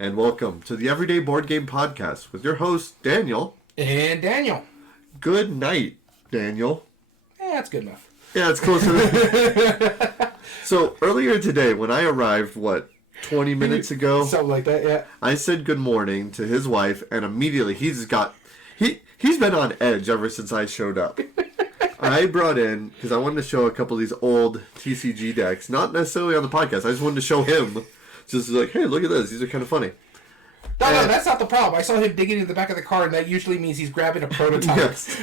and welcome to the Everyday Board Game Podcast with your host, Daniel. And Daniel. Good night, Daniel. That's good enough. Yeah, it's close enough. So, earlier today, when I arrived, 20 minutes ago? Something like that, yeah. I said good morning to his wife, and immediately he's been on edge ever since I showed up. I brought in, because I wanted to show a couple of these old TCG decks, not necessarily on the podcast, I just wanted to show him. Just like, hey, look at this. These are kind of funny. No, that's not the problem. I saw him digging in the back of the car, and that usually means he's grabbing a prototype. Yes.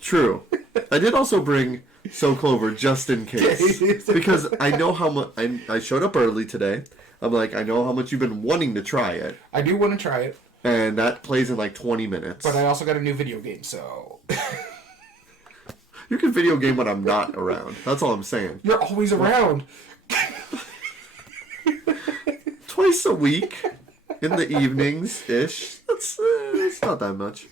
True. I did also bring So Clover just in case. Because I know how much... I showed up early today. I'm like, I know how much you've been wanting to try it. I do want to try it. And that plays in like 20 minutes. But I also got a new video game, so... You can video game when I'm not around. That's all I'm saying. You're always around. Twice a week in the evenings-ish. It's not that much.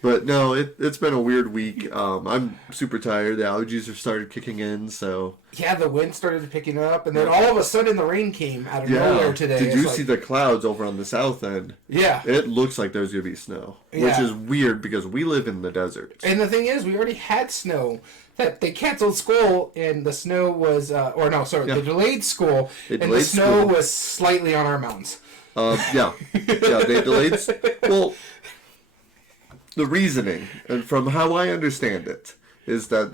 But no, it's been a weird week. I'm super tired. The allergies have started kicking in, so... Yeah, the wind started picking up, and then all of a sudden the rain came out of nowhere today. Did you see the clouds over on the south end? Yeah. It looks like there's going to be snow, which is weird because we live in the desert. And the thing is, we already had snow. They canceled school, and the snow was... They delayed school, and the snow was slightly on our mountains. Yeah, they delayed... Well... The reasoning, and from how I understand it, is that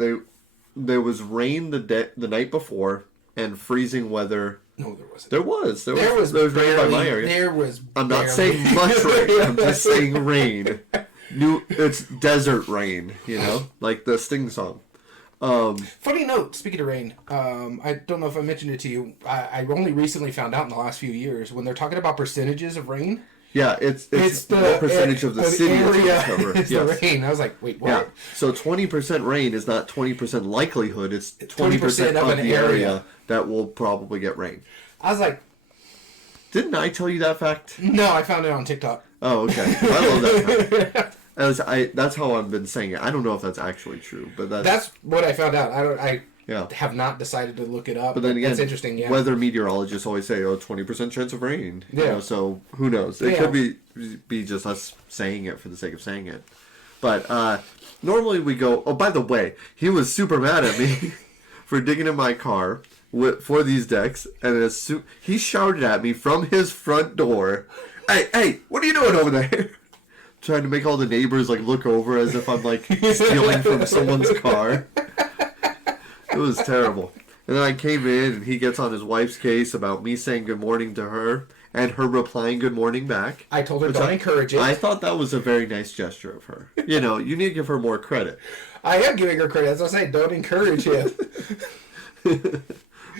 there was rain the night before and freezing weather. No, there wasn't. There was rain by my area. I'm not saying much rain. I'm just saying rain. It's desert rain, like the Sting song. Funny note, speaking of rain, I don't know if I mentioned it to you. I only recently found out in the last few years when they're talking about percentages of rain. Yeah, it's the percentage of the city area covered. Is the rain. I was like, wait, what? Yeah. So 20% rain is not 20% likelihood. It's 20% of the area that will probably get rain. I was like... Didn't I tell you that fact? No, I found it on TikTok. Oh, okay. I love that fact. That's how I've been saying it. I don't know if that's actually true, but that's what I found out. I have not decided to look it up. But then again, it's interesting. Yeah. Weather meteorologists always say, 20% chance of rain. Yeah. So who knows? It could be just us saying it for the sake of saying it. But normally we go, oh, by the way, he was super mad at me for digging in my car for these decks. And he shouted at me from his front door, hey, what are you doing over there? Trying to make all the neighbors look over as if I'm stealing from someone's car. It was terrible. And then I came in, and he gets on his wife's case about me saying good morning to her, and her replying good morning back. I told her don't encourage it. I thought that was a very nice gesture of her. You need to give her more credit. I am giving her credit. As I say, don't encourage him.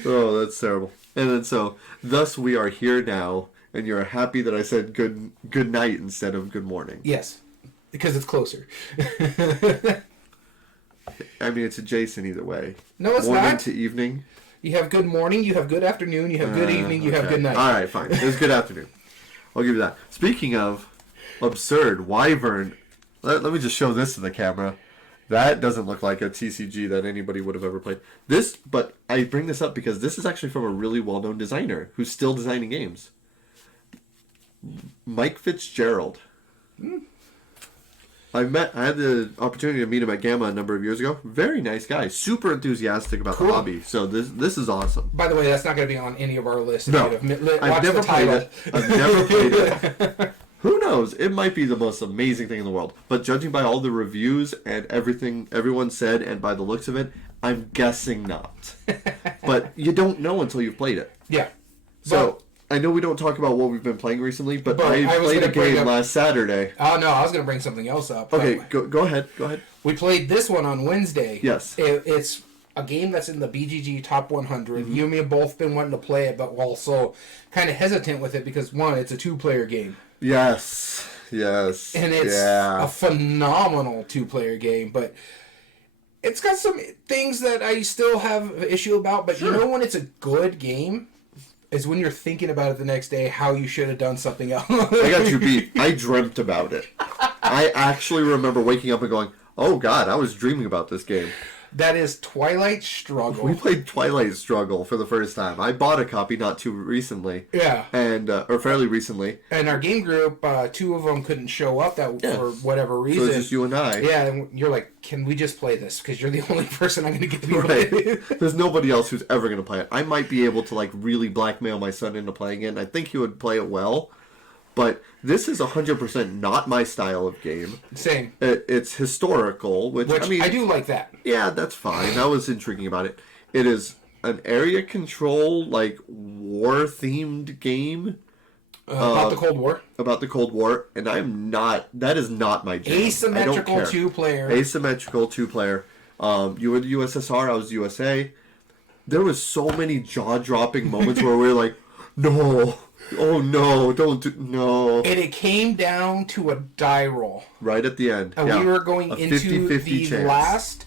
Oh, that's terrible. And then thus we are here now, and you're happy that I said good night instead of good morning. Yes, because it's closer. I mean, it's adjacent either way. No, it's morning not. Morning to evening. You have good morning, you have good afternoon, you have good evening, you have good night. All right, fine. It's good afternoon. I'll give you that. Speaking of absurd, Wyvern. Let me just show this to the camera. That doesn't look like a TCG that anybody would have ever played. But I bring this up because this is actually from a really well-known designer who's still designing games. Mike Fitzgerald. I had the opportunity to meet him at Gamma a number of years ago. Very nice guy. Super enthusiastic about the hobby. So this is awesome. By the way, that's not going to be on any of our lists. No. I've never played it. I've never played it. Who knows? It might be the most amazing thing in the world. But judging by all the reviews and everything everyone said and by the looks of it, I'm guessing not. But you don't know until you've played it. Yeah. So... I know we don't talk about what we've been playing recently, but I played a game last Saturday. Oh, no, I was going to bring something else up. Okay, go ahead. We played this one on Wednesday. Yes. It's a game that's in the BGG Top 100. Mm-hmm. You and me have both been wanting to play it, but we're also kind of hesitant with it because, one, it's a two-player game. Yes. And it's a phenomenal two-player game, but... It's got some things that I still have an issue about, but you know when it's a good game... is when you're thinking about it the next day how you should have done something else. I got you beat. I dreamt about it. I actually remember waking up and going, oh God, I was dreaming about this game. That is Twilight Struggle. We played Twilight Struggle for the first time. I bought a copy not too recently. Yeah. And or fairly recently. And our game group, two of them couldn't show up for whatever reason. So it's just you and I. Yeah, and you're like, can we just play this? Because you're the only person I'm going to get to Right. play it. There's nobody else who's ever going to play it. I might be able to like really blackmail my son into playing it, and I think he would play it well. But this is 100% not my style of game. Same. It's historical, which I mean... I do like that. Yeah, that's fine. That was intriguing about it. It is an area control, like, war-themed game. About the Cold War? About the Cold War, and I'm not... That is not my jam. Asymmetrical two-player. Asymmetrical two-player. You were the USSR, I was USA. There was so many jaw-dropping moments where we were like, no... Oh no! No. And it came down to a die roll. Right at the end. And we were going into the chance. last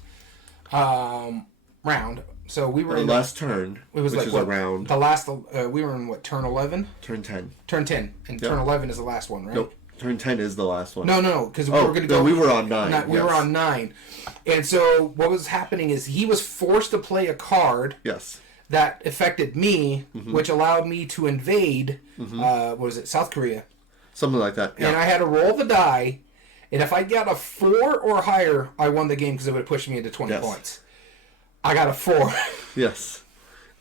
round. So we were the in last turn. It was which like is what, a round. the last. We were in what, turn 11? Turn 10. Turn 10, and turn 11 is the last one, right? Nope. Turn 10 is the last one. No, because we were going to go. We were on 9. We were on 9, and so what was happening is he was forced to play a card. Yes. That affected me, which allowed me to invade, what was it, South Korea. Something like that, yeah. And I had to roll the die, and if I got a 4 or higher, I won the game because it would push me into 20 points. I got a 4. Yes.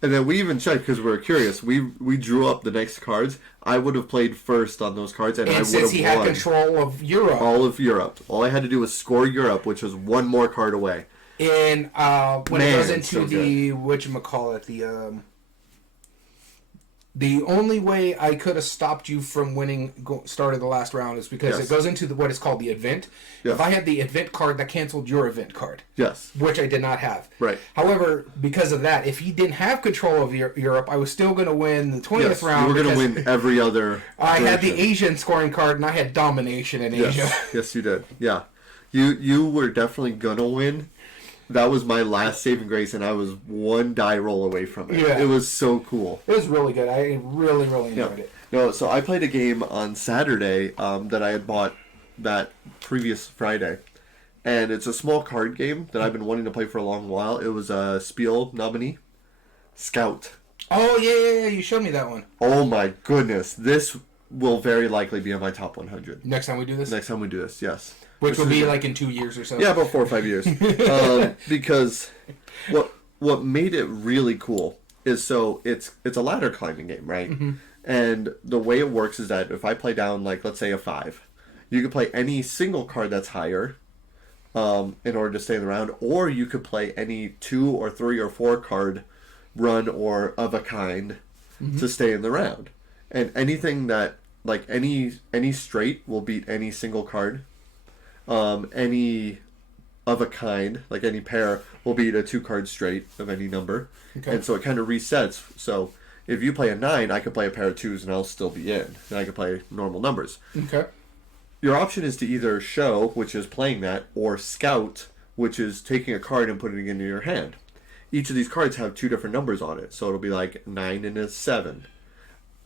And then we even checked because we were curious. We drew up the next cards. I would have played first on those cards, and I would have won. And since he had control of Europe. All of Europe. All I had to do was score Europe, which was one more card away. And when it goes into the whatchamacallit, the only way I could have stopped you from winning, starting the last round, is because it goes into what is called the event. Yes. If I had the event card, that canceled your event card. Yes. Which I did not have. Right. However, because of that, if he didn't have control of Europe, I was still going to win the 20th round. You were going to win every other I had the Asian scoring card, and I had domination in Asia. Yes, you did. Yeah. You were definitely going to win. That was my last saving grace, and I was one die roll away from it. Yeah. It was so cool. It was really good. I really, really enjoyed it. No, so I played a game on Saturday that I had bought that previous Friday. And it's a small card game that I've been wanting to play for a long while. It was a Spiel nominee, Scout. Oh, yeah. You showed me that one. Oh, my goodness. This will very likely be in my top 100. Next time we do this? Next time we do this, yes. Which will be like in 2 years or so. Yeah, about 4 or 5 years. Because what made it really cool is it's a ladder climbing game, right? Mm-hmm. And the way it works is that if I play down, like, let's say a 5, you can play any single card that's higher in order to stay in the round, or you could play any 2 or 3 or 4 card run or of a kind to stay in the round. And anything that, like, any straight will beat any single card. Any of a kind, like any pair, will beat a 2-card straight of any number. Okay. And so it kind of resets. So if you play a 9, I could play a pair of 2s and I'll still be in. And I could play normal numbers. Okay. Your option is to either show, which is playing that, or scout, which is taking a card and putting it into your hand. Each of these cards have 2 different numbers on it. So it'll be like 9 and a 7.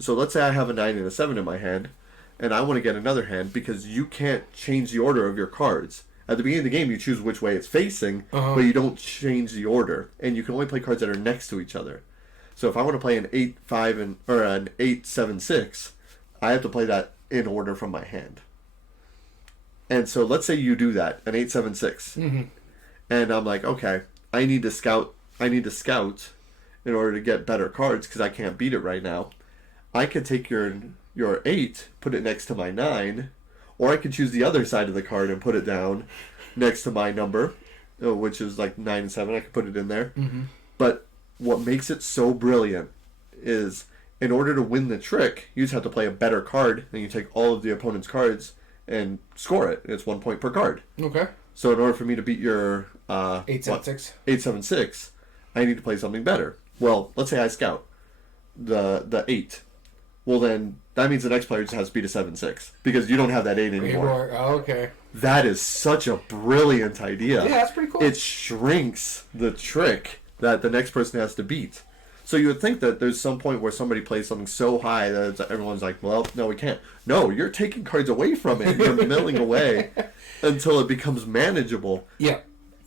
So let's say I have a 9 and a 7 in my hand. And I want to get another hand because you can't change the order of your cards. At the beginning of the game, you choose which way it's facing, but you don't change the order. And you can only play cards that are next to each other. So if I want to play an 8-5 or an 8-7-6, I have to play that in order from my hand. And so let's say you do that, an 8-7-6. Mm-hmm. And I'm like, okay, I need to scout in order to get better cards because I can't beat it right now. I could take your 8, put it next to my 9, or I could choose the other side of the card and put it down next to my number, which is like 9 and 7. I could put it in there. Mm-hmm. But what makes it so brilliant is in order to win the trick, you just have to play a better card, and you take all of the opponent's cards and score it. It's 1 point per card. Okay. So in order for me to beat your 8-7-6, 8-7-6, I need to play something better. Well, let's say I scout the 8. Well, then that means the next player just has to beat a 7-6 because you don't have that 8 anymore. Oh, okay. That is such a brilliant idea. Yeah, that's pretty cool. It shrinks the trick that the next person has to beat. So you would think that there's some point where somebody plays something so high that everyone's like, well, no, we can't. No, you're taking cards away from it. You're milling away until it becomes manageable. Yeah.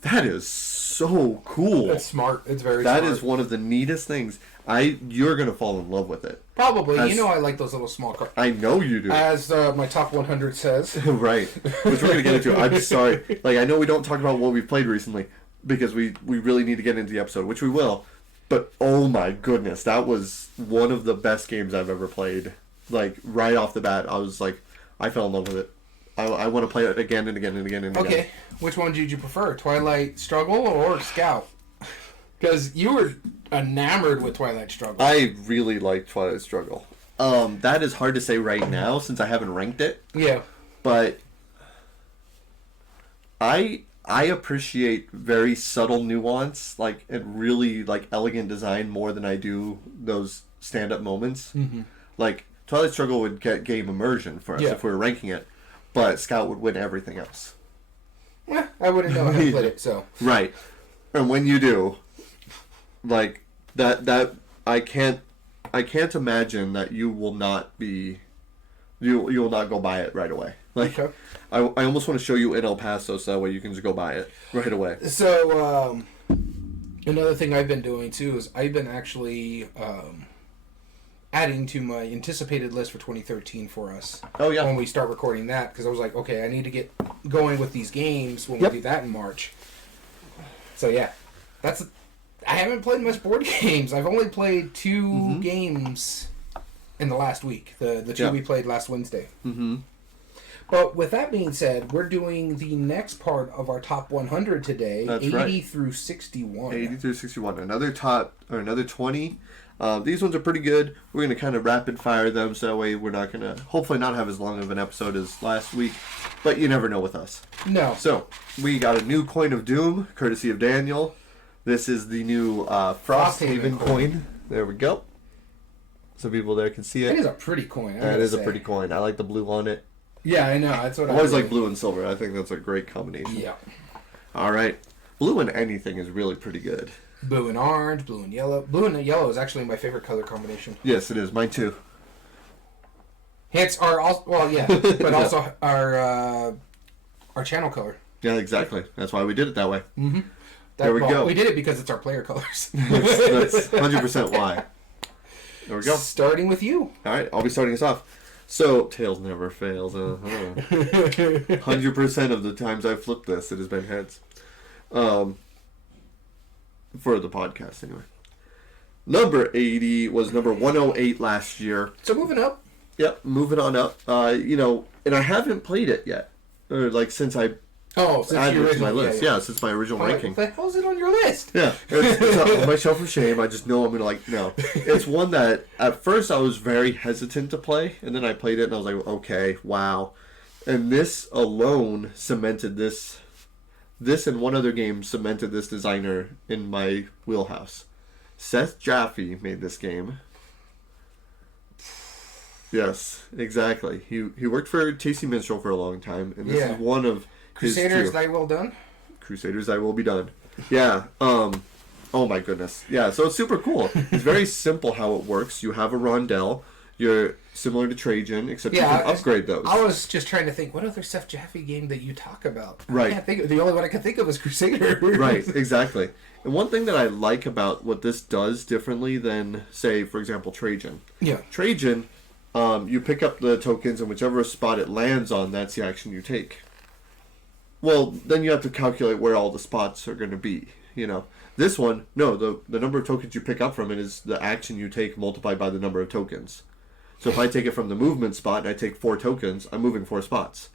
That is so cool. It's smart. It's very smart. That is one of the neatest things. You're going to fall in love with it. Probably. I like those little small cards. I know you do. As my top 100 says. Right. Which we're going to get into. I'm sorry. Like, I know we don't talk about what we've played recently because we really need to get into the episode, which we will. But, oh my goodness, that was one of the best games I've ever played. Like, right off the bat, I was like, I fell in love with it. I want to play it again and again and again and again. Okay. Which one did you prefer? Twilight Struggle or Scout? Because you were enamored with Twilight Struggle. I really like Twilight Struggle. That is hard to say right now since I haven't ranked it. Yeah. But I appreciate very subtle nuance, like, and really like elegant design more than I do those stand-up moments. Mm-hmm. Like Twilight Struggle would get game immersion for us if we were ranking it, but Scout would win everything else. Yeah, I wouldn't know how to play it, so. Right. And when you do, like that I can't imagine that you will not be you will not go buy it right away. Like, okay. I almost want to show you in El Paso so that way you can just go buy it right away. So another thing I've been doing too is I've been actually adding to my anticipated list for 2013 for us. Oh yeah. When we start recording that, because I was like, okay, I need to get going with these games when we do that in March. So yeah, I haven't played much board games. I've only played 2 games in the last week. The 2 we played last Wednesday. Mm-hmm. But with that being said, we're doing the next part of our top 100 today. That's 80 right. through 61. 80 through 61. Another 20. These ones are pretty good. We're going to kind of rapid fire them so that way we're not going to hopefully not have as long of an episode as last week. But you never know with us. No. So, we got a new Coin of Doom, courtesy of Daniel. This is the new Frosthaven coin. There we go. So people there can see it. It is a pretty coin. That is a pretty coin. I like the blue on it. Yeah, I know. That's what I always like blue and silver. I think that's a great combination. Yeah. All right. Blue and anything is really pretty good. Blue and orange, blue and yellow. Blue and yellow is actually my favorite color combination. Yes, it is. Mine too. Hence our but also our channel color. Yeah, exactly. That's why we did it that way. Mm-hmm. There we go. We did it because it's our player colors. that's 100% why. There we go. Starting with you. All right, I'll be starting us off. So, Tails never fails. 100% of the times I've flipped this, it has been heads. For the podcast, anyway. Number 80 was number 108 last year. So, moving up. Yep, moving on up. And I haven't played it yet. Or, since I added it to my list. Yeah, since my original ranking. What the hell is it on your list? Yeah, it's on my shelf of shame. I just know I'm going to no. It's one that, at first, I was very hesitant to play. And then I played it and I was like, okay, wow. And this alone cemented this. This and one other game cemented this designer in my wheelhouse. Seth Jaffe made this game. Yes, exactly. He worked for Tasty Minstrel for a long time, and this is one of Crusaders Thy Will Done? Crusaders Thy Will Be Done. Yeah. Oh my goodness. Yeah, so it's super cool. It's very simple how it works. You have a rondel. You're similar to Trajan, except you can upgrade those. I was just trying to think, what other Seth Jaffe game that you talk about? Right. I can't think the only one I can think of is Crusader. Right, exactly. And one thing that I like about what this does differently than, say, for example, Trajan. Yeah. Trajan, you pick up the tokens, and whichever spot it lands on, that's the action you take. Well, then you have to calculate where all the spots are going to be, This one, no, the number of tokens you pick up from it is the action you take multiplied by the number of tokens. So if I take it from the movement spot and I take 4 tokens, I'm moving 4 spots.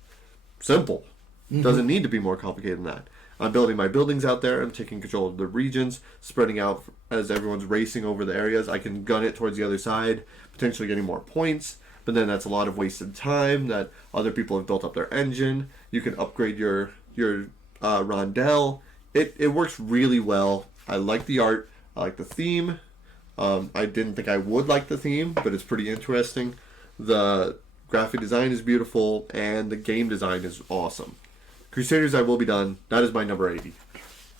Simple. Mm-hmm. Doesn't need to be more complicated than that. I'm building my buildings out there. I'm taking control of the regions, spreading out as everyone's racing over the areas. I can gun it towards the other side, potentially getting more points. But then that's a lot of wasted time that other people have built up their engine. You can upgrade your rondel. It works really well. I like the art. I like the theme. I didn't think I would like the theme, but it's pretty interesting. The graphic design is beautiful, and the game design is awesome. Crusaders Thy Will Be Done. That is my number 80.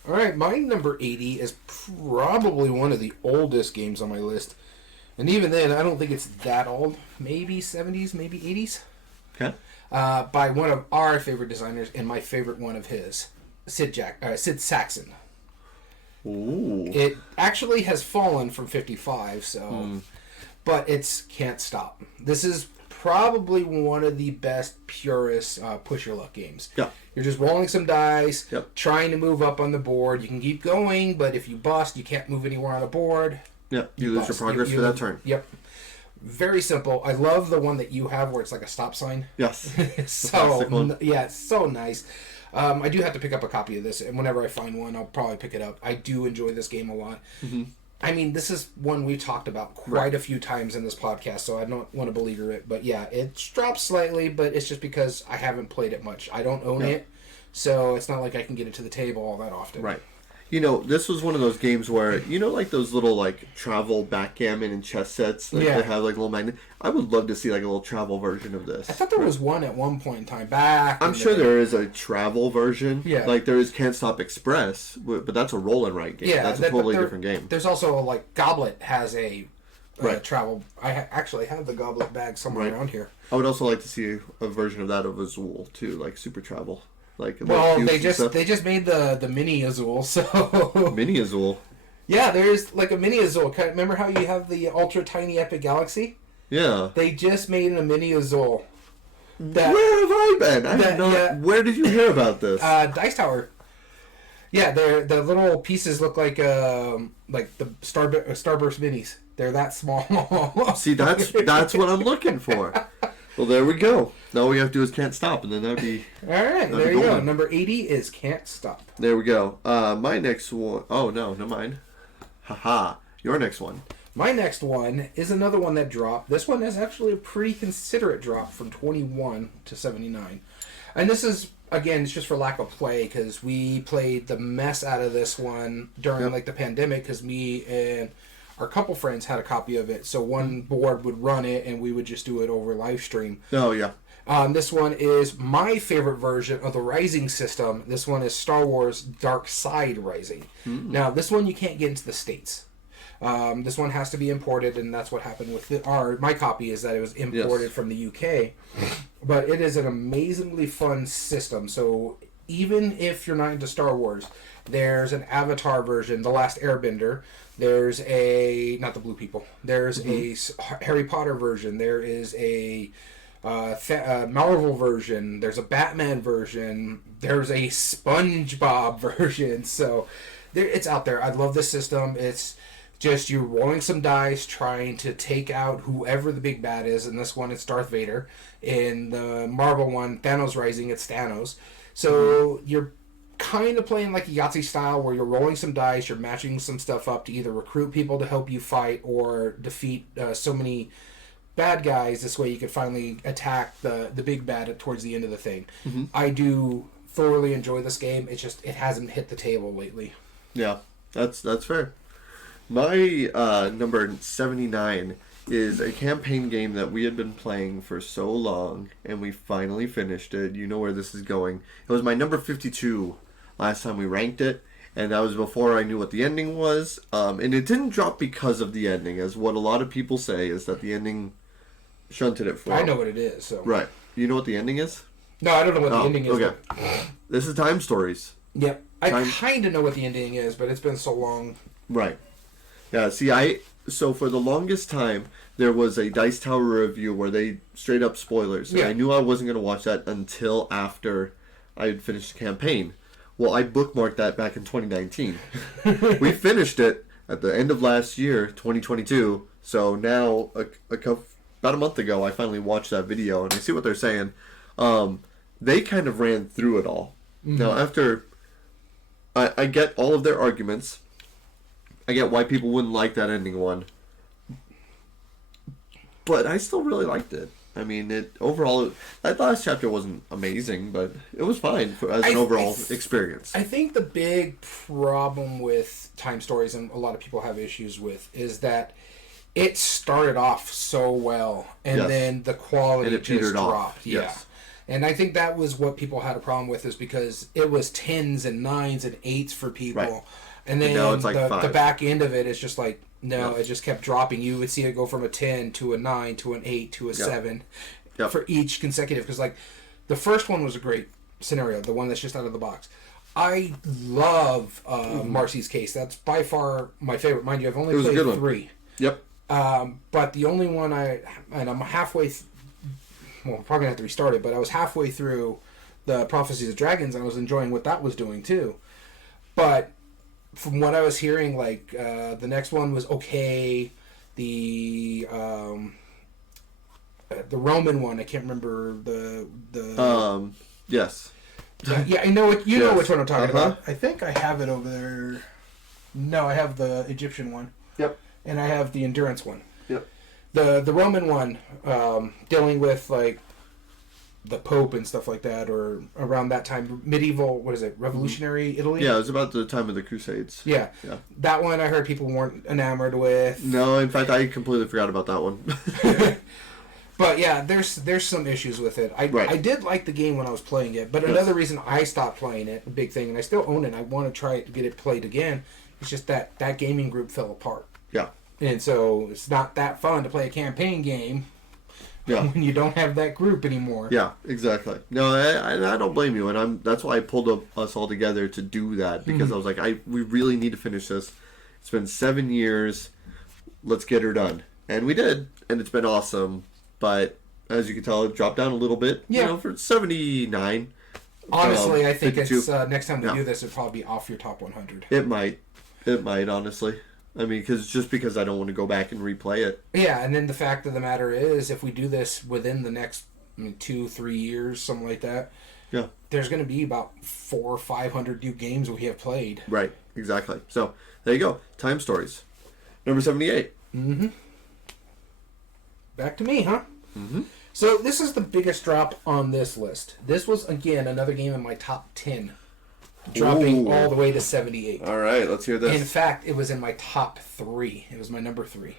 All right, my number 80 is probably one of the oldest games on my list. And even then, I don't think it's that old. Maybe 70s, maybe 80s. Okay. By one of our favorite designers and my favorite one of his. Sid Saxon. Ooh. It actually has fallen from 55, so... But it's Can't Stop. This is probably one of the best, purest push your luck games. Yeah. You're just rolling some dice, Yep. trying to move up on the board. You can keep going, but if you bust, you can't move anywhere on the board. Yeah, you lose your progress for that turn. Yep. Very simple. I love the one that you have where it's like a stop sign. Yes. So, yeah, it's so nice. I do have to pick up a copy of this, and whenever I find one, I'll probably pick it up. I do enjoy this game a lot. Mm-hmm. I mean, this is one we talked about quite a few times in this podcast, so I don't want to beleaguer it. But yeah, it's dropped slightly, but it's just because I haven't played it much. I don't own it, so it's not like I can get it to the table all that often. Right. You know, this was one of those games where, you know, like those little, like, travel backgammon and chess sets that they have, like, little magnet. I would love to see, like, a little travel version of this. I thought there was one at one point in time back. I'm sure there is a travel version. Yeah. Like, there is Can't Stop Express, but that's a roll and write game. Yeah. That's a totally different game. There's also, like, Goblet has a travel... I actually have the Goblet bag somewhere around here. I would also like to see a version of that of Azul, too, like Super Travel. Like, well, they just made the mini Azul, so mini Azul. Yeah, there's like a mini Azul. Remember how you have the ultra tiny Epic Galaxy? Yeah. They just made a mini Azul. Where have I been? Where did you hear about this? Dice Tower. Yeah, the little pieces look like the Starburst minis. They're that small. See, that's what I'm looking for. Well, there we go. Now all we have to do is Can't Stop, and then that'd be... All right, there you go. Number 80 is Can't Stop. There we go. My next one... Oh, no mine. Haha. Your next one. My next one is another one that dropped. This one is actually a pretty considerate drop from 21 to 79. And this is, again, it's just for lack of play, because we played the mess out of this one during, like, the pandemic, because me and... our couple friends had a copy of it, so one board would run it, and we would just do it over live stream. Oh, yeah. This one is my favorite version of the Rising system. This one is Star Wars Dark Side Rising. Now, this one you can't get into the States. This one has to be imported, and that's what happened with my copy, is that it was imported from the UK. But it is an amazingly fun system, so even if you're not into Star Wars, there's an Avatar version, The Last Airbender. There's not the blue people. There's a Harry Potter version. There is a Marvel version. There's a Batman version. There's a SpongeBob version. So it's out there. I love this system. It's just you rolling some dice, trying to take out whoever the big bad is. In this one, it's Darth Vader. In the Marvel one, Thanos Rising, it's Thanos. So you're kind of playing like a Yahtzee style, where you're rolling some dice, you're matching some stuff up to either recruit people to help you fight or defeat so many bad guys. This way you can finally attack the big bad towards the end of the thing. I do thoroughly enjoy this game. It's just it hasn't hit the table lately. Yeah, that's fair. My number 79 is a campaign game that we had been playing for so long, and we finally finished it. You know where this is going. It was my number 52 last time we ranked it, and that was before I knew what the ending was. And it didn't drop because of the ending, as what a lot of people say is that the ending shunted it for. I know what it is. So. Right. You know what the ending is? No, I don't know what the ending is. Okay. This is Time Stories. Yep. I kind of know what the ending is, but it's been so long. Right. Yeah, see, so for the longest time, there was a Dice Tower review where they straight up spoilers. And I knew I wasn't going to watch that until after I had finished the campaign. Well, I bookmarked that back in 2019. We finished it at the end of last year, 2022. So now, about a month ago, I finally watched that video, and I see what they're saying. They kind of ran through it all. Now, after... I get all of their arguments. I get why people wouldn't like that ending one. But I still really liked it. I mean, overall, that last chapter wasn't amazing, but it was fine as an overall experience. I think the big problem with Time Stories, and a lot of people have issues with, is that it started off so well, and then the quality just dropped. Yes. And I think that was what people had a problem with, is because it was 10s and 9s and 8s for people. Right. And then now it's like the back end of it is just like, it just kept dropping. You would see it go from a 10 to a 9 to an 8 to a 7 for each consecutive. Because, like, the first one was a great scenario, the one that's just out of the box. I love Marcy's Case. That's by far my favorite. Mind you, I've only played 3. Yep. But the only one I'm halfway. Well, I'm probably gonna have to restart it, but I was halfway through the Prophecies of Dragons, and I was enjoying what that was doing too. But from what I was hearing, like the next one was okay. The Roman one, I can't remember the. Yes. Yeah, I know it. You know which one I'm talking about. I think I have it over there. No, I have the Egyptian one. Yep. And I have the Endurance one. Yep. The Roman one, dealing with like the Pope and stuff like that, or around that time, medieval. What is it? Revolutionary Italy. Yeah, it was about the time of the Crusades. Yeah. That one I heard people weren't enamored with. No, in fact, I completely forgot about that one. But yeah, there's some issues with it. I did like the game when I was playing it, but another reason I stopped playing it, a big thing, and I still own it, I want to try to get it played again, it's just that gaming group fell apart. Yeah. And so it's not that fun to play a campaign game when you don't have that group anymore. Yeah, exactly. No, I don't blame you, and that's why I pulled us all together to do that, because I was like, we really need to finish this. It's been 7 years. Let's get her done. And we did, and it's been awesome. But as you can tell, it dropped down a little bit. Yeah. You know, for 79. Honestly, I think it's next time we do this, it'll probably be off your top 100. It might, honestly. I mean, because I don't want to go back and replay it. Yeah, and then the fact of the matter is, if we do this within the next 2-3 years, something like that, there's going to be about 400 or 500 new games we have played. Right, exactly. So, there you go. Time Stories. Number 78. Mm-hmm. Back to me, huh? Mm-hmm. So this is the biggest drop on this list. This was, again, another game in my top 10. Dropping all the way to 78. All right, let's hear this. In fact, it was in my top 3. It was my number 3.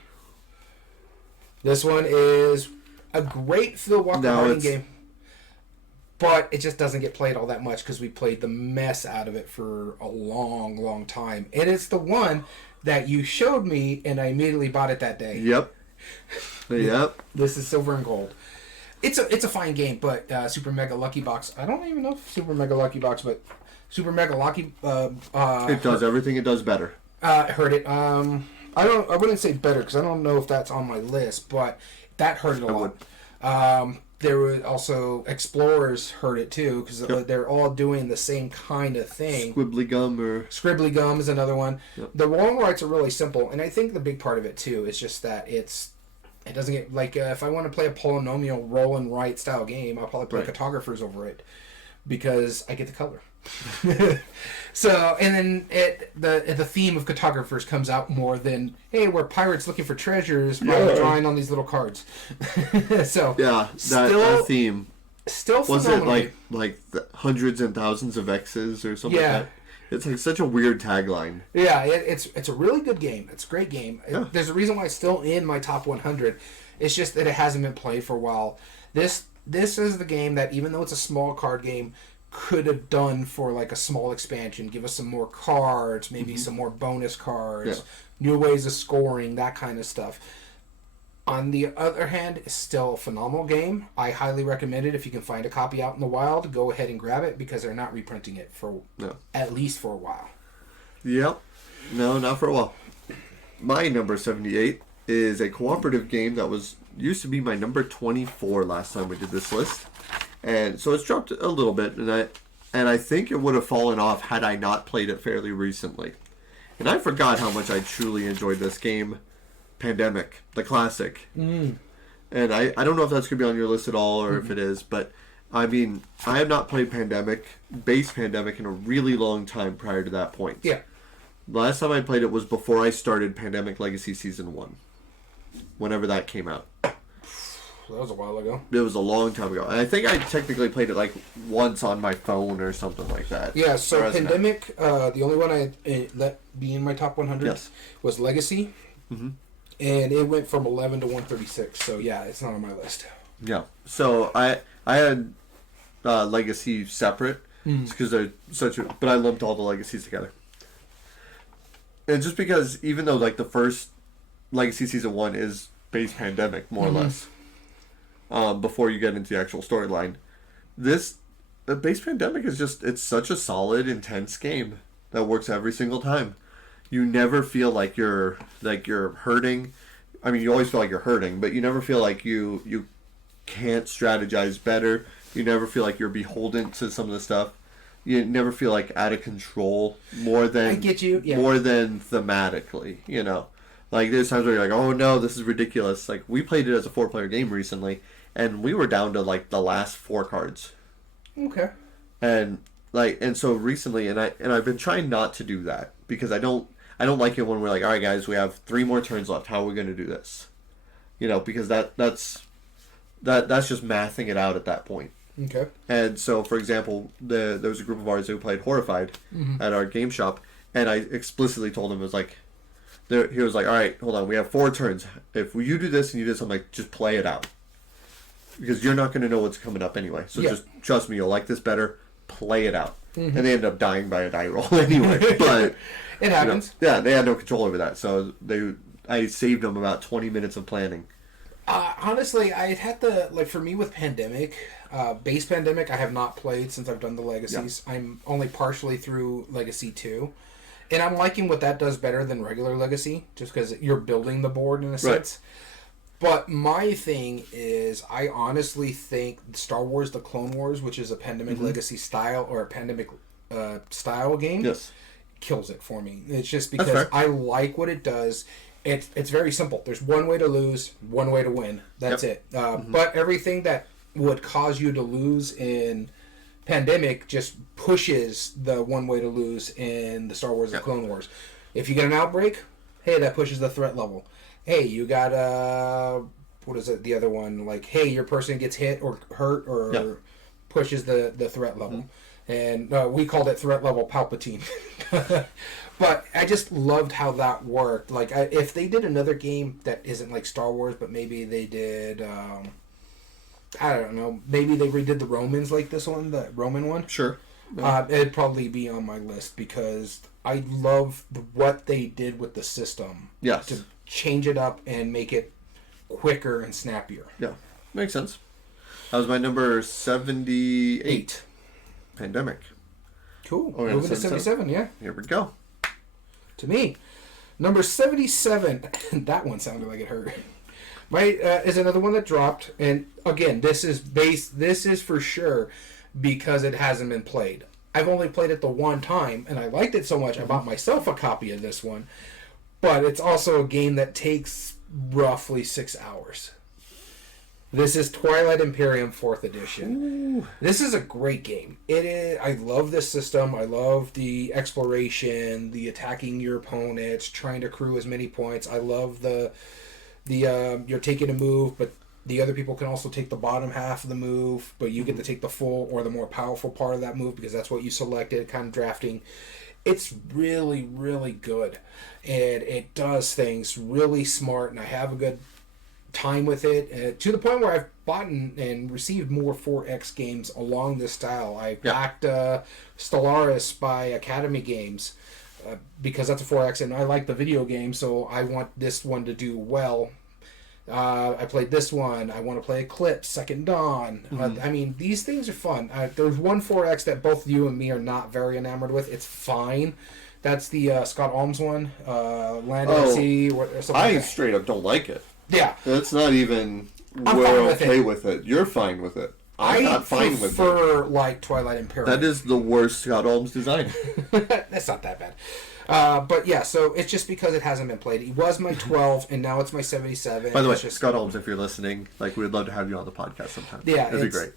This one is a great Phil Walker Harding game. But it just doesn't get played all that much because we played the mess out of it for a long, long time. And it's the one that you showed me, and I immediately bought it that day. Yep. This is Silver and Gold. It's a fine game, but Super Mega Lucky Box. I don't even know if Super Mega Lucky Box, but Super Mega Lucky. It does everything it does better. Heard it. I wouldn't say better because I don't know if that's on my list, but that hurt it a lot. There were also Explorers heard it too because they're all doing the same kind of thing. Scribbly Gum is another one. Yep. The long rights are really simple, and I think the big part of it too is just that it doesn't get like if I want to play a polynomial roll and write style game, I'll probably play Cartographers over it because I get the color. So and then the theme of Cartographers comes out more than hey, we're pirates looking for treasures by drawing on these little cards. So that theme still was it like hundreds and thousands of X's or something like that? It's like such a weird tagline. Yeah, it's a really good game. It's a great game. Yeah. There's a reason why it's still in my top 100. It's just that it hasn't been played for a while. This is the game that even though it's a small card game, could have done for like a small expansion. Give us some more cards, maybe some more bonus cards, new ways of scoring, that kind of stuff. On the other hand, it's still a phenomenal game. I highly recommend it. If you can find a copy out in the wild, go ahead and grab it because they're not reprinting it for at least for a while. Yep. No, not for a while. My number 78 is a cooperative game that used to be my number 24 last time we did this list. And so it's dropped a little bit, and I think it would have fallen off had I not played it fairly recently. And I forgot how much I truly enjoyed this game, Pandemic, the classic. And I don't know if that's going to be on your list at all, or if it is, but I mean, I have not played base Pandemic in a really long time prior to that point. Yeah. Last time I played it was before I started Pandemic Legacy Season 1, whenever that came out. That was a while ago. It was a long time ago. And I think I technically played it like once on my phone or something like that. Yeah, so Pandemic, the only one I let be in my top 100 was Legacy. Mm-hmm. And it went from 11 to 136. So yeah, it's not on my list. Yeah. So I had Legacy separate because they're but I lumped all the Legacies together. And just because even though like the first Legacy Season 1 is base Pandemic more or less, before you get into the actual storyline, this Base Pandemic is just, it's such a solid, intense game that works every single time. You never feel like you're hurting. I mean, you always feel like you're hurting, but you never feel like you can't strategize better. You never feel like you're beholden to some of the stuff. You never feel like out of control more than I get you. Yeah. more than thematically, you know. Like there's times where you're like, oh no, this is ridiculous. Like we played it as a 4-player game recently, and we were down to like the last 4 cards. Okay. And so recently, and I've been trying not to do that because I don't like it when we're like, all right guys, we have 3 more turns left. How are we going to do this? You know, because that's just mathing it out at that point. Okay. And so, for example, there was a group of ours who played Horrified at our game shop, and I explicitly told him, it was like, he was like, all right, hold on, we have 4 turns. If you do this and you do this, I'm like, just play it out. Because you're not going to know what's coming up anyway. So just trust me, you'll like this better. Play it out. And they ended up dying by a die roll anyway. But it happens. You know, yeah, they had no control over that. So I saved them about 20 minutes of planning. Honestly, I had the, like, for me with Pandemic, Base Pandemic, I have not played since I've done the Legacies. Yeah. I'm only partially through Legacy 2. And I'm liking what that does better than regular Legacy, just because you're building the board in a sense. But my thing is, I honestly think Star Wars The Clone Wars, which is a Pandemic Legacy style, or a Pandemic style game, kills it for me. It's just because I like what it does. It's very simple. There's one way to lose, one way to win. That's it. But everything that would cause you to lose in Pandemic just pushes the one way to lose in the Star Wars The Clone Wars. If you get an outbreak, hey, that pushes the threat level. Hey, you got what is it? The other one, like, hey, your person gets hit or hurt or pushes the threat level, and we called it threat level Palpatine. But I just loved how that worked. Like, if they did another game that isn't like Star Wars, but maybe they did, I don't know, maybe they redid the Romans like this one, the Roman one. Sure. It'd probably be on my list because I love what they did with the system. Yes. To change it up and make it quicker and snappier. Yeah, makes sense. That was my number 78. Pandemic. Cool. Moving to 77, yeah. Here we go. To me, number 77. That one sounded like it hurt. Is another one that dropped, and again, this is for sure because it hasn't been played. I've only played it the one time, and I liked it so much I bought myself a copy of this one. But it's also a game that takes roughly 6 hours. This is Twilight Imperium 4th Edition. Ooh. This is a great game. It is. I love this system. I love the exploration, the attacking your opponents, trying to accrue as many points. I love the you're taking a move, but the other people can also take the bottom half of the move, but you get to take the full or the more powerful part of that move because that's what you selected, kind of drafting. It's really, really good. And it does things really smart, and I have a good time with it to the point where I've bought and received more 4X games along this style. I backed Stellaris by Academy Games because that's a 4X, and I like the video game, so I want this one to do well. I played this one. I want to play Eclipse, Second Dawn. I mean, these things are fun. There's one 4X that both you and me are not very enamored with. It's fine. That's the Scott Alms one, Land at Sea, or something I like that. Straight up don't like it. Yeah. That's not even, I'm we're fine with okay it. with it. You're fine with it. I'm not fine with it. I prefer, like, Twilight Imperium. That is the worst Scott Alms design. That's not that bad. But yeah, so it's just because it hasn't been played. He was my 12, and now it's my 77. By the way, Scott Alms, if you're listening, like, we'd love to have you on the podcast sometime. Yeah, that'd be great.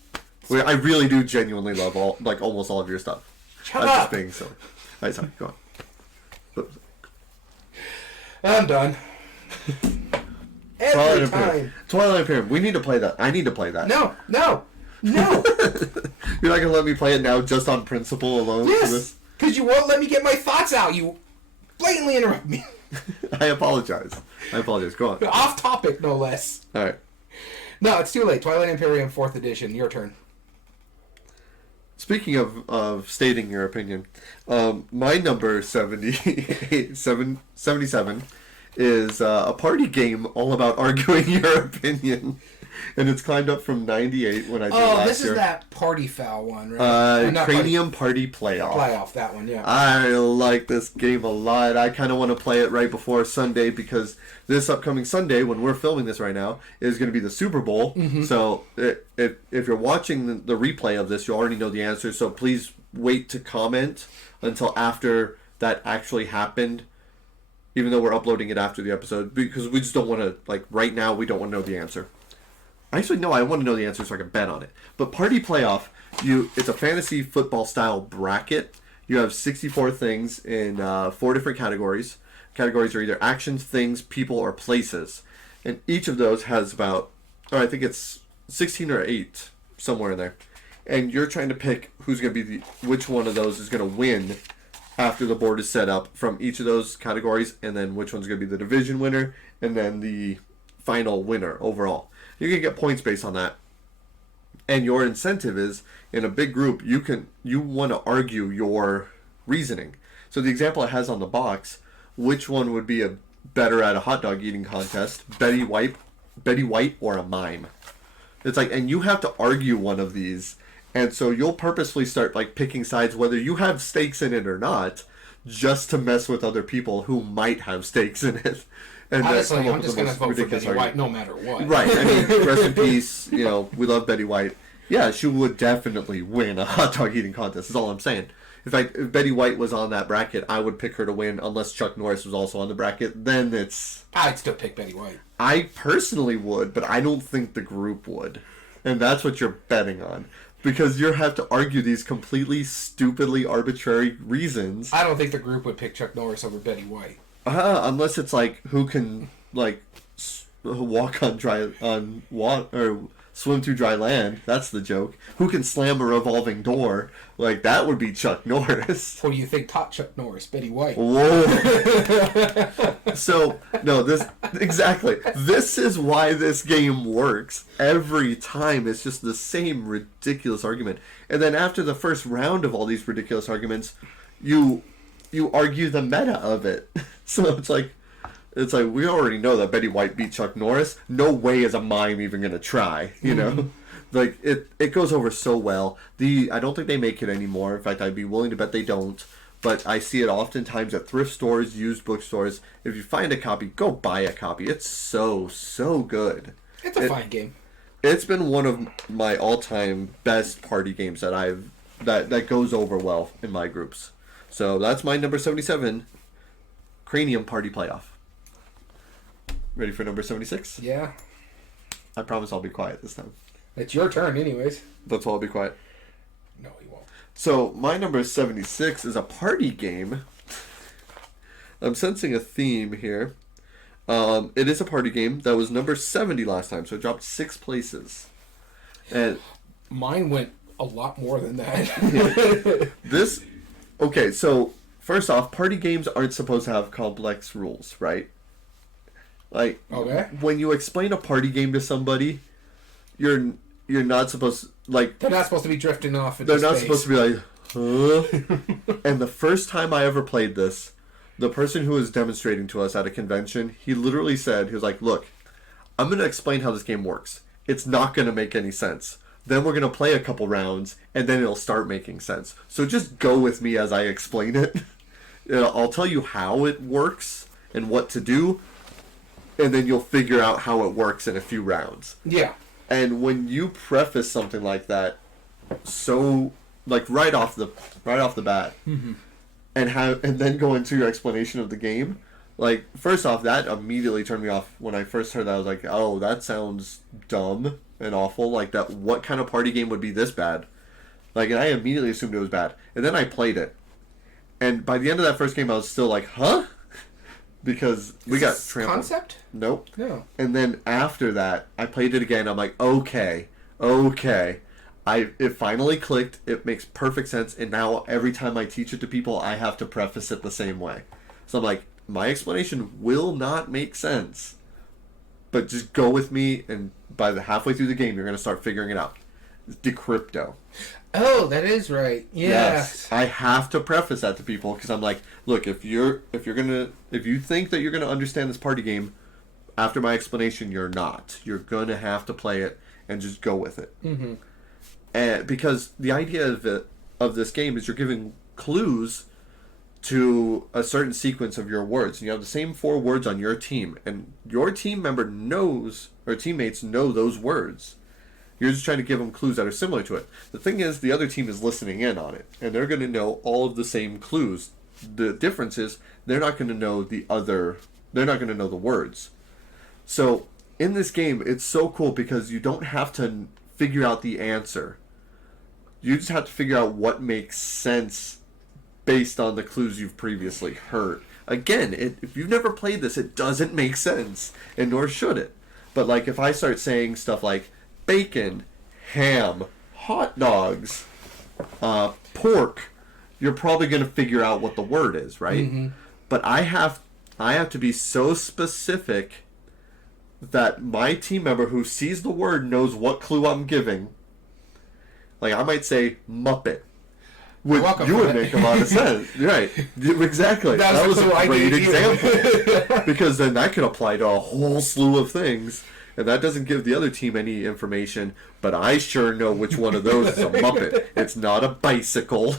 I really do genuinely love almost all of your stuff. Shut up! Just being silly. All right, sorry, go on. I'm done. Every time. Twilight Imperium. We need to play that. I need to play that. No. You're not going to let me play it now just on principle alone? Yes, because you won't let me get my thoughts out. You blatantly interrupt me. I apologize. Go on. Off topic, no less. All right. No, it's too late. Twilight Imperium 4th Edition. Your turn. Speaking of stating your opinion, my number 77 is a party game all about arguing your opinion. And it's climbed up from 98 when I did last year. Oh, this is that Party Foul one, right? Cranium Party Playoff. Playoff, that one, yeah. I like this game a lot. I kind of want to play it right before Sunday because this upcoming Sunday, when we're filming this right now, is going to be the Super Bowl. Mm-hmm. So if you're watching the replay of this, you already know the answer. So please wait to comment until after that actually happened, even though we're uploading it after the episode, because we just don't want to, like, right now, we don't want to know the answer. Actually, no, I want to know the answer so I can bet on it. But Party Playoff, it's a fantasy football style bracket. You have 64 things in 4 different categories. Categories are either actions, things, people, or places. And each of those has about, I think it's 16 or 8, somewhere in there. And you're trying to pick who's going to be which one of those is going to win after the board is set up from each of those categories, and then which one's going to be the division winner, and then the final winner overall. You can get points based on that. And your incentive is, in a big group, you want to argue your reasoning. So the example it has on the box, which one would be better at a hot dog eating contest, Betty White or a mime? It's like, and you have to argue one of these. And so you'll purposefully start, like, picking sides whether you have stakes in it or not, just to mess with other people who might have stakes in it. And honestly, I'm just going to vote for Betty White no matter what. Right. I mean, rest in peace. You know, we love Betty White. Yeah, she would definitely win a hot dog eating contest, is all I'm saying. If Betty White was on that bracket, I would pick her to win, unless Chuck Norris was also on the bracket. Then I'd still pick Betty White. I personally would, but I don't think the group would. And that's what you're betting on. Because you have to argue these completely stupidly arbitrary reasons. I don't think the group would pick Chuck Norris over Betty White. Unless it's like who can, like, walk on water, or swim through dry land. That's the joke. Who can slam a revolving door? Like, that would be Chuck Norris. What do you think taught Chuck Norris? Betty White. Whoa. So, no, exactly. This is why this game works. Every time, it's just the same ridiculous argument. And then after the first round of all these ridiculous arguments, you argue the meta of it. So it's like we already know that Betty White beat Chuck Norris. No way is a mime even gonna try, you know? Like, it goes over so well. I don't think they make it anymore. In fact, I'd be willing to bet they don't. But I see it oftentimes at thrift stores, used bookstores. If you find a copy, go buy a copy. It's so good. It's a fine game. It's been one of my all-time best party games that goes over well in my groups. So that's my number 77, Cranium Party Playoff. Ready for number 76? Yeah. I promise I'll be quiet this time. It's your turn anyways. That's why I'll be quiet. No, he won't. So my number 76 is a party game. I'm sensing a theme here. It is a party game that was number 70 last time, so it dropped 6 places. And mine went a lot more than that. Okay, so first off, party games aren't supposed to have complex rules, right? Like, okay. When you explain a party game to somebody, you're not supposed, like... They're not supposed to be drifting off into They're not space. supposed to be like, huh? And the first time I ever played this, the person who was demonstrating to us at a convention, he literally said, he was like, look, I'm going to explain how this game works. It's not going to make any sense. Then we're going to play a couple rounds, and then it'll start making sense. So just go with me as I explain it. I'll tell you how it works and what to do, and then you'll figure out how it works in a few rounds. Yeah. And when you preface something like that, so, like, right off the bat, mm-hmm. and then go into your explanation of the game, like, first off, that immediately turned me off. When I first heard that, I was like, oh, that sounds dumb and awful. Like, that, what kind of party game would be this bad? Like, and I immediately assumed it was bad. And then I played it. And by the end of that first game, I was still like, huh? Because we got trampled. Concept? Nope. No. And then after that, I played it again. I'm like, okay. It finally clicked. It makes perfect sense. And now every time I teach it to people, I have to preface it the same way. So I'm like, my explanation will not make sense. But just go with me, and by the halfway through the game, you're going to start figuring it out. Decrypto. Oh, that is right. Yes. I have to preface that to people because I'm like, look, if you think that you're gonna understand this party game, after my explanation, you're not. You're going to have to play it and just go with it. Mm-hmm. And because the idea of this game is you're giving clues to a certain sequence of your words. And you have the same 4 words on your team. And your team member knows, or teammates know those words. You're just trying to give them clues that are similar to it. The thing is, the other team is listening in on it. And they're going to know all of the same clues. The difference is, they're not going to know they're not going to know the words. So, in this game, it's so cool because you don't have to figure out the answer. You just have to figure out what makes sense based on the clues you've previously heard. Again, if you've never played this, it doesn't make sense, and nor should it. But like if I start saying stuff like bacon, ham, hot dogs, pork, you're probably going to figure out what the word is, right? Mm-hmm. But I have to be so specific that my team member who sees the word knows what clue I'm giving. Like I might say Muppet. You would make a lot of sense. Right. Exactly. That was a great example. Because then that could apply to a whole slew of things. And that doesn't give the other team any information. But I sure know which one of those is a Muppet. It's not a bicycle.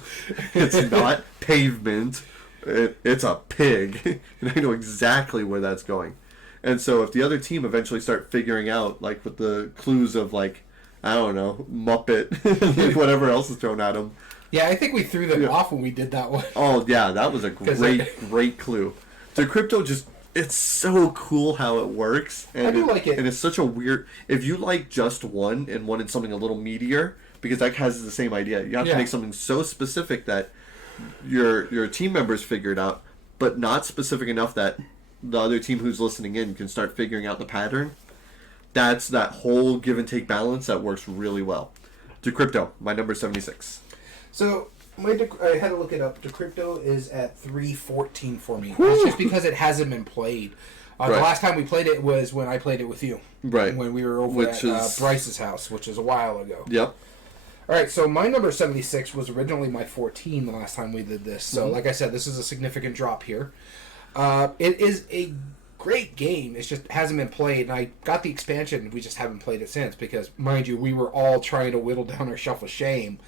It's not pavement. It's a pig. And I know exactly where that's going. And so if the other team eventually start figuring out, like with the clues of like, I don't know, Muppet, whatever else is thrown at them. Yeah, I think we threw them off when we did that one. Oh, yeah, that was a great clue. Decrypto it's so cool how it works. And I do like it. And it's such a weird, if you like just one and wanted something a little meatier, because that has the same idea. You have to make something so specific that your team members figure it out, but not specific enough that the other team who's listening in can start figuring out the pattern. That's that whole give and take balance that works really well. Decrypto, my number 76. So, I had to look it up. Decrypto is at 314 for me. It's just because it hasn't been played. The last time we played it was when I played it with you. Right. When we were over at Bryce's house, which is a while ago. Yep. Alright, so my number 76 was originally my 14 the last time we did this. So, like I said, this is a significant drop here. It is a great game. It just hasn't been played, and I got the expansion. We just haven't played it since because, mind you, we were all trying to whittle down our shelf of shame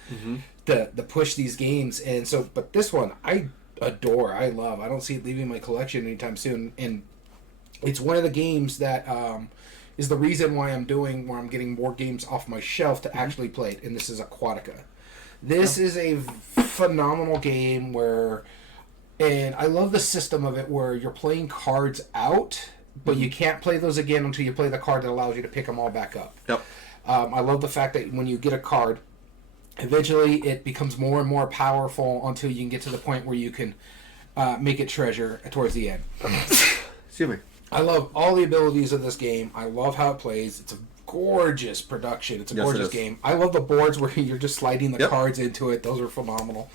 to push these games. And so, but this one I adore. I love. I don't see it leaving my collection anytime soon. And it's one of the games that is the reason why I'm getting more games off my shelf to actually play it. And this is Aquatica. This is a phenomenal game where. And I love the system of it where you're playing cards out, but you can't play those again until you play the card that allows you to pick them all back up. Yep. I love the fact that when you get a card, eventually it becomes more and more powerful until you can get to the point where you can make it treasure towards the end. Excuse me. I love all the abilities of this game. I love how it plays. It's a gorgeous production. It's a gorgeous game. I love the boards where you're just sliding the cards into it. Those are phenomenal.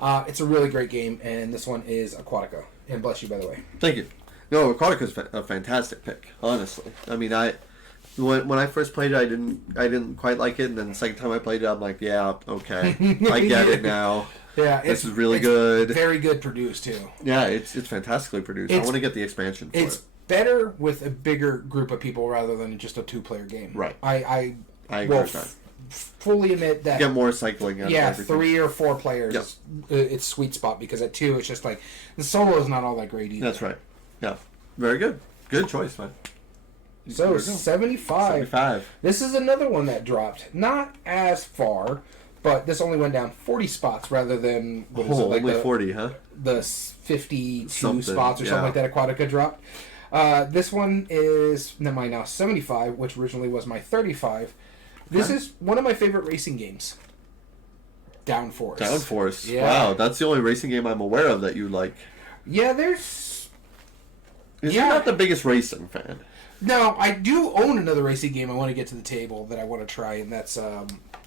It's a really great game, and this one is Aquatica. And bless you, by the way. Thank you. No, Aquatica is a fantastic pick, honestly. I mean, when I first played it, I didn't quite like it, and then the second time I played it, I'm like, yeah, okay, I get it now. Yeah, this is really good. Very good produced too. Yeah, it's fantastically produced. I want to get the expansion for it. Better with a bigger group of people rather than just a 2-player game. Right. I agree with that. Fully admit that. Get more cycling out of everything. 3 or 4 players. It's sweet spot because at 2 it's just like the solo is not all that great either. That's right. Yeah. Very good. Good choice, man. So 75. This is another one that dropped. Not as far, but this only went down 40 spots rather than only 40, huh? The 52 spots or something like that Aquatica dropped. This one is now 75, which originally was my 35. This is one of my favorite racing games. Downforce. Downforce. Yeah. Wow, that's the only racing game I'm aware of that you like. Yeah, You're not the biggest racing fan. No, I do own another racing game I want to get to the table that I want to try, and that's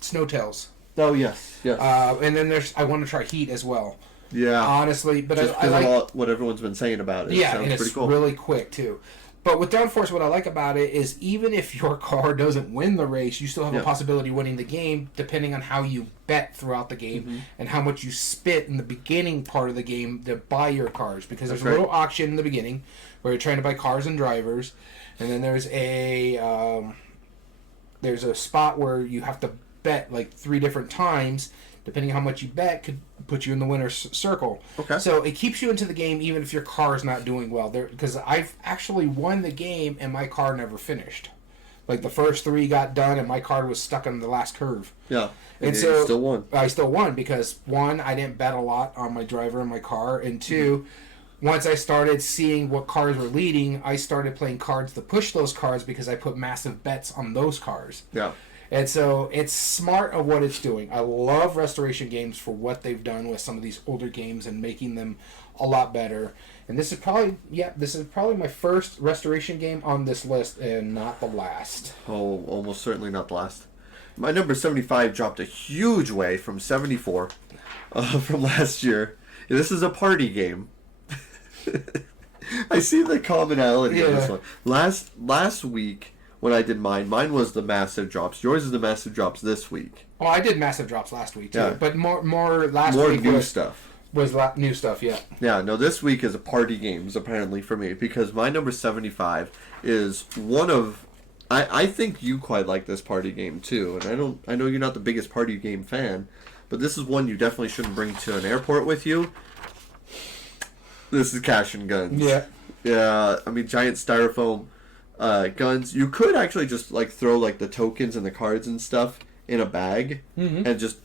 Snowtails. Oh, yes. And then I want to try Heat as well. Yeah. Honestly, but just I like what everyone's been saying about it. Yeah, it and it's pretty cool. Really quick too. But with Downforce, what I like about it is even if your car doesn't win the race, you still have a possibility of winning the game depending on how you bet throughout the game and how much you spit in the beginning part of the game to buy your cars. Because there's a little auction in the beginning where you're trying to buy cars and drivers, and then there's a spot where you have to bet like 3 different times. Depending on how much you bet, could put you in the winner's circle. Okay. So it keeps you into the game even if your car is not doing well. Because I've actually won the game and my car never finished. Like the first 3 got done and my car was stuck on the last curve. Yeah. And so you still won. I still won because 1, I didn't bet a lot on my driver and my car, and 2, once I started seeing what cars were leading, I started playing cards to push those cars because I put massive bets on those cars. Yeah. And so it's smart of what it's doing. I love restoration games for what they've done with some of these older games and making them a lot better. And this is probably my first restoration game on this list and not the last. Oh, almost certainly not the last. My number 75 dropped a huge way from 74 from last year. This is a party game. I see the commonality in this one. Last week, when I did mine was the massive drops. Yours is the massive drops this week. Oh, I did massive drops last week too, Yeah. but more last More week new was stuff. New stuff. Yeah. Yeah, no, this week is a party games apparently for me because my number 75 is one of. I think you quite like this party game too, and I know you're not the biggest party game fan, but this is one you definitely shouldn't bring to an airport with you. This is Cash and Guns. Yeah. Yeah, I mean giant styrofoam guns. You could actually just like throw like the tokens and the cards and stuff in a bag and just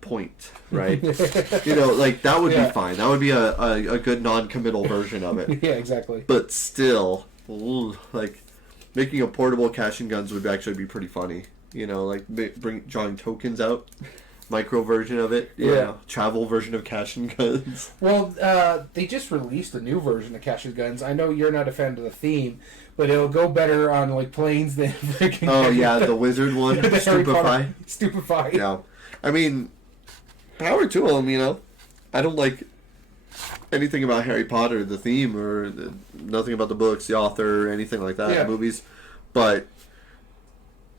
point, right? Like that would be fine. That would be a good non-committal version of it. Yeah, exactly. But still, like making a portable Cash and Guns would actually be pretty funny. Like drawing tokens out. Micro version of it, travel version of Cash and Guns. Well, they just released a new version of Cash and Guns. I know you're not a fan of the theme, but it'll go better on like planes than freaking. Oh yeah, the wizard one, Stupefy. Yeah, I mean, power to them. I don't like anything about Harry Potter, the theme, or nothing about the books, the author, or anything like that, the movies, but.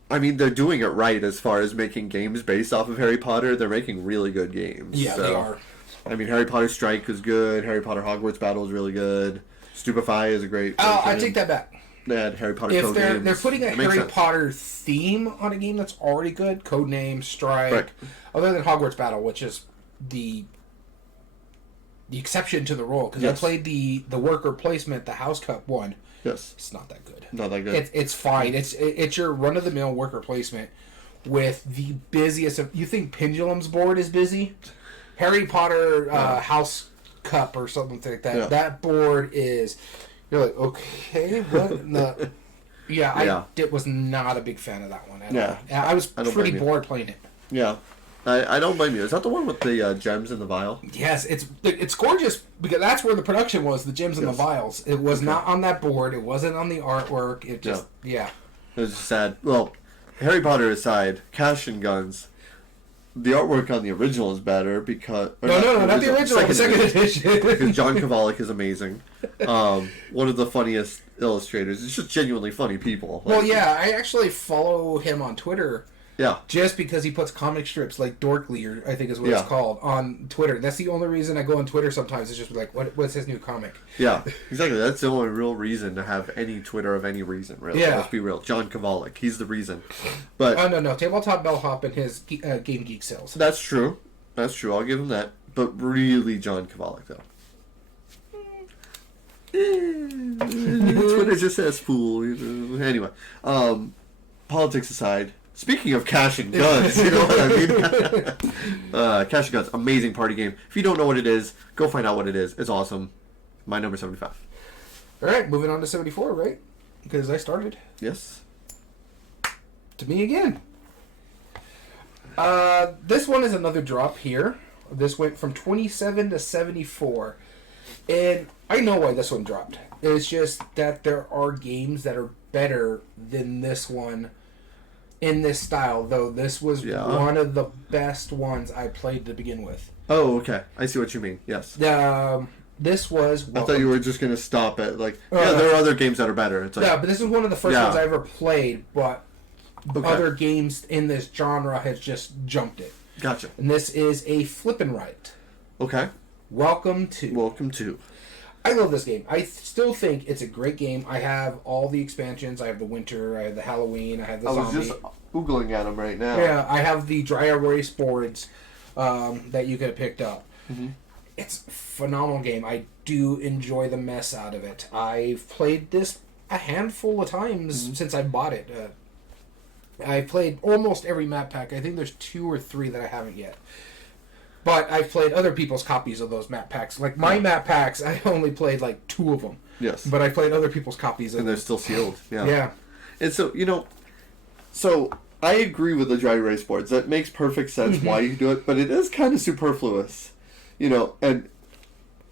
I mean, they're doing it right as far as making games based off of Harry Potter. They're making really good games. Yeah, they are. I mean, Harry Potter Strike is good. Harry Potter Hogwarts Battle is really good. Stupefy is a great. I take that back. They had Harry Potter. If they're putting a Harry Potter theme on a game that's already good, Codename, Strike, other than Hogwarts Battle, which is the exception to the rule, because I played the worker placement, the House Cup one. Yes. It's not that good. Not that good. It's fine. It's your run-of-the-mill worker placement with the busiest... You think Pendulum's board is busy? Harry Potter House Cup or something like that. Yeah. That board is... You're like, okay, what? No. I was not a big fan of that one at all. I was pretty bored playing it. Yeah. I don't blame you. Is that the one with the gems in the vial? Yes, it's gorgeous because that's where the production was, the gems in the vials. It was not on that board. It wasn't on the artwork. It just, It was just sad. Well, Harry Potter aside, Cash and Guns, the artwork on the original is better because... No, not the original, the second edition. Because John Kovalic is amazing. One of the funniest illustrators. It's just genuinely funny people. I actually follow him on Twitter. Yeah. Just because he puts comic strips like Dorkly, or I think is what it's called, on Twitter. That's the only reason I go on Twitter sometimes. Is just like, what's his new comic? Yeah, exactly. That's the only real reason to have any Twitter of any reason, really. Yeah. Let's be real. John Kovalic, he's the reason. But no. Tabletop Bellhop and his Game Geek sales. That's true. I'll give him that. But really, John Kovalic, though. Twitter just says fool. Anyway, politics aside... Speaking of Cash and Guns, you know what I mean? Cash and Guns, amazing party game. If you don't know what it is, go find out what it is. It's awesome. My number 75. All right, moving on to 74, right? Because I started. Yes. To me again. This one is another drop here. This went from 27 to 74. And I know why this one dropped. It's just that there are games that are better than this one in this style, though this was one of the best ones I played to begin with. Oh, okay. I see what you mean. Yes. this was... I thought you were just going to stop at, like, there are other games that are better. It's like, yeah, but this is one of the first ones I ever played, but other games in this genre has just jumped it. Gotcha. And this is a Flippin' Right. Okay. Welcome to. I love this game. I still think it's a great game. I have all the expansions. I have the winter, I have the Halloween, I have the zombie. I was just Googling at them right now. Yeah, I have the dry erase boards that you could have picked up. Mm-hmm. It's a phenomenal game. I do enjoy the mess out of it. I've played this a handful of times since I bought it. I played almost every map pack. I think there's 2 or 3 that I haven't yet. But I've played other people's copies of those map packs. Like my map packs, I only played like 2 of them. Yes. But I played other people's copies of them. And they're still sealed. Yeah. Yeah. And so, so I agree with the dry erase boards. That makes perfect sense why you do it, but it is kind of superfluous. And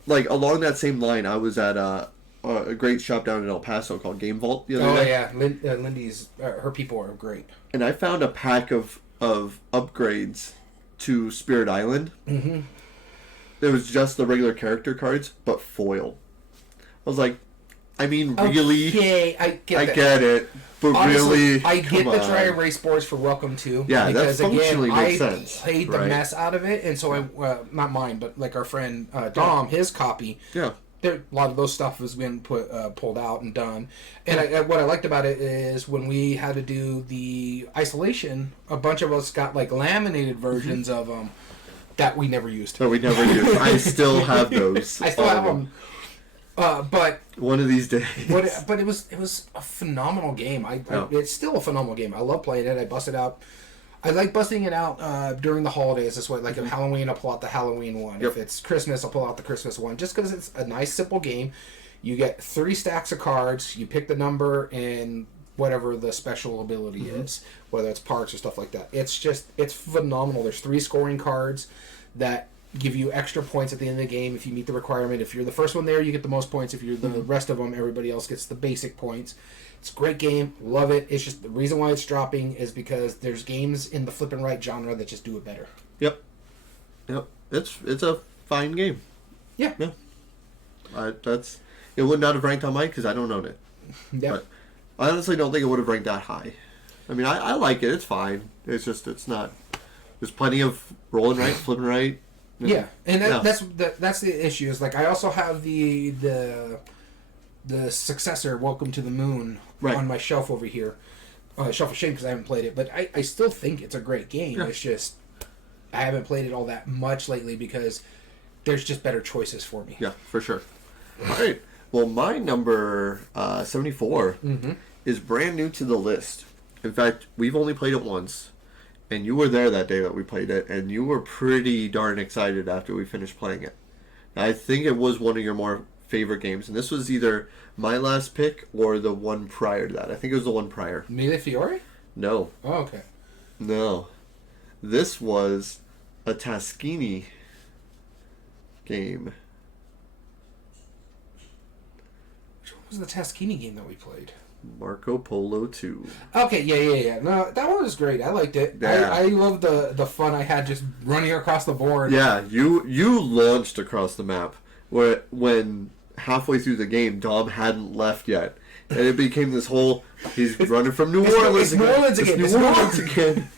like along that same line, I was at a great shop down in El Paso called Game Vault the other day. Oh, yeah. Lindy's, her people are great. And I found a pack of upgrades to Spirit Island. Mm-hmm. It was just the regular character cards, but foil. I was like, I mean, really? Okay, I get it. But honestly, really, I get the dry erase boards for Welcome To. Yeah, because that functionally makes I sense. played the mess out of it, and so I, not mine, but like our friend Dom, his copy. Yeah. A lot of those stuff has been pulled out and done. And what I liked about it is when we had to do the isolation, a bunch of us got like laminated versions of them that we never used. That we never used. I still have those. I still have them. But one of these days. But it was a phenomenal game. It's still a phenomenal game. I love playing it. I bust it out. I like busting it out during the holidays. This way, like if Halloween, I'll pull out the Halloween one. Yep. If it's Christmas, I'll pull out the Christmas one. Just because it's a nice, simple game. You get 3 stacks of cards. You pick the number and whatever the special ability is, whether it's parts or stuff like that. It's phenomenal. There's 3 scoring cards that give you extra points at the end of the game if you meet the requirement. If you're the first one there, you get the most points. If you're the rest of them, everybody else gets the basic points. It's a great game. Love it. It's just the reason why it's dropping is because there's games in the Flippin' Right genre that just do it better. Yep. It's a fine game. Yeah. It would not have ranked on mine because I don't own it. Yeah. But I honestly don't think it would have ranked that high. I mean, I like it. It's fine. It's not. There's plenty of rolling right, flipping right. Yeah, and that's the issue. Is like I also have the successor, Welcome to the Moon, on my shelf over here. Shelf of Shame because I haven't played it, but I still think it's a great game. Yeah. It's just I haven't played it all that much lately because there's just better choices for me. Yeah, for sure. All right. Well, my number 74 is brand new to the list. In fact, we've only played it once. And you were there that day that we played it, and you were pretty darn excited after we finished playing it. I think it was one of your more favorite games, and this was either my last pick or the one prior to that. I think it was the one prior. Mille Fiori? No. Oh, okay. No. This was a Taschini game. Which one was the Taschini game that we played? Marco Polo 2. Okay, yeah. No, that one was great. I liked it. Yeah. I loved the fun I had just running across the board. Yeah, you launched across the map when halfway through the game, Dom hadn't left yet. And it became this whole, he's running from New Orleans again.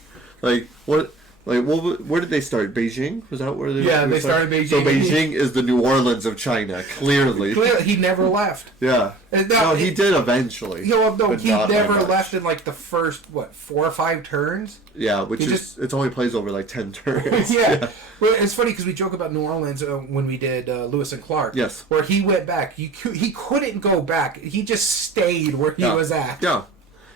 Like, what? Like, where did they start? Beijing? Was that where they? Yeah, they started Beijing. So Beijing is the New Orleans of China, clearly. He never left. Yeah. No, he did eventually. He never left in like the first 4 or 5 turns. Yeah, it only plays over like 10 turns. Yeah. Well, it's funny because we joke about New Orleans when we did Lewis and Clark. Yes. Where he went back. He couldn't go back. He just stayed where he was at. Yeah.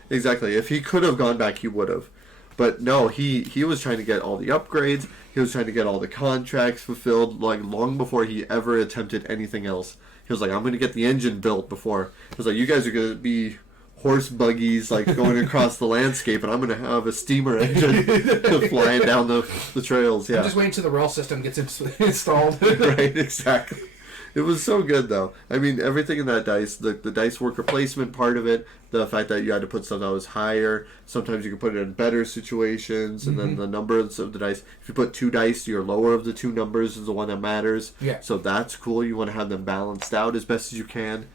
Exactly. If he could have gone back, he would have. But no, he was trying to get all the upgrades. He was trying to get all the contracts fulfilled, like long before he ever attempted anything else. He was like, I'm going to get the engine built before. He was like, you guys are going to be horse buggies like going across the landscape, and I'm going to have a steamer engine flying down the trails. Yeah. I'm just waiting till the rail system gets installed. Right, exactly. It was so good, though. I mean, everything in that dice, the dice worker placement part of it, the fact that you had to put stuff that was higher. Sometimes you could put it in better situations, and then the numbers of the dice. If you put 2 dice, your lower of the 2 numbers is the one that matters. Yeah. So that's cool. You want to have them balanced out as best as you can.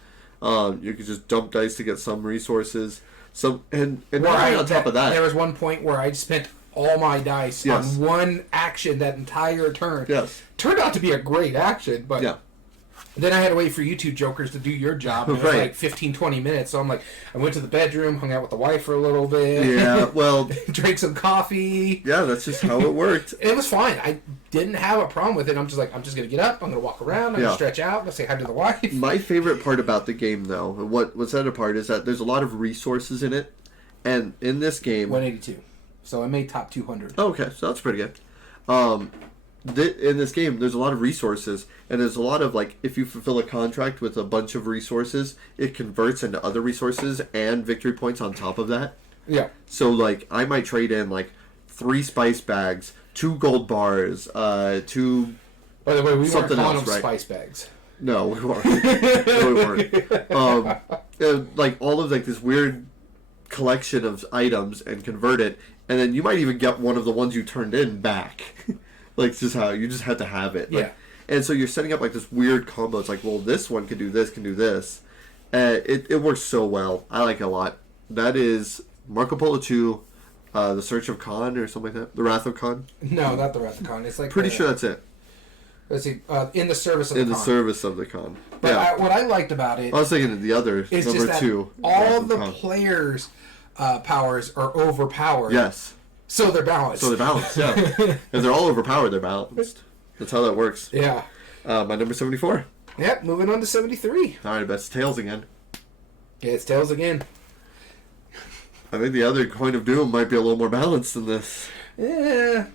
You could just dump dice to get some resources. And on top of that, there was one point where I spent all my dice on one action that entire turn. Yes. Turned out to be a great action, but then I had to wait for you two jokers to do your job. And it was like 15, 20 minutes. So I'm like, I went to the bedroom, hung out with the wife for a little bit. Yeah, well. Drank some coffee. Yeah, that's just how it worked. It was fine. I didn't have a problem with it. I'm just like, I'm just going to get up. I'm going to walk around. I'm going to stretch out. I'm going to say hi to the wife. My favorite part about the game, though, what set it apart is that there's a lot of resources in it. And in this game... 182. So I made top 200. Oh, okay, so that's pretty good. In this game, there's a lot of resources, and there's a lot of, like, if you fulfill a contract with a bunch of resources, it converts into other resources and victory points on top of that. Yeah. So, like, I might trade in, like, 3 spice bags, 2 gold bars, 2... By the way, we weren't calling them spice bags. No, we weren't. No, we weren't. Like, all of, like, this weird collection of items and convert it, and then you might even get one of the ones you turned in back. Like, it's just how you just had to have it. Like, and so you're setting up like this weird combo. It's like, well, this one can do this, can do this. It works so well. I like it a lot. That is Marco Polo 2, The Search of Khan or something like that. The Wrath of Khan. No, not the Wrath of Khan. It's like pretty sure that's it. Let's see. In the service of the Khan. In the service of the Khan. But what I liked about it, I was thinking of the other is number just that 2. all the players' powers are overpowered. Yes. So they're balanced. Yeah. If they're all overpowered, they're balanced. That's how that works. Yeah. My number 74. Yep, moving on to 73. All right, that's Tails again. Yeah, it's Tails again. I think the other Coin of Doom might be a little more balanced than this. Yeah.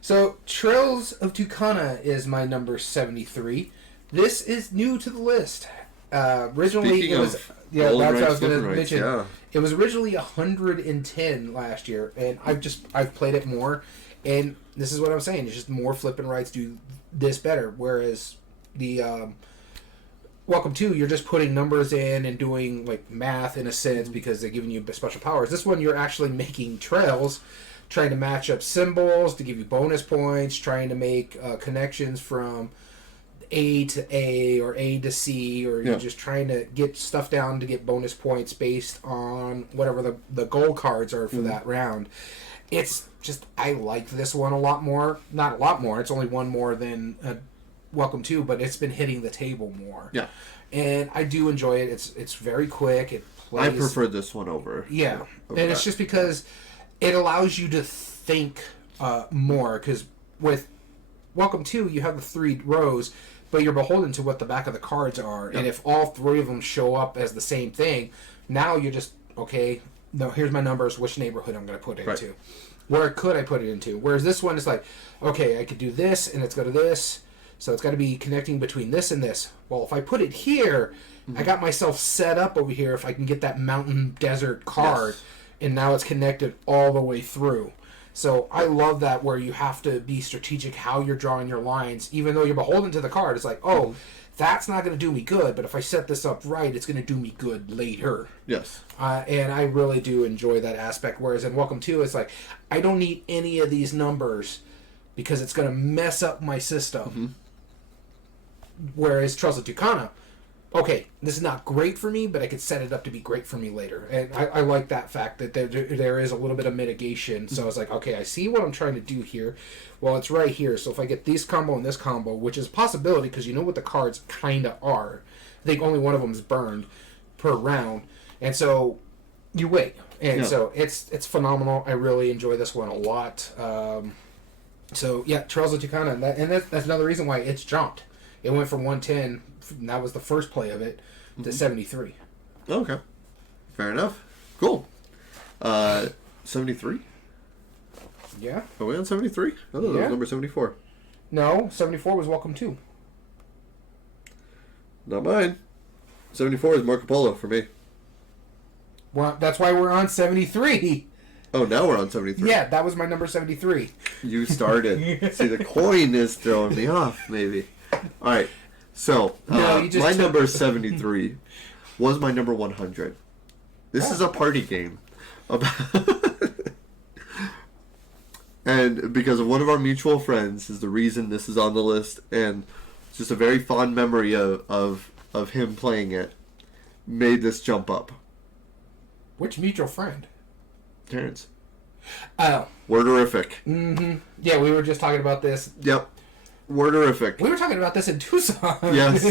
So, Trails of Tucana is my number 73. This is new to the list. Originally, Speaking it was... Yeah, that's what I was going to mention. Yeah. It was originally 110 last year, and I've played it more, and this is what I'm saying. It's just more flipping rights do this better, whereas the Welcome to, you're just putting numbers in and doing like math in a sense because they're giving you special powers. This one, you're actually making trails, trying to match up symbols to give you bonus points, trying to make connections from A to A or A to C, or you're just trying to get stuff down to get bonus points based on whatever the goal cards are for that round. It's just, I like this one a lot more. Not a lot more, it's only one more than Welcome to, but it's been hitting the table more. Yeah. And I do enjoy it. It's very quick. It plays... I prefer this one over. Yeah. Over and it's just because it allows you to think more, because with Welcome to, you have the 3 rows, but you're beholden to what the back of the cards are. Yep. And if all 3 of them show up as the same thing, now you're just, okay, no, here's my numbers, which neighborhood I'm going to put it into. Where could I put it into? Whereas this one is like, okay, I could do this, and let's go to this. So it's got to be connecting between this and this. Well, if I put it here, I got myself set up over here if I can get that mountain desert card, and now it's connected all the way through. So I love that, where you have to be strategic how you're drawing your lines. Even though you're beholden to the card, it's like, oh, that's not going to do me good, but if I set this up right, it's going to do me good later. Yes. And I really do enjoy that aspect. Whereas in Welcome to, it's like, I don't need any of these numbers because it's going to mess up my system. Mm-hmm. Whereas Trails of Tucana, okay, this is not great for me, but I could set it up to be great for me later. And I like that fact that there is a little bit of mitigation. So I was like, okay, I see what I'm trying to do here. Well, it's right here. So if I get this combo and this combo, which is a possibility because you know what the cards kind of are. I think only one of them is burned per round. And so you wait. And so it's phenomenal. I really enjoy this one a lot. So, yeah, Trails of Tucana. And that's another reason why it's jumped. It went from 110, and that was the first play of it, to 73. Okay. Fair enough. Cool. 73? Yeah. Are we on 73? I thought that was number 74. No, 74 was Welcome to. Not mine. 74 is Marco Polo for me. Well, that's why we're on 73. Oh, now we're on 73. Yeah, that was my number 73. You started. See, the coin is throwing me off, maybe. All right. So, No, my number 73 was my number 100. This is a party game. And because of one of our mutual friends is the reason this is on the list, and it's just a very fond memory of him playing it, made this jump up. Which mutual friend? Terrence. Oh. Worderific. Mm-hmm. Yeah, we were just talking about this. Yep. Worderific. We were talking about this in Tucson. Yes.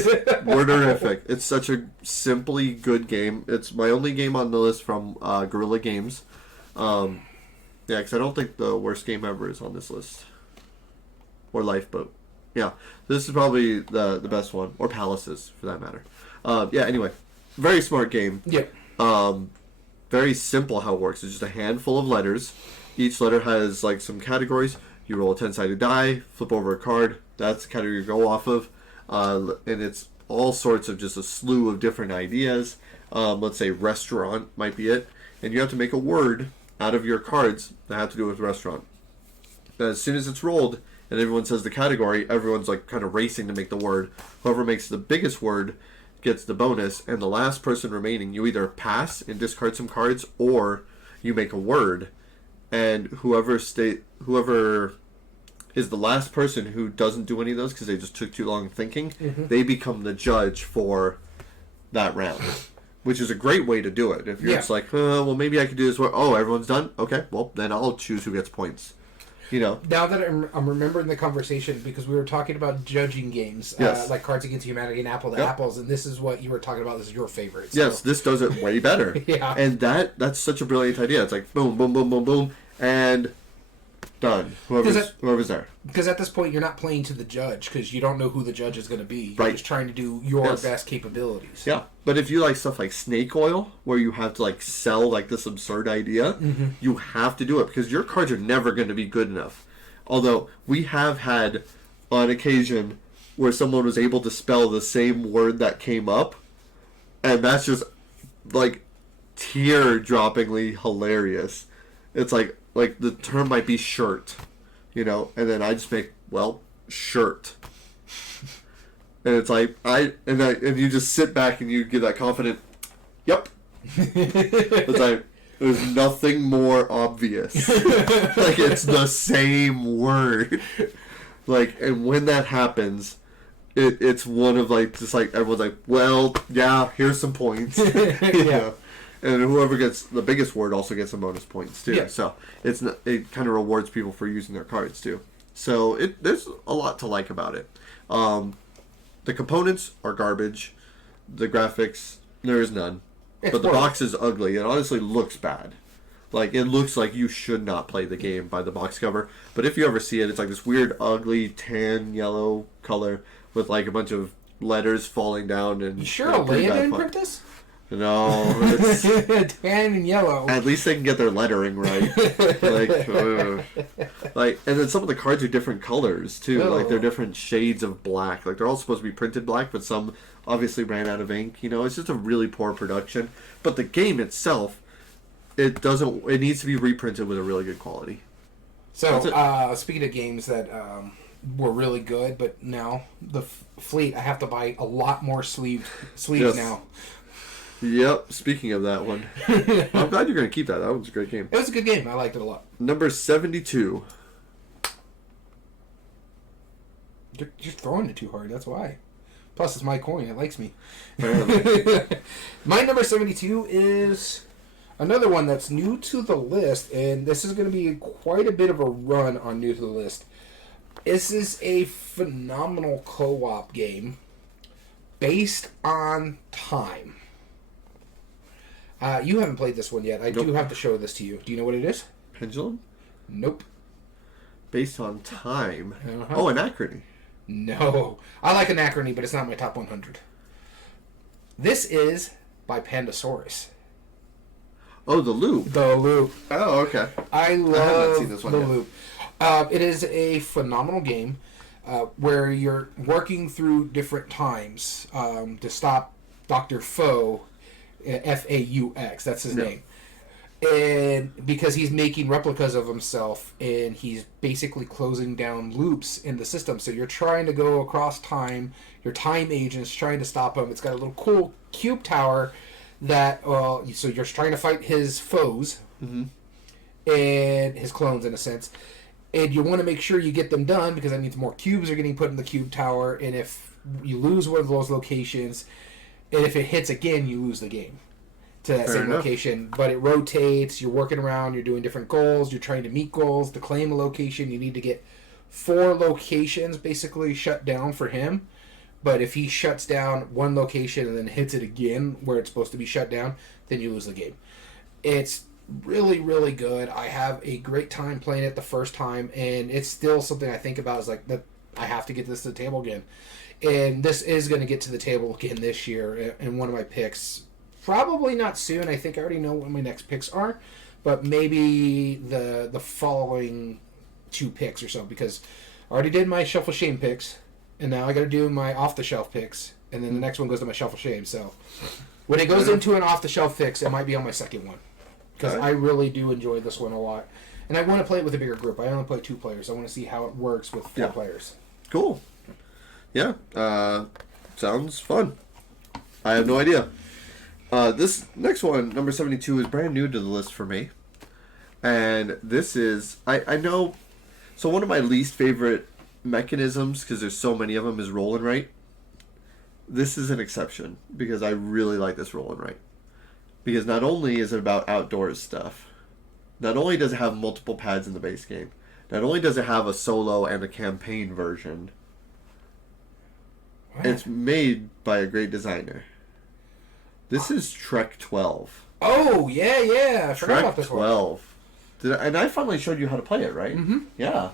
Worderific. It's such a simply good game. It's my only game on the list from Guerrilla Games. Yeah, because I don't think the worst game ever is on this list. Or Lifeboat. Yeah. This is probably the best one. Or Palaces, for that matter. Yeah, anyway. Very smart game. Yeah. Very simple how it works. It's just a handful of letters. Each letter has like some categories. You roll a 10-sided die, flip over a card. That's the category you go off of. And it's all sorts of just a slew of different ideas. Let's say restaurant might be it. And you have to make a word out of your cards that have to do with restaurant. As soon as it's rolled and everyone says the category, everyone's like kind of racing to make the word. Whoever makes the biggest word gets the bonus, and the last person remaining, you either pass and discard some cards, or you make a word, and whoever is the last person who doesn't do any of those because they just took too long thinking, they become the judge for that round. Which is a great way to do it. If you're just like, well, maybe I could do this. Oh, everyone's done? Okay, well, then I'll choose who gets points. You know. Now that I'm remembering the conversation, because we were talking about judging games, like Cards Against Humanity and Apple to Apples, and this is what you were talking about. This is your favorite. So. Yes, this does it way better. Yeah. And that's such a brilliant idea. It's like, boom, boom, boom, boom, boom, and done. Whoever's there. Because at this point, you're not playing to the judge, because you don't know who the judge is going to be. You're just trying to do your best capabilities. Yeah. But if you like stuff like snake oil, where you have to like sell like this absurd idea, you have to do it, because your cards are never going to be good enough. Although, we have had, on occasion, where someone was able to spell the same word that came up, and that's just, like, tear-droppingly hilarious. It's like the term might be shirt, you know, and then I just make, well, shirt. And it's like, and you just sit back and you give that confident, yep. It's like, there's nothing more obvious. Like, it's the same word. Like, and when that happens, it's one of, like, just like, everyone's like, well, yeah, here's some points. You know? And whoever gets the biggest word also gets some bonus points, too. Yeah. So, it kind of rewards people for using their cards, too. So, there's a lot to like about it. The components are garbage. The graphics, there is none. But the box is ugly. It honestly looks bad. Like, it looks like you should not play the game by the box cover. But if you ever see it, it's like this weird, ugly, tan, yellow color with, like, a bunch of letters falling down. And you sure Alea didn't print this? No. It's, tan and yellow. At least they can get their lettering right. Like, and then some of the cards are different colors, too. Like, they're different shades of black. Like, they're all supposed to be printed black, but some obviously ran out of ink. You know, it's just a really poor production. But the game itself, it needs to be reprinted with a really good quality. So, speaking of games that were really good, but now the Fleet, I have to buy a lot more sleeves now. Yep, speaking of that one. I'm glad you're going to keep that. That was a great game. It was a good game. I liked it a lot. Number 72. You're throwing it too hard, that's why. Plus, it's my coin. It likes me. My number 72 is another one that's new to the list, and this is going to be quite a bit of a run on new to the list. This is a phenomenal co-op game based on time. You haven't played this one yet. I do have to show this to you. Do you know what it is? Pendulum? Nope. Based on time? Oh, Anachrony. No. I like Anachrony, but it's not my top 100. This is by Pandasaurus. Oh, The Loop. The Loop. Oh, okay. I love haven't seen this one The yet. Loop. It is a phenomenal game where you're working through different times to stop Dr. Faux, Faux, that's his name. And because he's making replicas of himself, and he's basically closing down loops in the system. So you're trying to go across time. Your time agent's trying to stop him. It's got a little cool cube tower that, so you're trying to fight his foes and his clones, in a sense. And you want to make sure you get them done, because that means more cubes are getting put in the cube tower. And if you lose one of those locations, and if it hits again, you lose the game to that same location. But it rotates, you're working around, you're doing different goals, you're trying to meet goals. To claim a location, you need to get 4 locations basically shut down for him. But if he shuts down one location and then hits it again where it's supposed to be shut down, then you lose the game. It's really, really good. I have a great time playing it the first time, and it's still something I think about, is like, that I have to get this to the table again. And this is going to get to the table again this year, and one of my picks. Probably not soon. I think I already know what my next picks are, but maybe the following 2 picks or so, because I already did my Shelf of Shame picks, and now I got to do my off-the-shelf picks, and then the next one goes to my Shelf of Shame. So when it goes into an off-the-shelf fix, it might be on my second one, because I really do enjoy this one a lot, and I want to play it with a bigger group. I only play 2 players. I want to see how it works with 4 players. Cool. Yeah. Sounds fun. I have no idea. This next one, number 72, is brand new to the list for me. And this is, I know, so one of my least favorite mechanisms, because there's so many of them, is roll and write. This is an exception, because I really like this roll and write. Because not only is it about outdoors stuff, not only does it have multiple pads in the base game, not only does it have a solo and a campaign version, it's made by a great designer. This is Trek 12. Oh, yeah. I forgot about this one. Trek 12. And I finally showed you how to play it, right? Mm-hmm. Yeah.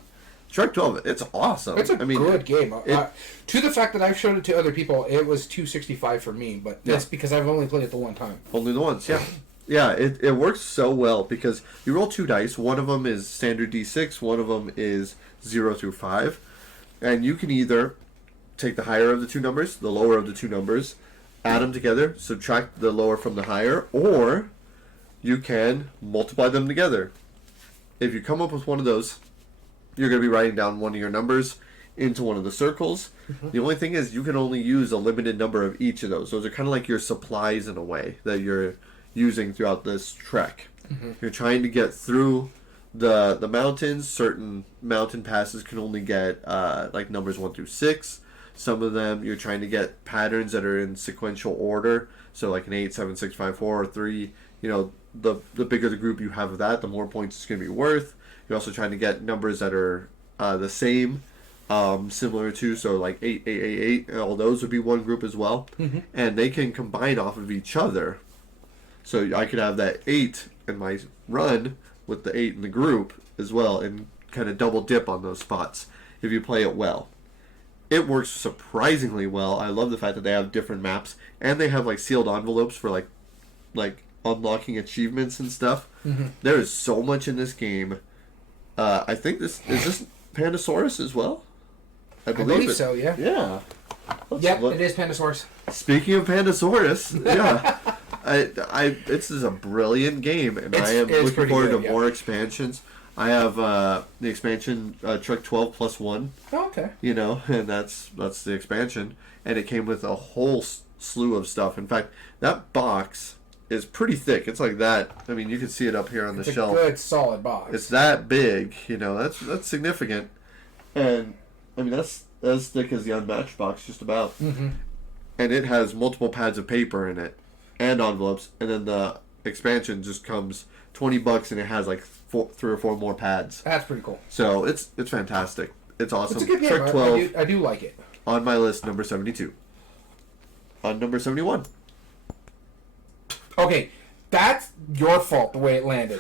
Trek 12, it's awesome. It's good game. To the fact that I've showed it to other people, it was $265 for me, but that's because I've only played it the one time. Only the once, yeah. Yeah, it works so well, because you roll 2 dice. One of them is standard D6, one of them is 0 through 5. And you can either take the higher of the 2 numbers, the lower of the 2 numbers, add them together, subtract the lower from the higher, or you can multiply them together. If you come up with one of those, you're going to be writing down one of your numbers into one of the circles. Mm-hmm. The only thing is, you can only use a limited number of each of those. Those are kind of like your supplies in a way that you're using throughout this trek. Mm-hmm. You're trying to get through the mountains. Certain mountain passes can only get like numbers 1 through 6. Some of them you're trying to get patterns that are in sequential order. So like an 8, 7, 6, 5, 4, or 3. You know, the bigger the group you have of that, the more points it's going to be worth. You're also trying to get numbers that are the same, similar to, so like 8, 8, 8, 8. All those would be one group as well. Mm-hmm. And they can combine off of each other. So I could have that 8 in my run with the 8 in the group as well, and kind of double dip on those spots if you play it well. It works surprisingly well. I love the fact that they have different maps, and they have like sealed envelopes for like unlocking achievements and stuff. Mm-hmm. There is so much in this game. I think this Pandasaurus as well. I believe so. Yeah. Yeah. It is Pandasaurus. Speaking of Pandasaurus, yeah, this is a brilliant game, and I am looking forward to more expansions. I have the expansion Trek 12 plus 1. Oh, okay. You know, and that's the expansion, and it came with a whole slew of stuff. In fact, that box is pretty thick. It's like that. I mean, you can see it up here on the shelf. It's a good, solid box. It's that big. You know, that's significant, and I mean that's as thick as the Unmatched box, just about. Mm-hmm. And it has multiple pads of paper in it, and envelopes, and then the expansion just comes $20, and it has like 3 or 4 more pads. That's pretty cool. So it's fantastic. It's awesome. It's a good game. Trek 12. I do like it. On my list, number 72. On number 71. Okay, that's your fault the way it landed.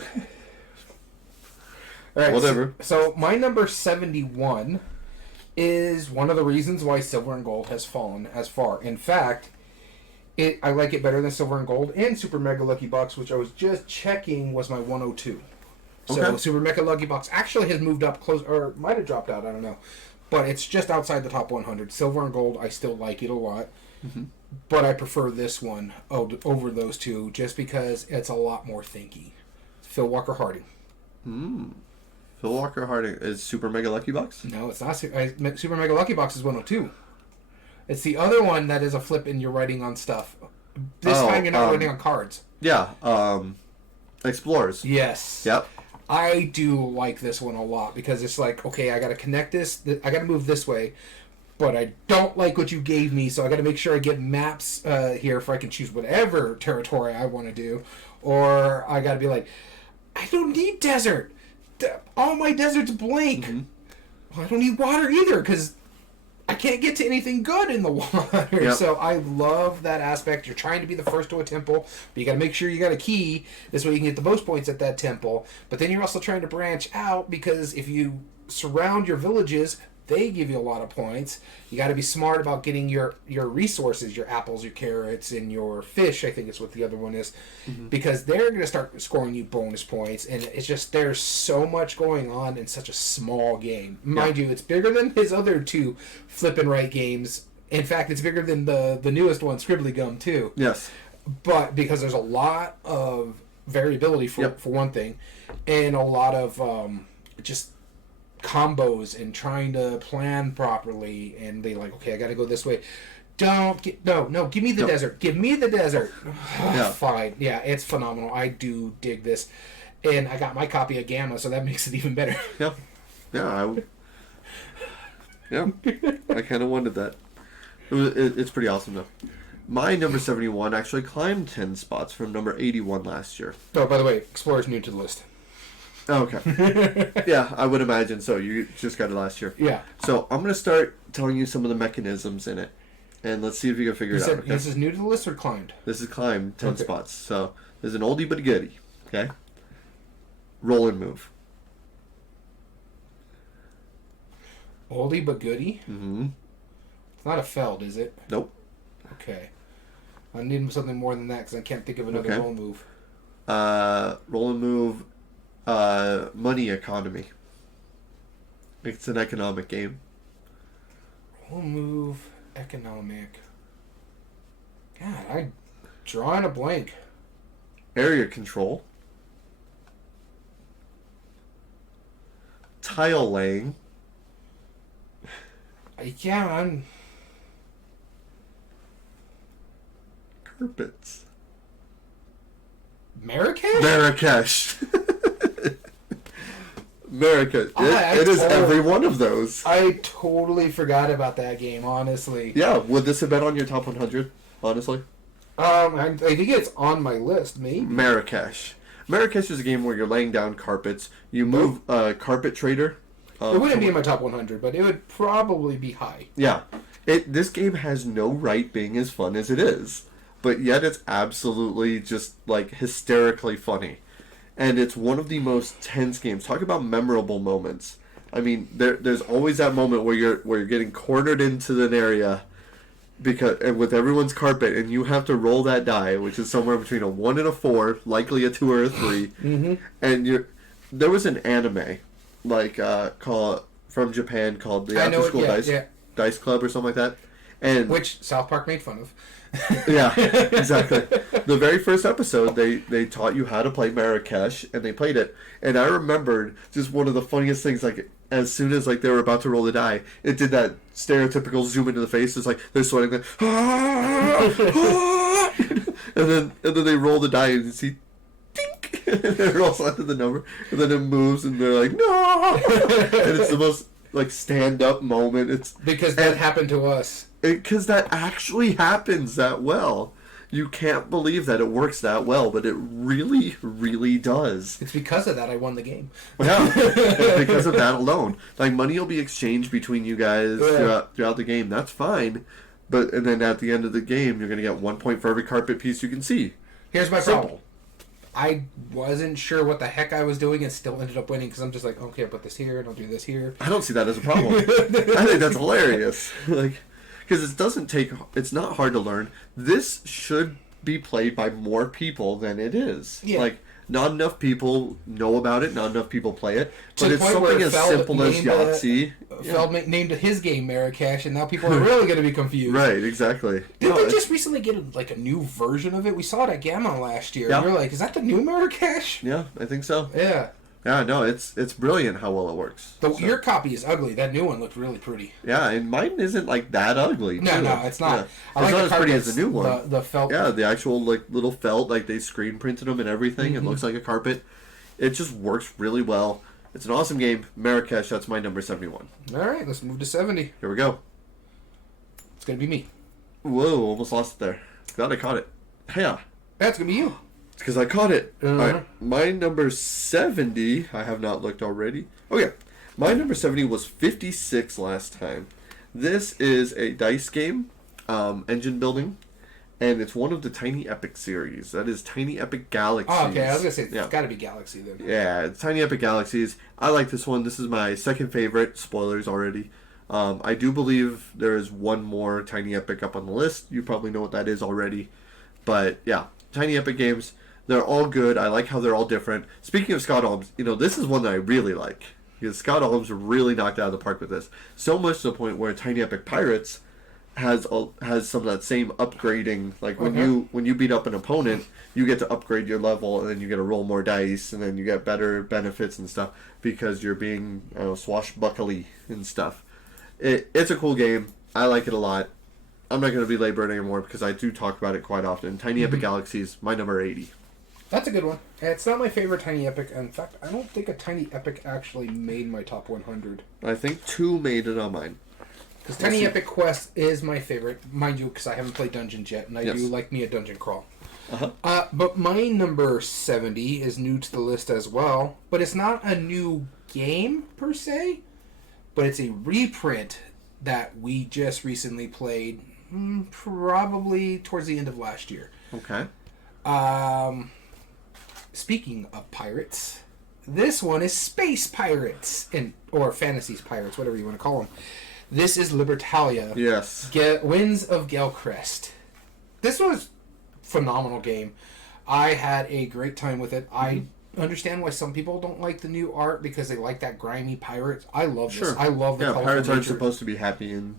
All right, whatever. So my number 71 is one of the reasons why Silver and Gold has fallen as far. In fact, I like it better than Silver and Gold and Super Mega Lucky Box, which I was just checking was my 102. So okay. Super Mega Lucky Box actually has moved up close, or might have dropped out, I don't know. But it's just outside the top 100. Silver and Gold, I still like it a lot. Mm-hmm. But I prefer this one over those two just because it's a lot more thinky. Phil Walker Harding. Phil Walker Harding is Super Mega Lucky Box? No, it's not. Super Mega Lucky Box is 102. It's the other one that is a flip and you're writing on stuff. This time you're not writing on cards. Yeah. Explorers. Yes. Yep. I do like this one a lot because it's like, okay, I got to connect this. I got to move this way. But I don't like what you gave me, so I got to make sure I get maps here if I can choose whatever territory I want to do. Or I got to be like, I don't need desert. All my desert's blank. Well, I don't need water either because I can't get to anything good in the water. Yep. So I love that aspect. You're trying to be the first to a temple, but you got to make sure you got a key. This way you can get the most points at that temple. But then you're also trying to branch out because if you surround your villages, they give you a lot of points. You got to be smart about getting your resources, your apples, your carrots, and your fish, I think is what the other one is, because they're going to start scoring you bonus points, and it's just there's so much going on in such a small game. Mind you, it's bigger than his other two flip and write games. In fact, it's bigger than the newest one, Scribbly Gum, too. Yes. But because there's a lot of variability for one thing, and a lot of just combos and trying to plan properly, and they like, okay, I gotta go this way. Give me the desert. Give me the desert. Fine. Yeah, it's phenomenal. I do dig this. And I got my copy of Gamma, so that makes it even better. I kind of wanted that. It's pretty awesome, though. My number 71 actually climbed 10 spots from number 81 last year. Oh, by the way, Explorer's new to the list. Oh, okay. Yeah, I would imagine so. You just got it last year. Yeah. So I'm going to start telling you some of the mechanisms in it. And let's see if you can figure it out. Okay? This is new to the list or climbed? This is climbed 10 spots. So there's an oldie but a goodie. Okay? Roll and move. Oldie but goodie? Mm-hmm. It's not a Feld, is it? Nope. Okay. I need something more than that because I can't think of another roll and move. Roll and move. Money economy. It's an economic game. Roll move economic. God, I'm drawing a blank. Area control. Tile laying. I'm... Carpets. Marrakesh? Marrakesh. Marrakesh. It is every one of those. I totally forgot about that game, honestly. Yeah, would this have been on your top 100, honestly? I think it's on my list, maybe. Marrakesh. Marrakesh is a game where you're laying down carpets. You move a carpet trader. It wouldn't be in my top 100, but it would probably be high. Yeah. This game has no right being as fun as it is. But yet it's absolutely just, like, hysterically funny. And it's one of the most tense games. Talk about memorable moments. I mean, there's always that moment where you're getting cornered into an area and with everyone's carpet, and you have to roll that die, which is somewhere between a 1 and a 4, likely a 2 or a 3. Mm-hmm. And there was an anime called from Japan called the After School Dice Club or something like that. And which South Park made fun of. Yeah, exactly. The very first episode, they taught you how to play Marrakesh, and they played it. And I remembered just one of the funniest things, like, as soon as, like, they were about to roll the die, it did that stereotypical zoom into the face. It's like, they're sweating, like, and then they roll the die, and you see, dink, and it rolls onto the number, and then it moves, and they're like, no! And it's the most, like, stand-up moment. Because that happened to us. Because that actually happens that well. You can't believe that it works that well, but it really, really does. It's because of that I won the game. Yeah, it's because of that alone. Like, money will be exchanged between you guys throughout the game. That's fine. And then at the end of the game, you're going to get 1 point for every carpet piece you can see. Here's my problem. I wasn't sure what the heck I was doing and still ended up winning because I'm just like, okay, I'll put this here and I'll do this here. I don't see that as a problem. I think that's hilarious. Because it's not hard to learn. This should be played by more people than it is. Yeah. Like, not enough people know about it, not enough people play it. But it's something as simple as Yahtzee. Feld named his game Marrakesh, and now people are really going to be confused. Right, exactly. Didn't they just recently get a new version of it? We saw it at Gamma last year. Yeah. And we were like, is that the new Marrakesh? Yeah, I think so. Yeah. Yeah, no, it's brilliant how well it works. Your copy is ugly. That new one looked really pretty. Yeah, and mine isn't like that ugly. No, too. no, it's not. Yeah. I like it's not the as pretty as the new one. The felt. Yeah, the actual like little felt, like they screen printed them and everything. It looks like a carpet. It just works really well. It's an awesome game. Marrakesh, that's my number 71. All right, let's move to 70. Here we go. It's gonna be me. Whoa, almost lost it there. Glad I caught it. Yeah. That's gonna be you. It's because I caught it. Uh-huh. All right, my number 70, I have not looked already. Okay, my number 70 was 56 last time. This is a dice game, engine building, and it's one of the Tiny Epic series. That is Tiny Epic Galaxies. Oh, okay. I was gonna say it's got to be Galaxy then. Yeah, it's Tiny Epic Galaxies. I like this one. This is my second favorite. Spoilers already. I do believe there is one more Tiny Epic up on the list. You probably know what that is already. But yeah, Tiny Epic games. They're all good. I like how they're all different. Speaking of Scott Alms, this is one that I really like. Because Scott Alms really knocked it out of the park with this. So much to the point where Tiny Epic Pirates has some of that same upgrading. Like when you beat up an opponent, you get to upgrade your level, and then you get to roll more dice, and then you get better benefits and stuff because you're being swashbuckly and stuff. It's a cool game. I like it a lot. I'm not going to belabor it anymore because I do talk about it quite often. Tiny Epic Galaxies, my number 80. That's a good one. It's not my favorite Tiny Epic. In fact, I don't think a Tiny Epic actually made my top 100. I think 2 made it on mine. Because Tiny Epic Quest is my favorite, mind you, because I haven't played dungeons yet, and I do like me a dungeon crawl. But my number 70 is new to the list as well, but it's not a new game per se, but it's a reprint that we just recently played, probably towards the end of last year. Okay. Speaking of pirates, this one is Space Pirates, or Fantasies Pirates, whatever you want to call them. This is Libertalia. Yes. Winds of Galcrest. This was a phenomenal game. I had a great time with it. I understand why some people don't like the new art because they like that grimy pirates. I love this. I love the colorful pirates aren't nature. supposed to be happy in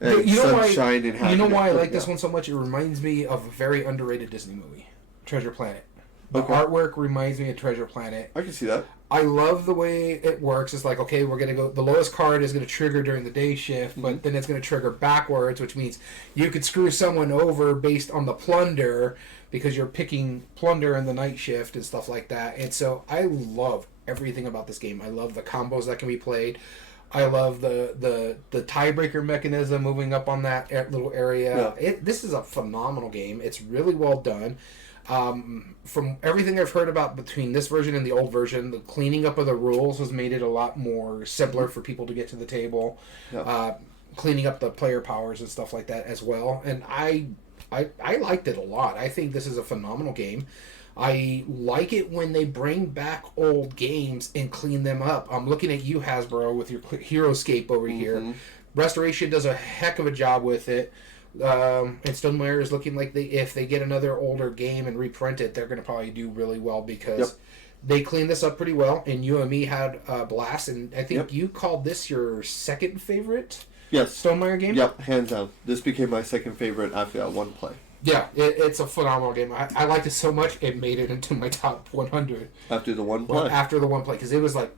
sunshine and happiness. You know why I like this one so much? It reminds me of a very underrated Disney movie, Treasure Planet. The artwork reminds me of Treasure Planet. I can see that. I love the way it works. It's like, okay, we're going to go... The lowest card is going to trigger during the day shift, but then it's going to trigger backwards, which means you could screw someone over based on the plunder because you're picking plunder in the night shift and stuff like that. And so I love everything about this game. I love the combos that can be played. I love the tiebreaker mechanism moving up on that little area. Yeah. This is a phenomenal game. It's really well done. From everything I've heard about between this version and the old version, the cleaning up of the rules has made it a lot more simpler for people to get to the table. Yeah. Cleaning up the player powers and stuff like that as well. And I liked it a lot. I think this is a phenomenal game. I like it when they bring back old games and clean them up. I'm looking at you, Hasbro, with your Heroescape over here. Restoration does a heck of a job with it. And Stonemaier is looking like if they get another older game and reprint it, they're going to probably do really well because they cleaned this up pretty well. And you and me had a blast. And I think you called this your second favorite Stonemaier game? Yep, hands down. This became my second favorite after that one play. Yeah, it's a phenomenal game. I liked it so much, it made it into my top 100. After the one play? After the one play, because it was like...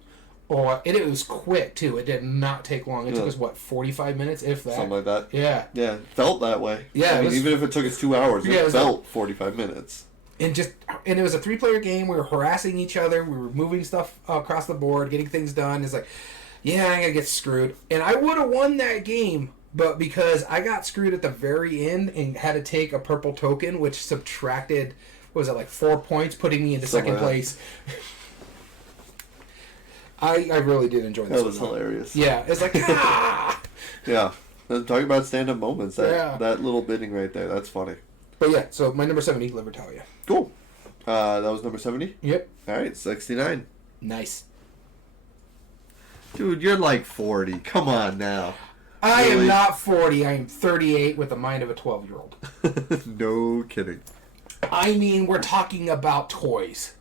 and it was quick, too. It did not take long. It took us, 45 minutes, if that? Something like that. Yeah. Yeah, it felt that way. Yeah. Even if it took us 2 hours, it felt 45 minutes. And it was a 3-player game. We were harassing each other. We were moving stuff across the board, getting things done. It's like, I'm going to get screwed. And I would have won that game, but because I got screwed at the very end and had to take a purple token, which subtracted, 4 points, putting me into second place. I really did enjoy this. That was hilarious. Yeah, it's like, Yeah, talking about stand-up moments. That little bidding right there, that's funny. But yeah, so my number 70, Libertalia. Cool. That was number 70? Yep. All right, 69. Nice. Dude, you're like 40. Come on now. I am not 40. I am 38 with the mind of a 12-year-old. No kidding. I mean, we're talking about toys.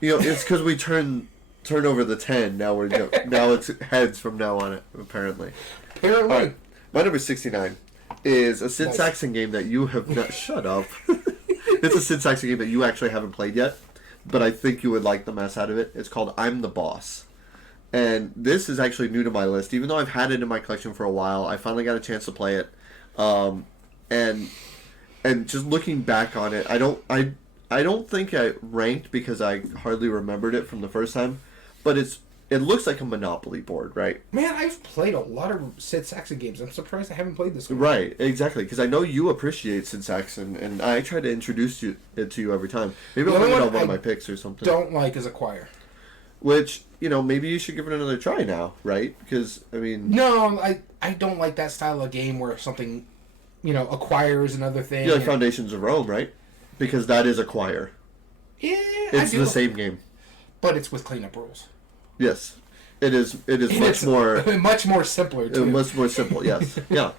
It's because we turn turn over the 10. Now now it's heads from now on. Apparently. Apparently. All right. My number 69 is a Sid Saxon game that you have not. Shut up. It's a Sid Saxon game that you actually haven't played yet, but I think you would like the mess out of it. It's called I'm the Boss. And this is actually new to my list. Even though I've had it in my collection for a while, I finally got a chance to play it. And just looking back on it, I don't think I ranked because I hardly remembered it from the first time, but it looks like a Monopoly board, right? Man, I've played a lot of Sid Saxon games. I'm surprised I haven't played this one. Right, exactly, because I know you appreciate Sid Saxon, and I try to introduce it to you every time. Maybe I'll bring it on one of my picks or something. Don't like is Acquire. Which, maybe you should give it another try now, right? Because, I mean... No, I don't like that style of game where something, acquires another thing. You like Foundations of Rome, right? Because that is Acquire. Yeah, it's the same game. But it's with cleanup rules. Yes. It is much more... much more simpler, too. Much more simple, yes. Yeah.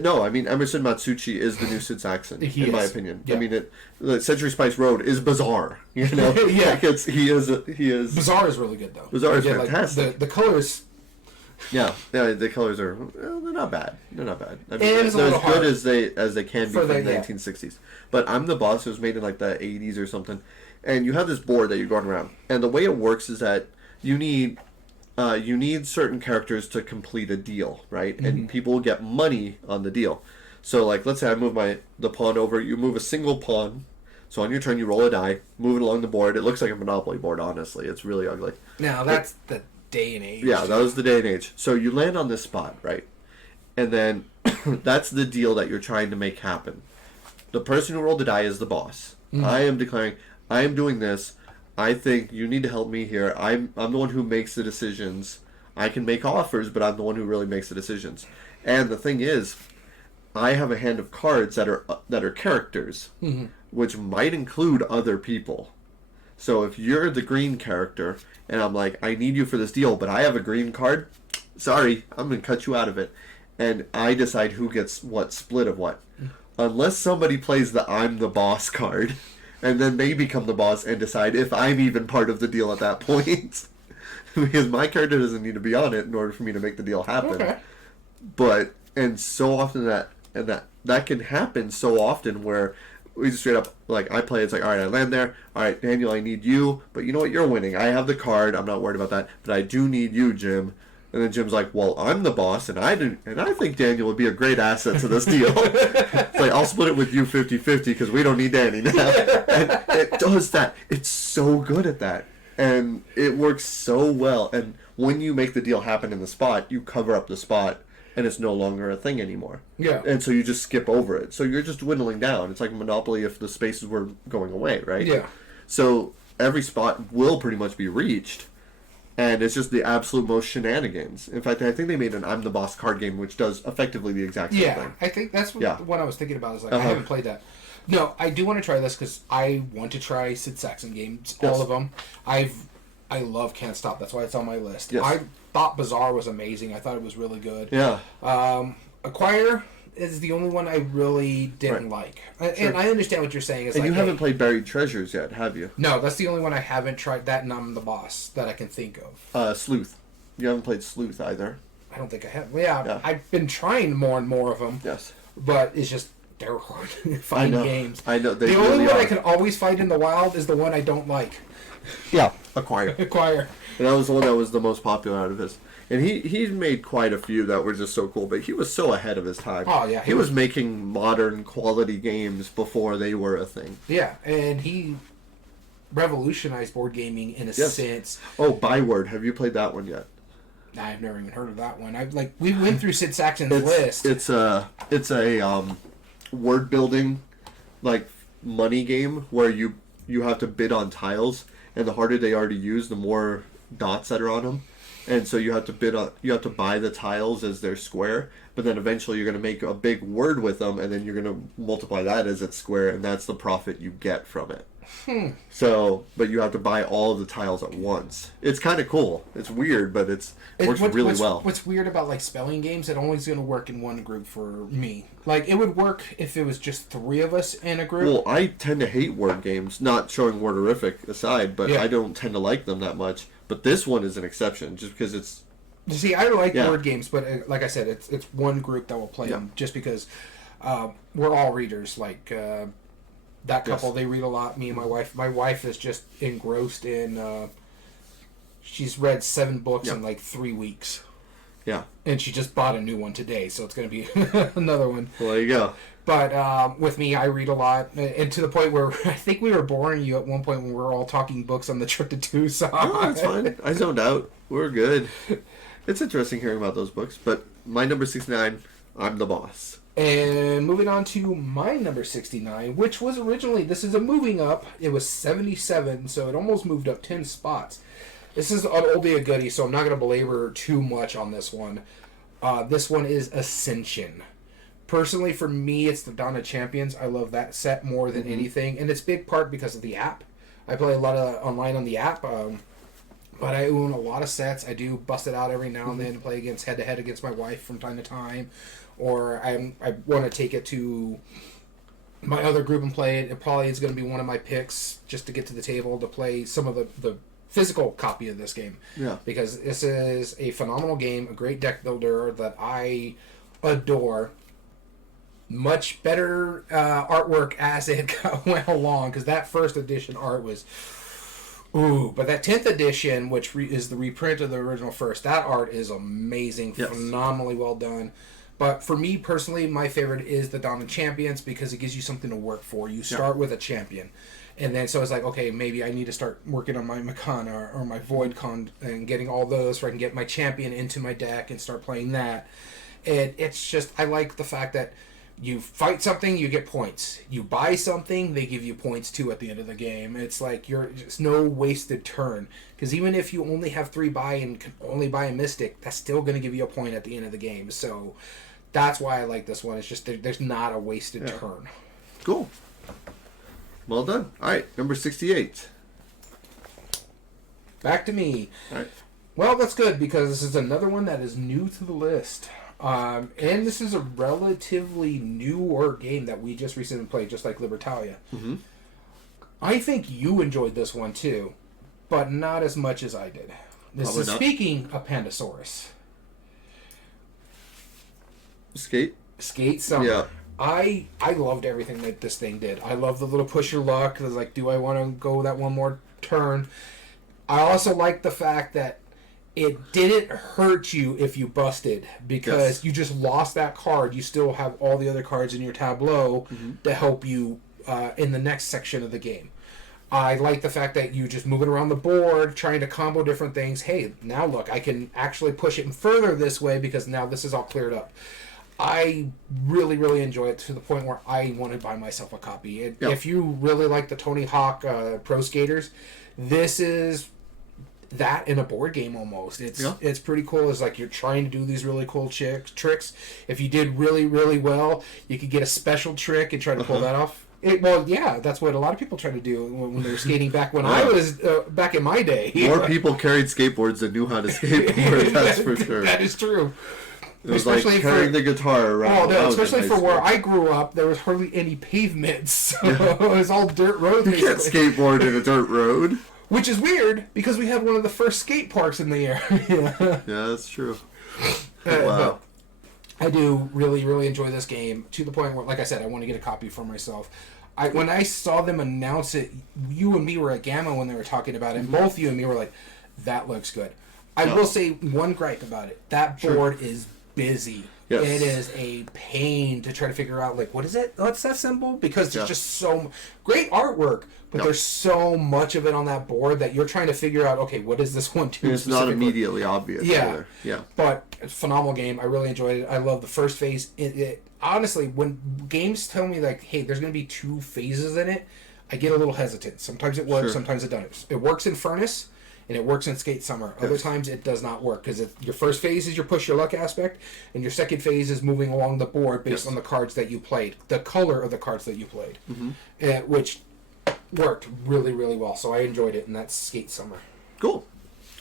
No, I mean, Emerson Matsuuchi is the new Sid Saxon, in my opinion. Yeah. I mean, Century Spice Road is bizarre, Yeah. Like he is... Bizarre is really good, though. Bizarre is fantastic. Like, the colors... Yeah, the colors are... Well, they're not bad. They're not bad. I mean, they're as good as they can be from the 1960s. But I'm the Boss. It was made in, like, the 80s or something. And you have this board that you're going around. And the way it works is that you need certain characters to complete a deal, right? Mm-hmm. And people get money on the deal. So, like, let's say I move the pawn over. You move a single pawn. So on your turn, you roll a die, move it along the board. It looks like a Monopoly board, honestly. It's really ugly. Now, that's the day and age. Yeah, that was the day and age. So you land on this spot, right? And then that's the deal that you're trying to make happen. The person who rolled the die is the boss. Mm-hmm. I am declaring, I am doing this. I think you need to help me here. I'm the one who makes the decisions. I can make offers, but I'm the one who really makes the decisions. And the thing is, I have a hand of cards that are characters, mm-hmm. which might include other people. So if you're the green character, and I'm like, I need you for this deal, but I have a green card, sorry, I'm going to cut you out of it. And I decide who gets what split of what. Unless somebody plays the I'm the boss card, and then they become the boss and decide if I'm even part of the deal at that point. Because my character doesn't need to be on it in order for me to make the deal happen. Okay. And so often that can happen so often where we just straight up, like, I play, it's like, all right, I land there. All right, Daniel, I need you. But you know what? You're winning. I have the card. I'm not worried about that. But I do need you, Jim. And then Jim's like, well, I'm the boss, and I think Daniel would be a great asset to this deal. It's like, I'll split it with you 50-50 because we don't need Danny now. And it does that. It's so good at that. And it works so well. And when you make the deal happen in the spot, you cover up the spot, and it's no longer a thing anymore. Yeah. And so you just skip over it. So you're just dwindling down. It's like Monopoly if the spaces were going away, right? Yeah. So every spot will pretty much be reached. And it's just the absolute most shenanigans. In fact, I think they made an I'm the Boss card game, which does effectively the exact same thing. I think that's what I was thinking about. Is like, I haven't played that. No, I do want to try this because I want to try Sid Saxon games, all of them. I love Can't Stop. That's why it's on my list. Yes. I thought Bazaar was amazing. I thought it was really good. Yeah. Acquire is the only one I really didn't like. And I understand what you're saying. And you haven't played Buried Treasures yet, have you? No, that's the only one I haven't tried. That and I'm the Boss that I can think of. Sleuth. You haven't played Sleuth either. I don't think I have. Yeah, I've been trying more and more of them. Yes. But it's just, they're hard to find games. I know. The only one I can always find in the wild is the one I don't like. Yeah, Acquire. Acquire. And that was the one that was the most popular out of his. And he made quite a few that were just so cool, but he was so ahead of his time. Oh, yeah. He was making modern quality games before they were a thing. Yeah, and he revolutionized board gaming in a sense. Oh, Byword. Have you played that one yet? I've never even heard of that one. We went through Sid Saxon's list. It's a word building, like, money game where you have to bid on tiles, and the harder they are to use, the more dots that are on them. And so you have to buy the tiles as their square, but then eventually you're going to make a big word with them, and then you're going to multiply that as its square, and that's the profit you get from it. So, but you have to buy all of the tiles at once. It's kind of cool. It's weird, but it works really well. What's weird about, like, spelling games, it only's going to work in one group for me. Like, it would work if it was just 3 of us in a group. Well, I tend to hate word games, not showing Worderific aside, but I don't tend to like them that much. But this one is an exception, just because it's... See, I like board games, but like I said, it's one group that will play them, just because we're all readers. Like, that couple, they read a lot. Me and my wife. My wife is just engrossed in... she's read 7 books in like 3 weeks. Yeah. And she just bought a new one today, so it's going to be another one. Well, there you go. But with me, I read a lot, and to the point where I think we were boring you at one point when we were all talking books on the trip to Tucson. No, that's fine. I zoned out. We're good. It's interesting hearing about those books, but my number 69, I'm the boss. And moving on to my number 69, which was originally, this is a moving up. It was 77, so it almost moved up 10 spots. This is an oldie a goodie, so I'm not going to belabor too much on this one. This one is Ascension. Personally, for me, it's the Dawn of Champions. I love that set more than anything, and it's big part because of the app. I play a lot of online on the app, but I own a lot of sets. I do bust it out every now and then to play against head-to-head against my wife from time to time, or I want to take it to my other group and play it. It probably is going to be one of my picks just to get to the table to play some of the physical copy of this game. Yeah. Because this is a phenomenal game, a great deck builder that I adore. Much better artwork as it went along, because that first edition art was but that 10th edition, which is the reprint of the original first, that art is amazing, phenomenally well done. But for me personally, my favorite is the Dawn of Champions, because it gives you something to work for. You start with a champion, and then so it's like, okay, maybe I need to start working on my Makana or my Void Con and getting all those so I can get my champion into my deck and start playing that. And it's just, I like the fact that you fight something, you get points. You buy something, they give you points too at the end of the game. It's like it's no wasted turn. Because even if you only have 3 buy and can only buy a Mystic, that's still going to give you a point at the end of the game. So that's why I like this one. It's just there's not a wasted turn. Cool. Well done. All right, number 68. Back to me. All right. Well, that's good, because this is another one that is new to the list. And this is a relatively newer game that we just recently played, just like Libertalia. Mm-hmm. I think you enjoyed this one too, but not as much as I did. This Probably is not. Speaking of Pandasaurus. Skate Summer. Yeah. I loved everything that this thing did. I love the little push your luck. I was like, do I want to go that one more turn? I also like the fact that it didn't hurt you if you busted, because you just lost that card. You still have all the other cards in your tableau to help you in the next section of the game. I like the fact that you just moving around the board, trying to combo different things. Hey, now look, I can actually push it further this way because now this is all cleared up. I really, really enjoy it to the point where I want to buy myself a copy. If you really like the Tony Hawk Pro Skaters, this is that in a board game almost. It's pretty cool. It's like you're trying to do these really cool tricks. If you did really, really well, you could get a special trick and try to pull that off. That's what a lot of people try to do when they were skating back when I was back in my day. More people carried skateboards than knew how to skateboard, that's for sure. That is true. It was especially like carrying the guitar around. Oh, no, especially for where I grew up, there was hardly any pavements. So it was all dirt road. You can't skateboard in a dirt road. Which is weird, because we had one of the first skate parks in the area. Yeah, that's true. Wow. I do really, really enjoy this game, to the point where, like I said, I want to get a copy for myself. When I saw them announce it, you and me were at Gamma when they were talking about it, and both you and me were like, that looks good. I will say one gripe about it. That board is busy. Yes. It is a pain to try to figure out, like, what is it? What's that symbol? Because there's just so great artwork, but there's so much of it on that board that you're trying to figure out, okay, what does this one do? It's not immediately obvious. Either. Yeah. But it's a phenomenal game. I really enjoyed it. I love the first phase. Honestly, when games tell me, like, hey, there's going to be 2 phases in it, I get a little hesitant. Sometimes it works, sometimes it doesn't. It works in Furnace, and it works in Skate Summer. Other times it does not work, because your first phase is your push your luck aspect, and your second phase is moving along the board based on the cards that you played, the color of the cards that you played, which worked really, really well. So I enjoyed it, and that's Skate Summer. Cool.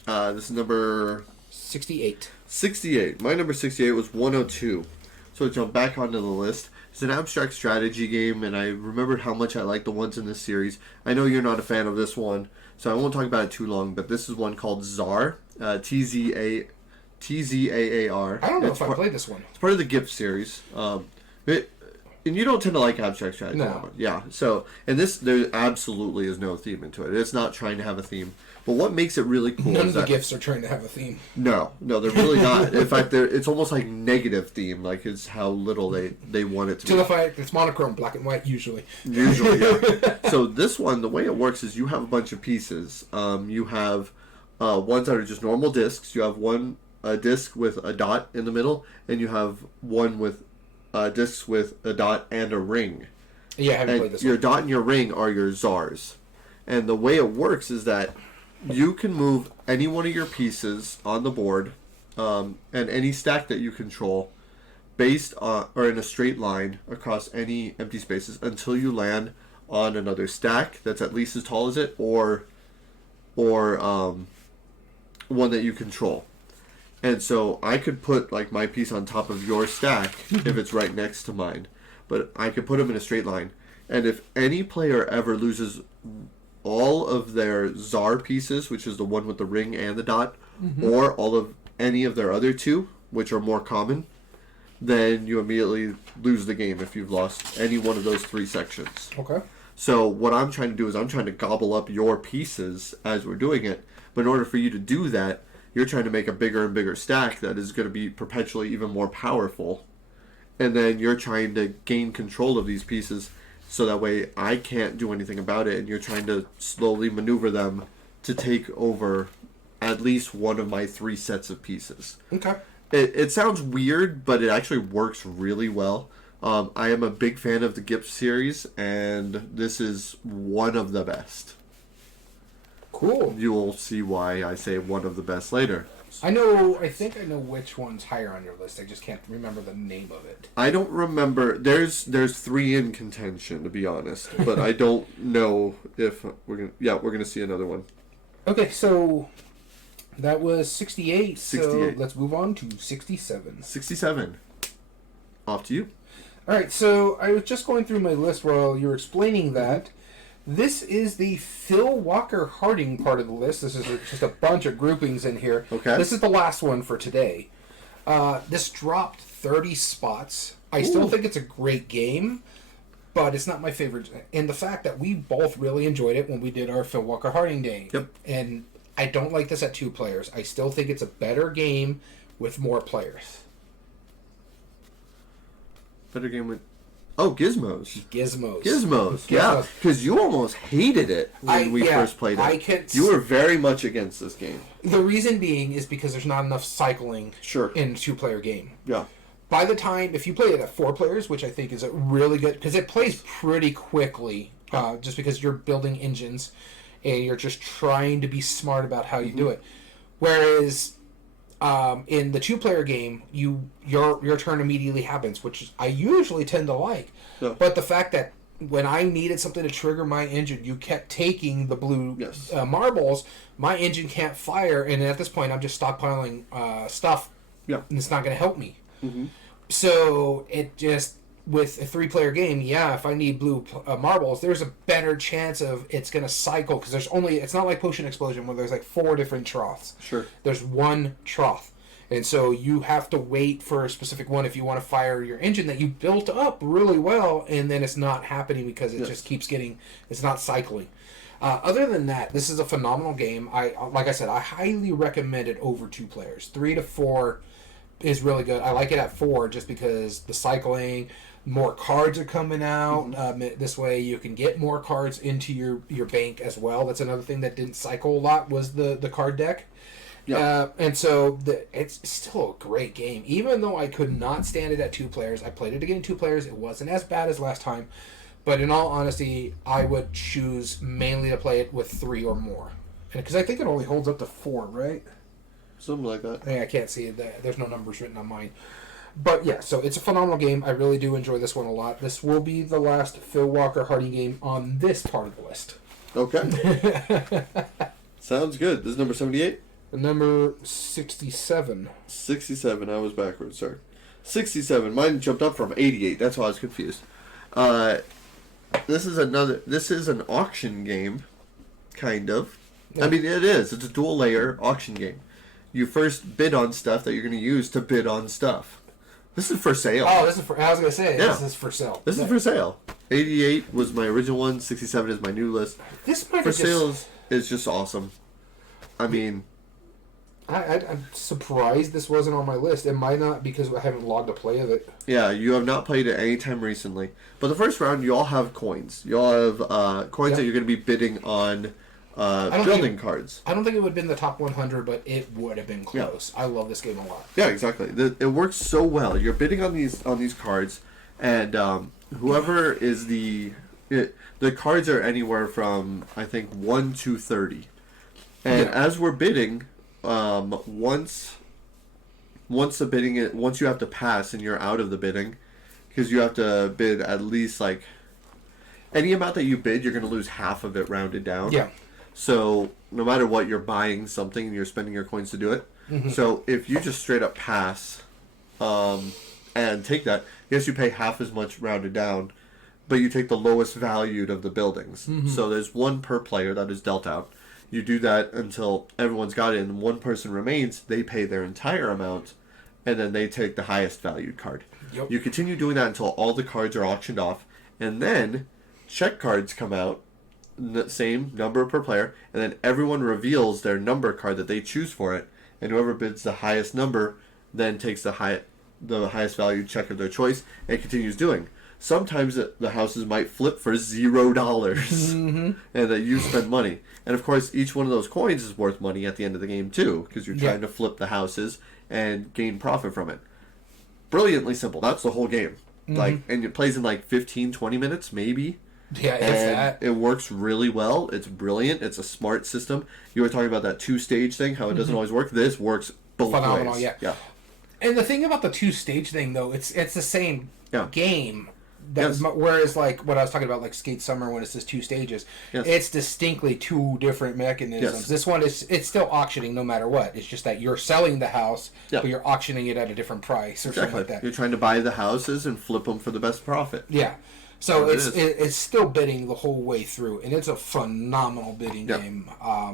This is number 68. 68. My number 68 was 102. So to jump back onto the list, it's an abstract strategy game, and I remembered how much I like the ones in this series. I know you're not a fan of this one, So I won't talk about it too long, but this is one called Czar, Tzaar. I don't know if I played this one. It's part of the Gift series. And you don't tend to like abstract strategy. No. Yeah. So, and there absolutely is no theme into it. It's not trying to have a theme. But what makes it really cool None is of the that, gifts are trying to have a theme. No, they're really not. In fact, it's almost like negative theme. Like it's how little they want it to To be. the fact it's monochrome, black and white usually. Usually, yeah. So this one, the way it works is you have a bunch of pieces. You have ones that are just normal discs. You have a disc with a dot in the middle, and you have one with discs with a dot and a ring. Yeah, I haven't played this one. Your dot and your ring are your czars. And the way it works is that you can move any one of your pieces on the board and any stack that you control based on, or in a straight line across any empty spaces until you land on another stack that's at least as tall as it, or one that you control. And so I could put like my piece on top of your stack if it's right next to mine, but I could put them in a straight line. And if any player ever loses all of their czar pieces, which is the one with the ring and the dot, or all of any of their other two, which are more common, then you immediately lose the game if you've lost any one of those three sections. Okay. So what I'm trying to do is I'm trying to gobble up your pieces as we're doing it, but in order for you to do that, you're trying to make a bigger and bigger stack that is going to be perpetually even more powerful. And then you're trying to gain control of these pieces so that way I can't do anything about it, and you're trying to slowly maneuver them to take over at least one of my three sets of pieces. Okay. It sounds weird, but it actually works really well. I am a big fan of the Gips series, and this is one of the best. Cool. You will see why I say one of the best later. I think I know which one's higher on your list. I just can't remember the name of it. I don't remember. There's three in contention, to be honest, but I don't know if we're gonna see another one. Okay, so that was 68. 68. So let's move on to 67. 67. Off to you. All right, so I was just going through my list while you were explaining that. This is the Phil Walker Harding part of the list. This is just a bunch of groupings in here. Okay. This is the last one for today. This dropped 30 spots. I still think it's a great game, but it's not my favorite. And the fact that we both really enjoyed it when we did our Phil Walker Harding day. Yep. And I don't like this at 2 players. I still think it's a better game with more players. Better game with... Oh, Gizmos. Gizmos. Yeah. Because you almost hated it when we first played it. You were very much against this game. The reason being is because there's not enough cycling in a 2-player game. Yeah. By the time, if you play it at 4 players, which I think is a really good, because it plays pretty quickly, just because you're building engines and you're just trying to be smart about how you do it. Whereas in the 2-player game, your turn immediately happens, which I usually tend to like. Yeah. But the fact that when I needed something to trigger my engine, you kept taking the blue marbles, my engine can't fire, and at this point I'm just stockpiling stuff, and it's not going to help me. Mm-hmm. So it just, with a 3-player game, if I need blue marbles, there's a better chance of it's going to cycle, because it's not like Potion Explosion where there's like 4 different troughs. Sure. There's one trough. And so you have to wait for a specific one if you want to fire your engine that you built up really well, and then it's not happening because it just keeps it's not cycling. Other than that, this is a phenomenal game. Like I said, I highly recommend it over 2 players. 3 to 4 is really good. I like it at 4 just because the cycling, more cards are coming out. This way you can get more cards into your bank as well. That's another thing that didn't cycle a lot was the card deck. Yeah. And so it's still a great game. Even though I could not stand it at 2 players, I played it again 2 players. It wasn't as bad as last time. But in all honesty, I would choose mainly to play it with 3 or more. Because I think it only holds up to 4, right? Something like that. I can't see it. There's no numbers written on mine. But yeah, so it's a phenomenal game. I really do enjoy this one a lot. This will be the last Phil Walker Harding game on this part of the list. Okay. Sounds good. This is number 78? Number 67. 67. I was backwards, sorry. 67. Mine jumped up from 88. That's why I was confused. This is an auction game, kind of. I mean, it is. It's a dual layer auction game. You first bid on stuff that you're going to use to bid on stuff. This is for sale. Oh, this is for. I was going to say this is for sale. This is for sale. 88 was my original one. 67 is my new list. This might for sale is just awesome. I mean, I'm surprised this wasn't on my list. It might not because I haven't logged a play of it. Yeah, you have not played it any time recently. But the first round, you all have coins. You all have coins that you're going to be bidding on building cards. I don't think it would have been the top 100, but it would have been close. Yeah. I love this game a lot. Yeah, exactly. It works so well. You're bidding on these cards, and whoever is the cards are anywhere from, I think, 1 to 30. And as we're bidding, once the bidding, once you have to pass and you're out of the bidding, because you have to bid at least like any amount that you bid, you're going to lose half of it rounded down. Yeah. So no matter what, you're buying something and you're spending your coins to do it. Mm-hmm. So if you just straight up pass, and take that, yes, you pay half as much rounded down, but you take the lowest valued of the buildings. Mm-hmm. So there's one per player that is dealt out. You do that until everyone's got it, and one person remains. They pay their entire amount, and then they take the highest valued card. Yep. You continue doing that until all the cards are auctioned off, and then check cards come out, same number per player, and then everyone reveals their number card that they choose for it, and whoever bids the highest number then takes the highest valued check of their choice and continues doing. Sometimes the houses might flip for $0, mm-hmm. and that you spend money. And of course, each one of those coins is worth money at the end of the game too, because you're trying to flip the houses and gain profit from it. Brilliantly simple. That's the whole game. Mm-hmm. And it plays in 15, 20 minutes, maybe. Yeah, it's that. It works really well. It's brilliant. It's a smart system. You were talking about that 2-stage thing, how it doesn't always work. This works both phenomenal, ways. Yeah. And the thing about the 2-stage thing, though, it's the same game. Whereas, what I was talking about, Skate Summer, when it says 2 stages, it's distinctly 2 different mechanisms. Yes. This one it's still auctioning no matter what. It's just that you're selling the house, but you're auctioning it at a different price or something like that. You're trying to buy the houses and flip them for the best profit. Yeah. So it's still bidding the whole way through, and it's a phenomenal bidding game.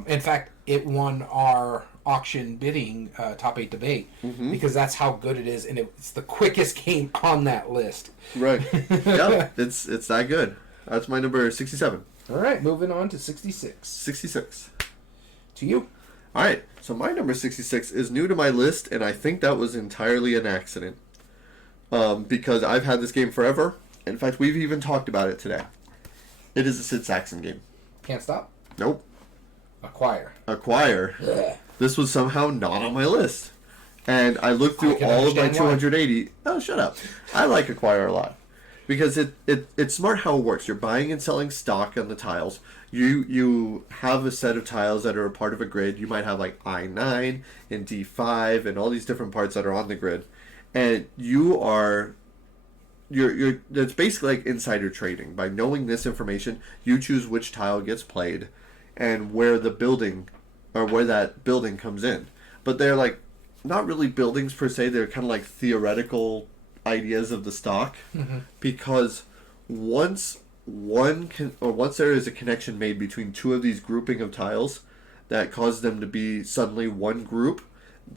In fact, it won our auction bidding top 8 debate because that's how good it is, and it's the quickest game on that list. Right. Yeah, it's that good. That's my number 67. All right, moving on to 66. 66. To you. All right, so my number 66 is new to my list, and I think that was entirely an accident because I've had this game forever. In fact, we've even talked about it today. It is a Sid Saxon game. Can't Stop? Nope. Acquire. Ugh. This was somehow not on my list. And I looked through all of my 280. Oh, shut up. I like Acquire a lot. Because it's smart how it works. You're buying and selling stock on the tiles. You have a set of tiles that are a part of a grid. You might have I-9 and D5 and all these different parts that are on the grid. And you're it's basically like insider trading. By knowing this information, you choose which tile gets played and where the building or where that building comes in. But they're not really buildings per se, they're kind of theoretical ideas of the stock because once there is a connection made between 2 of these grouping of tiles that cause them to be suddenly one group,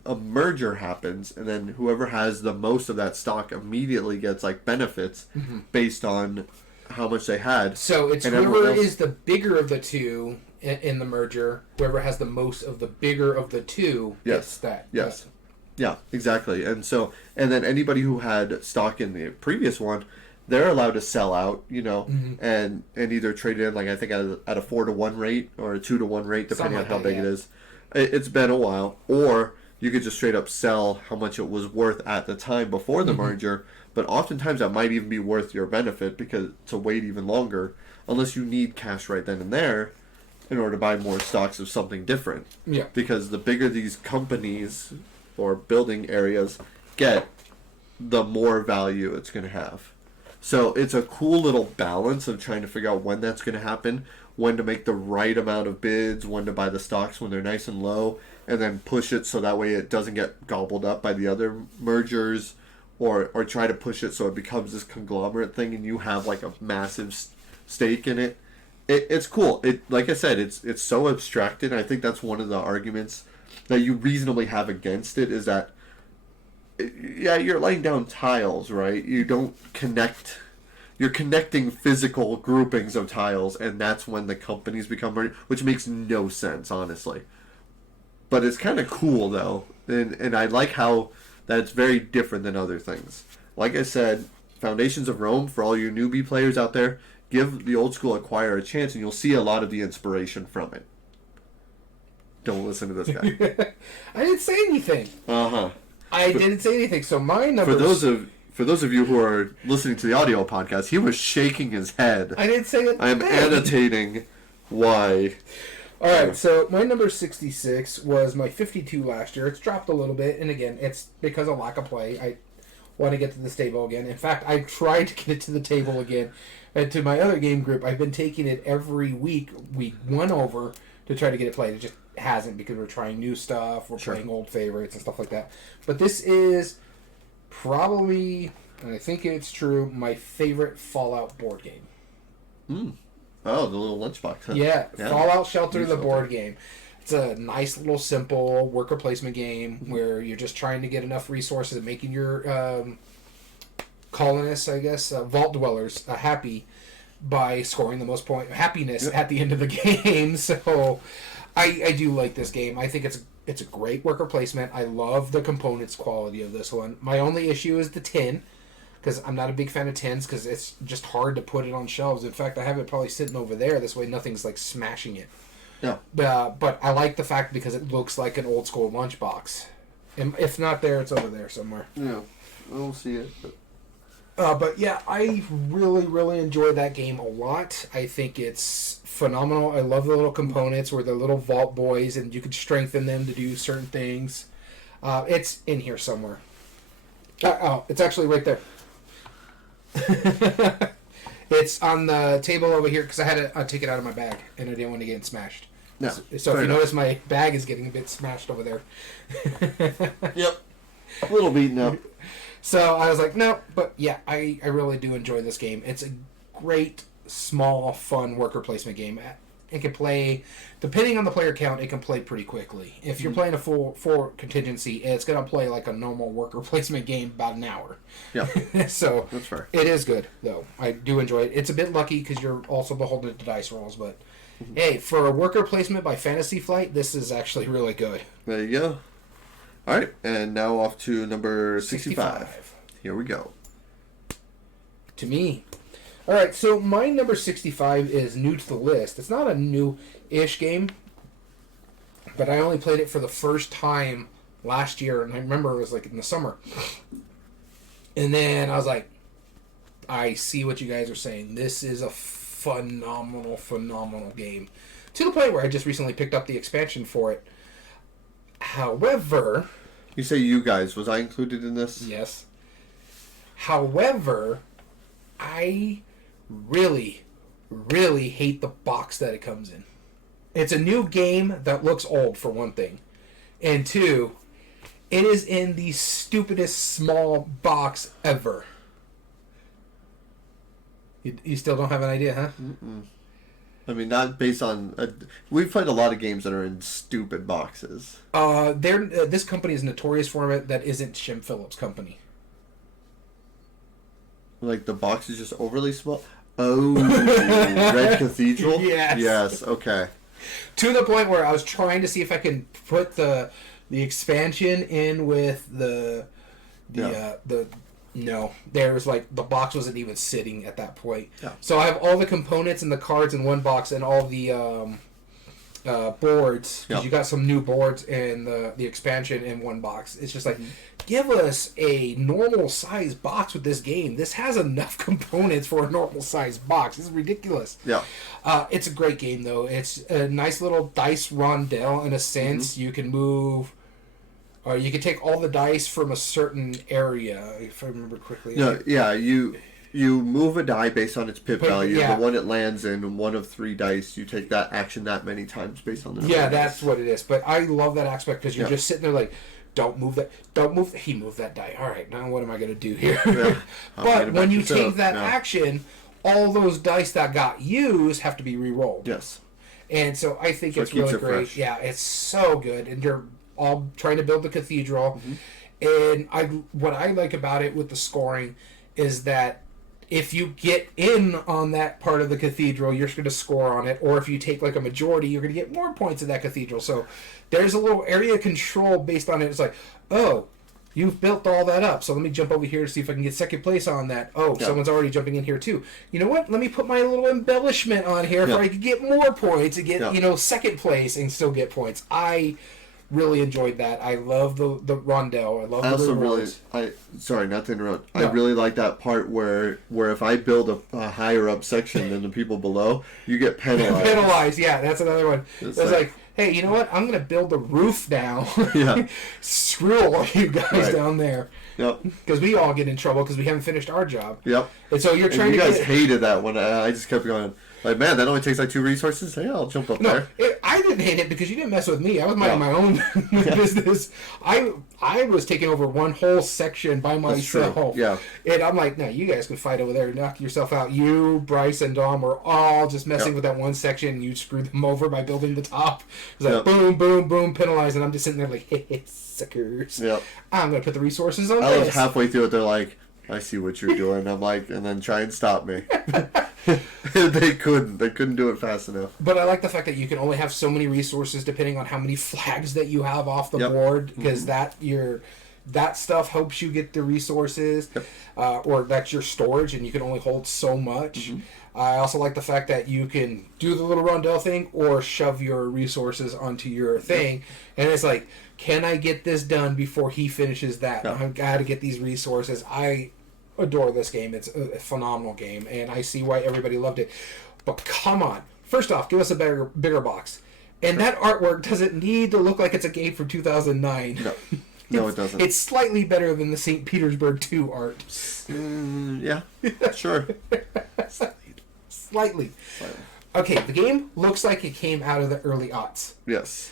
a merger happens, and then whoever has the most of that stock immediately gets benefits based on how much they had. So it's whoever is the bigger of the 2 in the merger, whoever has the most of the bigger of the 2 gets that. Yes. Yeah, exactly. And then anybody who had stock in the previous one, they're allowed to sell out, and either trade it in I think at a 4-to-1 rate or a 2-to-1 rate, depending on how big it is. It's been a while. Or you could just straight up sell how much it was worth at the time before the merger, but oftentimes that might even be worth your benefit because to wait even longer, unless you need cash right then and there in order to buy more stocks of something different. Yeah. Because the bigger these companies or building areas get, the more value it's going to have. So it's a cool little balance of trying to figure out when that's going to happen, when to make the right amount of bids, when to buy the stocks when they're nice and low, and then push it so that way it doesn't get gobbled up by the other mergers, or try to push it so it becomes this conglomerate thing and you have a massive stake in it. it's cool. Like I said, it's so abstracted. I think that's one of the arguments that you reasonably have against it is that, yeah, you're laying down tiles, right? You don't connect. You're connecting physical groupings of tiles, and that's when the companies become ready, which makes no sense, honestly. But it's kind of cool, though, and I like how that it's very different than other things. Like I said, Foundations of Rome, for all you newbie players out there, give the old school Acquire a chance, and you'll see a lot of the inspiration from it. Don't listen to this guy. I didn't say anything. Uh-huh. I didn't say anything, so my number... For those of you who are listening to the audio podcast, he was shaking his head. I didn't say it. I am annotating why. All right, so my number 66 was my 52 last year. It's dropped a little bit, and again, it's because of lack of play. I want to get to this table again. In fact, I tried to get it to the table again. And to my other game group, I've been taking it every week 1 over, to try to get it played. It just hasn't because we're trying new stuff. We're playing old favorites and stuff like that. But this is... probably, and I think it's true, my favorite Fallout board game. Oh, the little lunchbox. Huh? Yeah, Fallout Shelter, the board game. It's a nice little simple worker placement game where you're just trying to get enough resources and making your colonists, I guess, vault dwellers, happy by scoring the most happiness at the end of the game. So I do like this game. I think it's a great worker placement. I love the components quality of this one. My only issue is the tin, because I'm not a big fan of tins, because it's just hard to put it on shelves. In fact, I have it probably sitting over there. This way nothing's like smashing it. No. But I like the fact because it looks like an old school lunchbox. And if not there, it's over there somewhere. Yeah, I don't see it. But yeah, I really, really enjoy that game a lot. I think it's phenomenal. I love the little components where the little vault boys, and you can strengthen them to do certain things. It's in here somewhere. It's actually right there. It's on the table over here because I had to take it out of my bag and I didn't want to get it smashed. No. So if you notice, my bag is getting a bit smashed over there. Yep. A little beaten up. So I was like, no, but yeah, I really do enjoy this game. It's a great, small, fun worker placement game. It can play, depending on the player count, it can play pretty quickly. If you're playing a full contingency, it's going to play like a normal worker placement game about an hour. Yeah. So that's fair. It is good, though. I do enjoy it. It's a bit lucky because you're also beholden to dice rolls, but hey, for a worker placement by Fantasy Flight, this is actually really good. There you go. All right, and now off to number 65. Here we go. To me. All right, so my number 65 is new to the list. It's not a new-ish game, but I only played it for the first time last year, and I remember it was like in the summer. And then I was like, I see what you guys are saying. This is a phenomenal, phenomenal game. To the point where I just recently picked up the expansion for it. However... You say you guys. Was I included in this? Yes. However, I really, really hate the box that it comes in. It's a new game that looks old, for one thing. And two, it is in the stupidest small box ever. You still don't have an idea, huh? Mm-mm. I mean, not based on... we've played a lot of games that are in stupid boxes. This company is notorious for it. That isn't Shem Phillips' company. Like, the box is just overly small? Oh, Red Cathedral? Yes. Yes, okay. To the point where I was trying to see if I can put the expansion in with no, there was like the box wasn't even sitting at that point. Yeah. So I have all the components and the cards in one box and all the boards, because you got some new boards and the expansion in one box. It's just like, give us a normal size box with this game. This has enough components for a normal size box. This is ridiculous. Yeah. It's a great game though. It's a nice little dice rondelle in a sense. You can move. Or you can take all the dice from a certain area, if I remember correctly. No, yeah, you move a die based on its pip value. Yeah. The one it lands in, one of 3 dice, you take that action that many times based on the Yeah, that's what it is. But I love that aspect because you're just sitting there like, don't move that. Don't move. He moved that die. All right, now what am I going to do here? Yeah. But when you take that action, all those dice that got used have to be re-rolled. Yes. And so I think it's really great. Fresh. Yeah, it's so good. And you're all trying to build the cathedral. And what I like about it with the scoring is that if you get in on that part of the cathedral, you're going to score on it. Or if you take like a majority, you're going to get more points in that cathedral. So there's a little area control based on it. It's like, oh, you've built all that up, so let me jump over here to see if I can get second place on that. Oh, someone's already jumping in here too. You know what? Let me put my little embellishment on here so I can get more points and get second place and still get points. I really enjoyed that. I love the rondel. I love the also really. Sorry, not to interrupt. No. I really like that part where if I build a higher up section than the people below, you get penalized. Penalized, yeah, that's another one. It's like, hey, you know what? I'm going to build the roof now. Yeah. Screw all you guys down there. Yep. Because we all get in trouble because we haven't finished our job. Yep. And so you're trying to. You guys hated that when I just kept going. Like, man, that only takes like 2 resources. Hey, I'll jump up there. I didn't hate it because you didn't mess with me. I was minding my own business. I was taking over one whole section by myself. Yeah. And I'm like, no, you guys can fight over there and knock yourself out. You, Bryce, and Dom were all just messing with that one section. You screwed them over by building the top. It was like boom, boom, boom, penalized. And I'm just sitting there like, hey, suckers. Yep. I'm going to put the resources on I was halfway through it. They're like, I see what you're doing. I'm like, and then try and stop me. They couldn't do it fast enough. But I like the fact that you can only have so many resources depending on how many flags that you have off the board, because that stuff helps you get the resources, or that's your storage, and you can only hold so much. I also like the fact that you can do the little rondel thing or shove your resources onto your thing, and it's like, can I get this done before he finishes that? I've got to get these resources. I adore this game. It's a phenomenal game, and I see why everybody loved it. But come on. First off, give us a bigger box. And that artwork doesn't need to look like it's a game from 2009. No, it doesn't. It's slightly better than the St. Petersburg 2 art. Yeah, sure. Slightly. Okay, the game looks like it came out of the early aughts. Yes.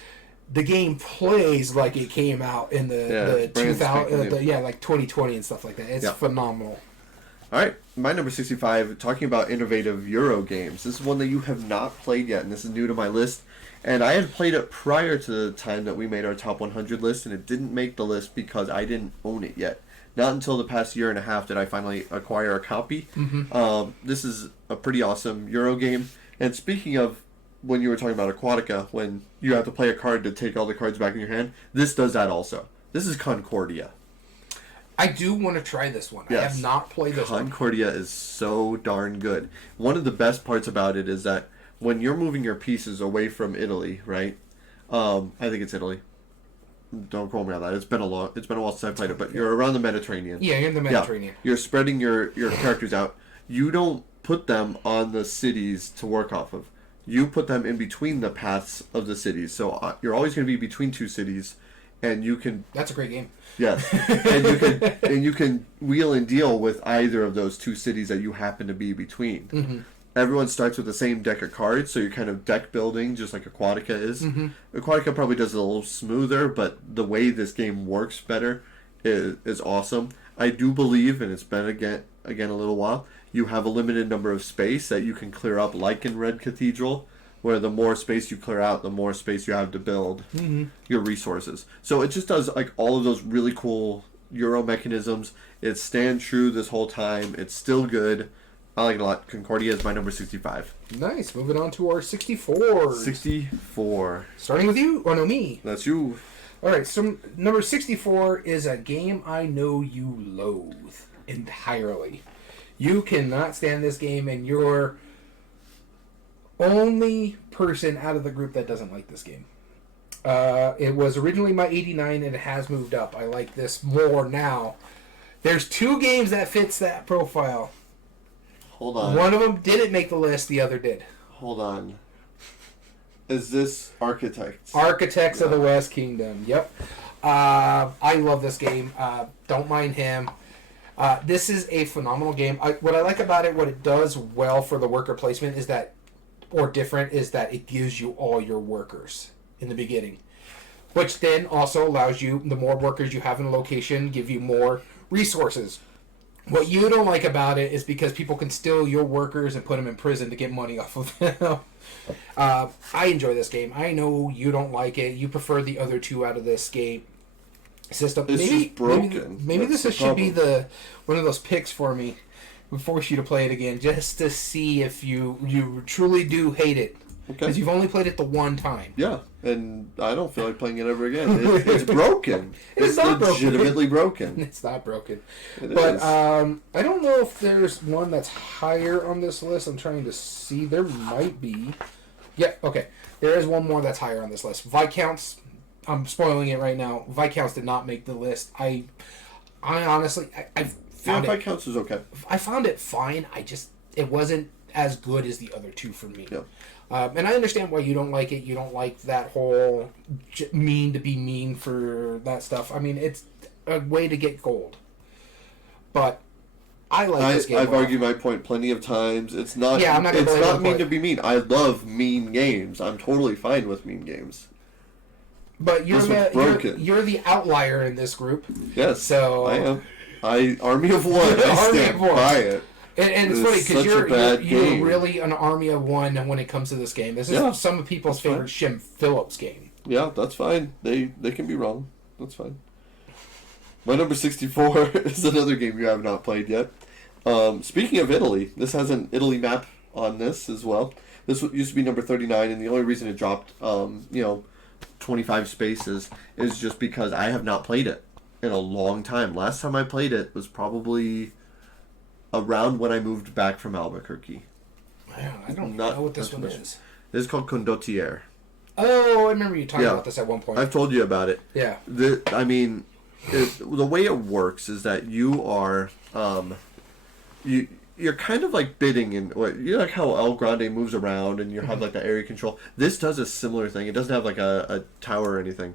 The game plays like it came out in the 2000, like 2020 and stuff like that. It's phenomenal. All right, my number 65, talking about innovative Euro games. This is one that you have not played yet, and this is new to my list. And I had played it prior to the time that we made our top 100 list, and it didn't make the list because I didn't own it yet. Not until the past year and a half did I finally acquire a copy. This is a pretty awesome Euro game. And speaking of when you were talking about Aquatica, when you have to play a card to take all the cards back in your hand, this does that also. This is Concordia. I do want to try this one. Yes. I have not played this one. Concordia is so darn good. One of the best parts about it is that when you're moving your pieces away from Italy, right? I think it's Italy. Don't quote me on that. It's been a while since I played it, but you're around the Mediterranean. Yeah, you're in the Mediterranean. You're spreading your characters out. You don't put them on the cities to work off of. You put them in between the paths of the cities. So you're always going to be between 2 cities, and you can... That's a great game. Yes. and you can wheel and deal with either of those 2 cities that you happen to be between. Everyone starts with the same deck of cards, so you're kind of deck building, just like Aquatica is. Aquatica probably does it a little smoother, but the way this game works better is awesome. I do believe, and it's been again a little while, you have a limited number of space that you can clear up, like in Red Cathedral, where the more space you clear out, the more space you have to build your resources. So it just does like all of those really cool Euro mechanisms. It stands true this whole time. It's still good. I like it a lot. Concordia is my number 65. Nice. Moving on to our 64. 64. Starting with you? Or no, me. That's you. All right. So number 64 is a game I know you loathe entirely. You cannot stand this game, and you're only person out of the group that doesn't like this game. It was originally my 89, and it has moved up. I like this more now. There's 2 games that fits that profile. Hold on. One of them didn't make the list. The other did. Hold on. Is this Architects? Architects of the West Kingdom. Yep. I love this game. Don't mind him. This is a phenomenal game. What I like about it, what it does well for the worker placement is that, or different, is that it gives you all your workers in the beginning. Which then also allows you, the more workers you have in a location, give you more resources. What you don't like about it is because people can steal your workers and put them in prison to get money off of them. I enjoy this game. I know you don't like it. You prefer the other two out of this game system. It's just broken. Maybe this should be one of those picks for me. We force you to play it again just to see if you truly do hate it. Because you've only played it the one time. Yeah, and I don't feel like playing it ever again. It's broken. It's not legitimately broken. It's not broken. But I don't know if there's one that's higher on this list. I'm trying to see. There might be. Yeah, okay. There is one more that's higher on this list. Viscounts. I'm spoiling it right now. Viscounts did not make the list. I honestly, I found it. Viscounts is okay. I found it fine. It wasn't as good as the other two for me. Yeah. And I understand why you don't like it. You don't like that whole mean to be mean for that stuff. I mean, it's a way to get gold. But I like this game. I've argued my point plenty of times. It's not. Yeah, I'm not it's not mean to be mean. I love mean games. I'm totally fine with mean games. But you're the outlier in this group. Yes. So I am. Army of One. I stand by it. And it's funny because you're really an army of one when it comes to this game. This is some of people's favorite Shim Phillips game. Yeah, that's fine. They can be wrong. That's fine. My number 64 is another game you have not played yet. Speaking of Italy, this has an Italy map on this as well. This used to be number 39, and the only reason it dropped, 25 spaces is just because I have not played it in a long time. Last time I played it was probably around when I moved back from Albuquerque. Wow, I don't know what this one is. This is called Condottiere. Oh, I remember you talking about this at one point. I've told you about it. Yeah. The way it works is that you are you're kind of like bidding in you know, like how El Grande moves around and you have like the area control. This does a similar thing. It doesn't have like a tower or anything.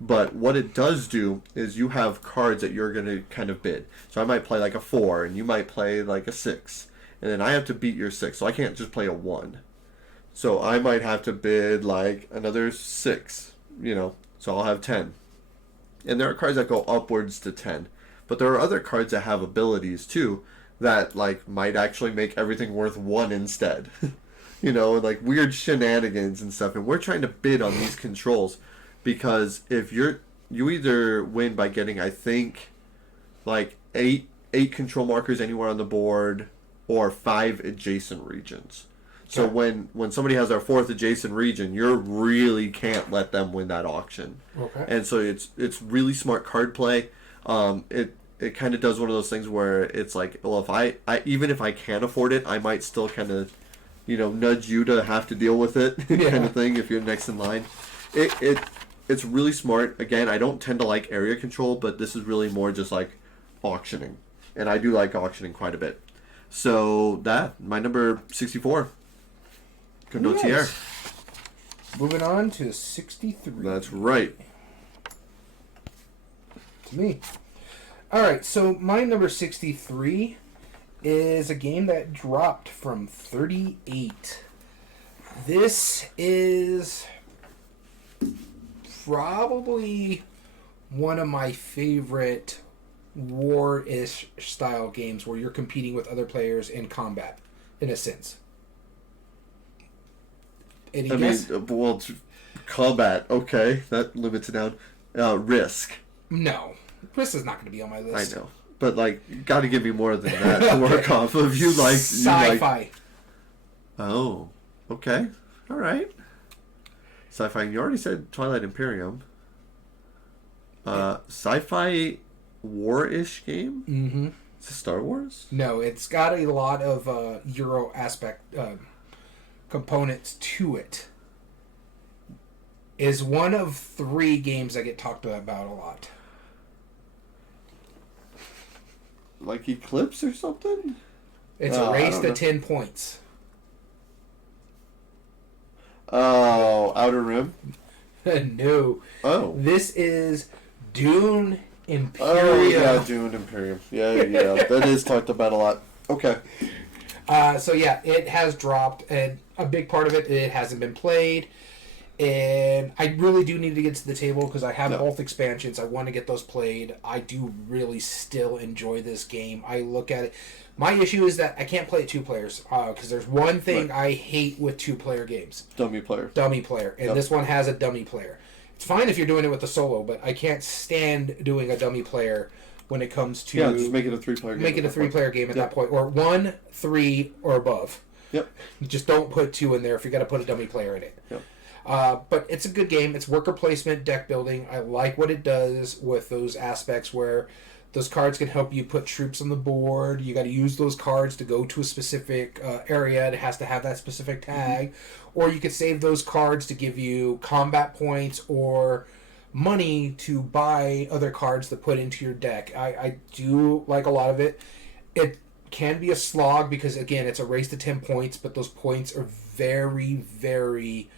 But what it does do is you have cards that you're going to kind of bid. So I might play like a 4, and you might play like a 6. And then I have to beat your 6, so I can't just play a 1. So I might have to bid like another 6, so I'll have 10. And there are cards that go upwards to 10. But there are other cards that have abilities too that like might actually make everything worth 1 instead. Like weird shenanigans and stuff. And we're trying to bid on these controls. Because if you either win by getting, I think, like 8 control markers anywhere on the board, or 5 adjacent regions. So when somebody has their 4th adjacent region, you really can't let them win that auction. Okay. And so it's really smart card play. It kind of does one of those things where it's like, well, if I even if I can't afford it, I might still kind of, nudge you to have to deal with it, kind of thing. If you're next in line, It's really smart. Again, I don't tend to like area control, but this is really more just like auctioning. And I do like auctioning quite a bit. So my number 64. Condottiere. Nice. Moving on to 63. That's right. To me. Alright, so my number 63 is a game that dropped from 38. This is probably one of my favorite war-ish style games where you're competing with other players in combat, in a sense. Any guess? Combat, okay. That limits it down. Risk. No. Risk is not going to be on my list. I know. But, like, you got to give me more than that to work off of. Sci-fi. Oh, okay. All right. Sci-fi. You already said Twilight Imperium. Sci-fi war-ish game? Mm-hmm. Is it Star Wars? No, it's got a lot of Euro aspect components to it. Is one of 3 games that get talked about a lot. Like Eclipse or something? It's a race to 10 points. Oh, Outer Rim? No. Oh. This is Dune Imperium. Oh, yeah, Dune Imperium. Yeah. That is talked about a lot. Okay. So, yeah, it has dropped, and a big part of it hasn't been played. And I really do need to get to the table because I have both expansions. I want to get those played. I do really still enjoy this game. I look at it. My issue is that I can't play it 2 players because there's one thing I hate with 2-player games. Dummy player. Dummy player. And this one has a dummy player. It's fine if you're doing it with a solo, but I can't stand doing a dummy player when it comes to... Yeah, just make it a 3-player game. Make it a 3-player game at that point. Or 1, 3, or above. Yep. Just don't put 2 in there if you're going to put a dummy player in it. Yep. But it's a good game. It's worker placement, deck building. I like what it does with those aspects where those cards can help you put troops on the board. You got to use those cards to go to a specific area. It has to have that specific tag. Or you could save those cards to give you combat points or money to buy other cards to put into your deck. I do like a lot of it. It can be a slog because, again, it's a race to 10 points, but those points are very, very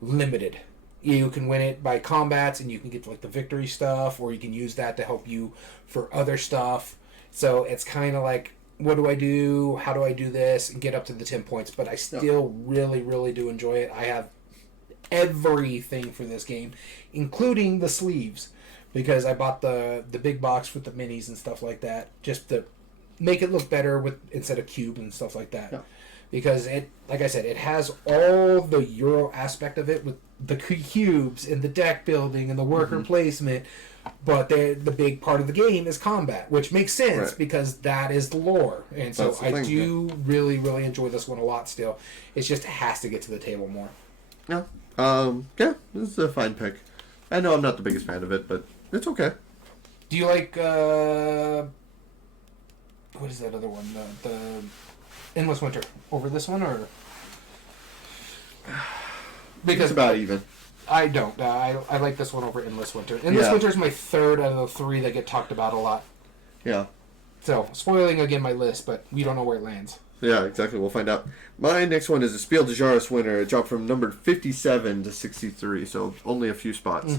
limited. You can win it by combats and you can get like the victory stuff, or you can use that to help you for other stuff. So it's kind of like, what do I do? How do I do this? And get up to the 10 points. But I still really, really do enjoy it. I have everything for this game, including the sleeves, because I bought the big box with the minis and stuff like that, just to make it look better with instead of cube and stuff like that. Yeah. Because it, like I said, it has all the Euro aspect of it with the cubes and the deck building and the worker placement, but the big part of the game is combat, which makes sense because that is the lore. And so I do really, really enjoy this one a lot still. It just has to get to the table more. Yeah. Yeah, this is a fine pick. I know I'm not the biggest fan of it, but it's okay. Do you like, what is that other one? The Endless Winter over this one, or because it's about even. I don't. I like this one over Endless Winter. Endless Winter is my 3rd out of the 3 that get talked about a lot. Yeah. So spoiling again my list, but we don't know where it lands. Yeah, exactly. We'll find out. My next one is a Spiel des Jahres winner. It dropped from number 57 to 63, so only a few spots.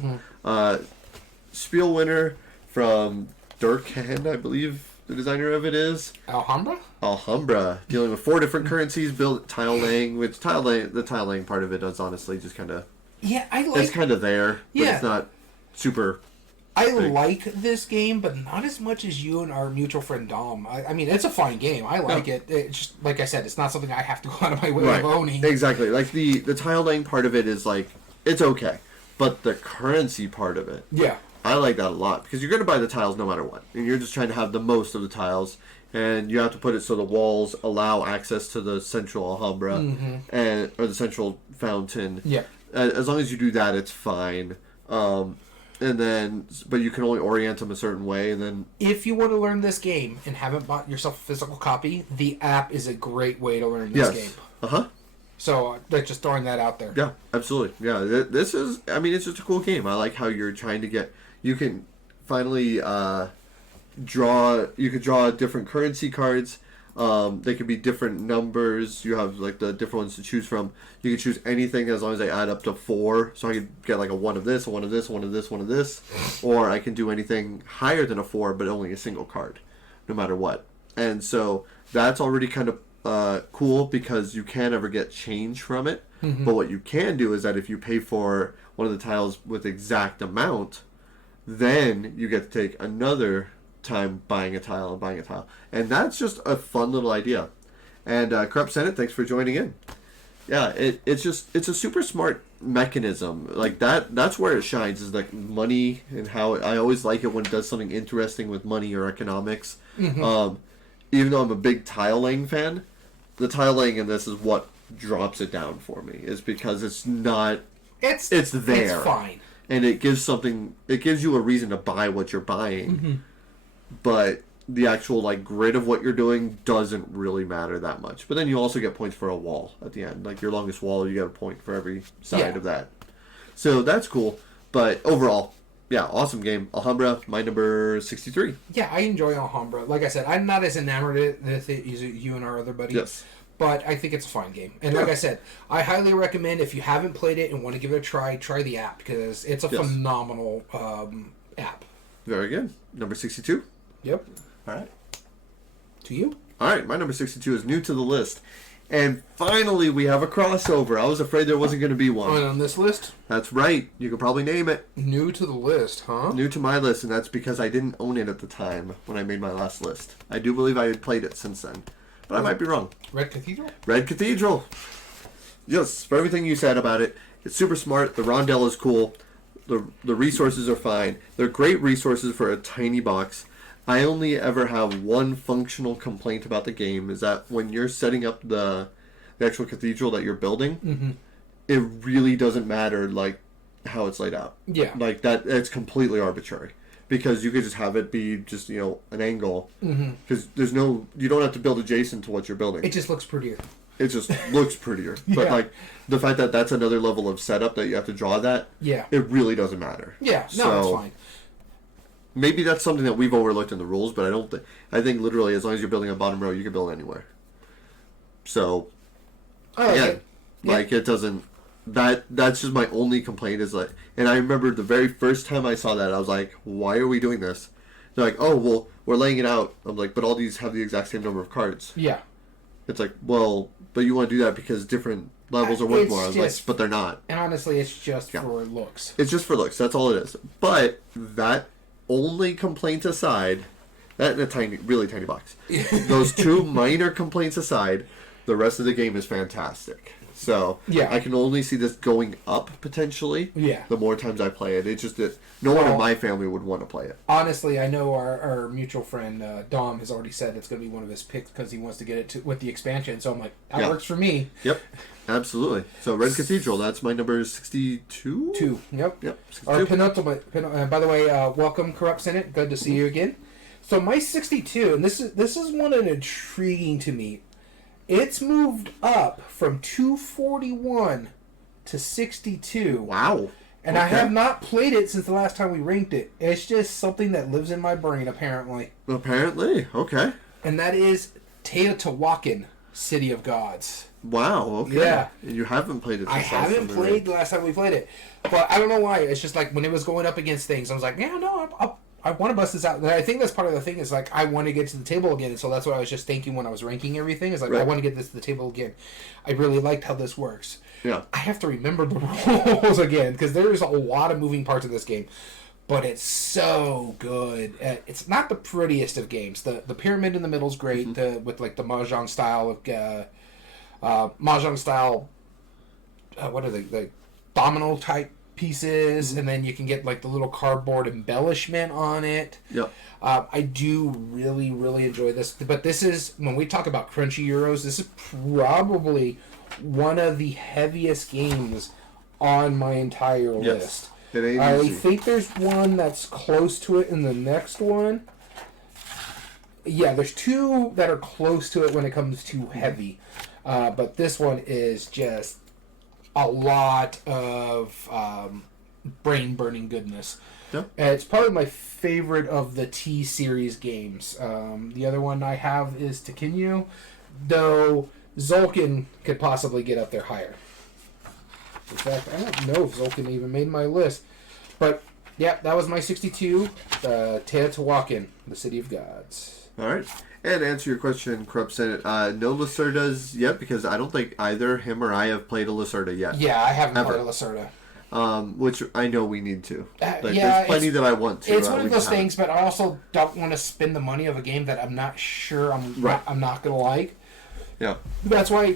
Spiel winner from Durkheim, I believe the designer of it is. Alhambra. Dealing with 4 different currencies, built tile laying, which the tile laying part of it is honestly just kind of... Yeah, I like... It's kind of there, but it's not super... I like this game, but not as much as you and our mutual friend Dom. I mean, it's a fine game. I like it. It's just, like I said, it's not something I have to go out of my way of owning. Exactly. Like, the tile laying part of it is, like, it's okay. But the currency part of it... Yeah. I like that a lot, because you're going to buy the tiles no matter what. And you're just trying to have the most of the tiles. And you have to put it so the walls allow access to the central Alhambra or the central fountain. Yeah. As long as you do that, it's fine. And then, but you can only orient them a certain way, and then... If you want to learn this game and haven't bought yourself a physical copy, the app is a great way to learn this game. So, just throwing that out there. Yeah, absolutely. Yeah, this is... I mean, it's just a cool game. I like how you're trying to get... You can finally draw... You could draw different currency cards. They could be different numbers. You have, like, the different ones to choose from. You can choose anything as long as they add up to 4. So I could get, like, a 1 of this, a 1 of this, 1 of this, 1 of this. Or I can do anything higher than a 4, but only a single card, no matter what. And so that's already kind of cool because you can't ever get change from it. But what you can do is that if you pay for one of the tiles with exact amount, then you get to take another time buying a tile. And that's just a fun little idea. And Corrupt Senate, thanks for joining in. Yeah, it's a super smart mechanism. Like that's where it shines, is like money, and how I always like it when it does something interesting with money or economics. Even though I'm a big tile laying fan, the tile laying in this is what drops it down for me, is because it's not it's there. It's fine. And it gives you a reason to buy what you're buying. But the actual, like, grid of what you're doing doesn't really matter that much. But then you also get points for a wall at the end. Like, your longest wall, you get a point for every side of that. So that's cool. But overall, yeah, awesome game. Alhambra, my number 63. Yeah, I enjoy Alhambra. Like I said, I'm not as enamored with it as you and our other buddy. Yes. But I think it's a fine game. And like I said, I highly recommend, if you haven't played it and want to give it a try the app, because it's a phenomenal app. Very good. Number 62? Yep. All right. To you? All right, my number 62 is new to the list. And finally, we have a crossover. I was afraid there wasn't going to be one. On this list? That's right. You could probably name it. New to the list, huh? New to my list, and that's because I didn't own it at the time when I made my last list. I do believe I had played it since then, but I might be wrong. Red Cathedral? Red Cathedral. Yes, for everything you said about it. It's super smart. The rondel is cool. The resources are fine. They're great resources for a tiny box. I only ever have one functional complaint about the game, is that when you're setting up the actual cathedral that you're building, it really doesn't matter like how it's laid out. Yeah. Like that, it's completely arbitrary. Because you could just have it be just, an angle. Because you don't have to build adjacent to what you're building. It just looks prettier. It just looks prettier. But, like, the fact that that's another level of setup that you have to draw that, it really doesn't matter. Yeah, no, it's fine. Maybe that's something that we've overlooked in the rules, but I think literally as long as you're building a bottom row, you can build anywhere. So, it doesn't... That's just my only complaint is like... And I remember the very first time I saw that, I was like, why are we doing this? They're like, oh, well, we're laying it out. I'm like, but all these have the exact same number of cards. Yeah. It's like, well, but you want to do that because different levels are worth more. I was like, but they're not. And honestly, it's just for looks. It's just for looks. That's all it is. But that only complaint aside, that in a really tiny box. Those two minor complaints aside, the rest of the game is fantastic. So I can only see this going up potentially. Yeah. The more times I play it, it's just that no one in my family would want to play it. Honestly, I know our mutual friend Dom has already said it's going to be one of his picks because he wants to get it with the expansion. So I'm like, that works for me. Yep. Absolutely. So Red Cathedral, that's my number 62. Yep. 62. Our penultimate. By the way, welcome, Corrupt Senate. Good to see you again. So my 62, and this is one that intriguing to me. It's moved up from 241 to 62. Wow. And I have not played it since the last time we ranked it. It's just something that lives in my brain, apparently. Apparently. Okay. And that is Teotihuacan, City of Gods. Wow. Okay. Yeah. And you haven't played it since I haven't played the last time we played it. But I don't know why. It's just like when it was going up against things, I was like, yeah, no, I want to bust this out. And I think that's part of the thing is like I want to get to the table again. And so that's what I was just thinking when I was ranking everything. Is like I want to get this to the table again. I really liked how this works. Yeah. I have to remember the rules again because there's a lot of moving parts of this game. But it's so good. It's not the prettiest of games. The pyramid in the middle is great with like the mahjong style of what are they, the domino type pieces, and then you can get like the little cardboard embellishment on it. Yep. I do really, really enjoy this. But this is, when we talk about crunchy Euros, this is probably one of the heaviest games on my entire list. It ain't I easy. think there's one that's close to it in the next one. Yeah, there's two that are close to it when it comes to heavy. But this one is just a lot of brain-burning goodness. Yeah. It's probably my favorite of the T-Series games. The other one I have is Tekinyu, though Zulkin could possibly get up there higher. In fact, I don't know if Zulkin even made my list. But, yeah, that was my 62, Teotihuacan, the City of Gods. All right. And to answer your question, Corrupt Senate, no Lacerdas yet, because I don't think either him or I have played a Lacerda yet. Yeah, I haven't played a Lacerda. Which I know we need to. There's plenty that I want to. It's one of those things, but I also don't want to spend the money of a game that I'm not sure I'm not going to like. Yeah. That's why,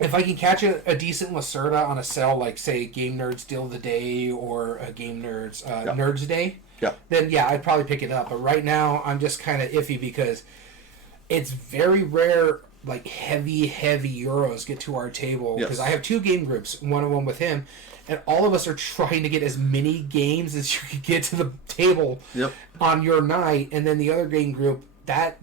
if I can catch a decent Lacerda on a sale, like, say, Game Nerds Deal of the Day or a Game Nerds Nerds Day, then, I'd probably pick it up. But right now, I'm just kind of iffy because it's very rare, like, heavy Euros get to our table. Because I have two game groups, one of them with him, and all of us are trying to get as many games as you can get to the table on your night. And then the other game group, that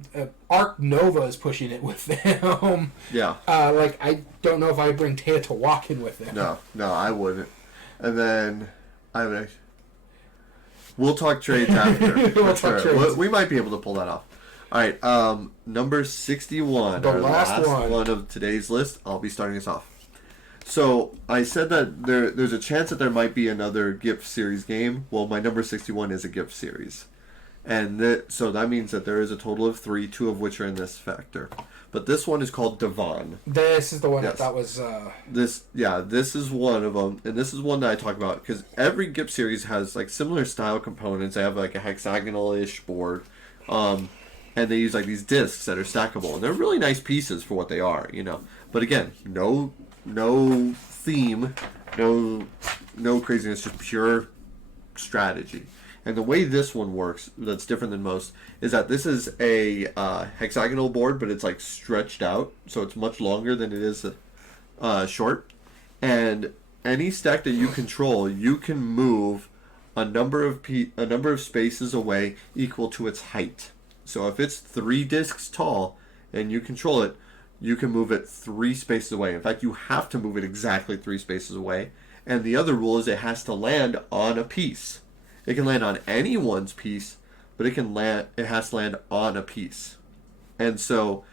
Arc Nova is pushing it with them. Yeah. I don't know if I'd bring Teotihuacan with them. No, I wouldn't. And then we'll talk trades after. We might be able to pull that off. All right, number 61. The last one of today's list. I'll be starting us off. So I said that there's a chance that there might be another gift series game. Well, my number 61 is a gift series. And so that means that there is a total of 3, 2 of which are in this factor. But this one is called Devon. This is the one I thought was... This is one of them. And this is one that I talk about because every GIP series has like similar style components. They have like a hexagonal-ish board. And they use like these discs that are stackable. And they're really nice pieces for what they are, you know. But again, no theme, no craziness, just pure strategy. And the way this one works, that's different than most, is that this is a hexagonal board, but it's like stretched out, so it's much longer than it is short. And any stack that you control, you can move a number of spaces away equal to its height. So if it's 3 discs tall and you control it, you can move it 3 spaces away. In fact, you have to move it exactly 3 spaces away. And the other rule is it has to land on a piece. It can land on anyone's piece, but it has to land on a piece. And so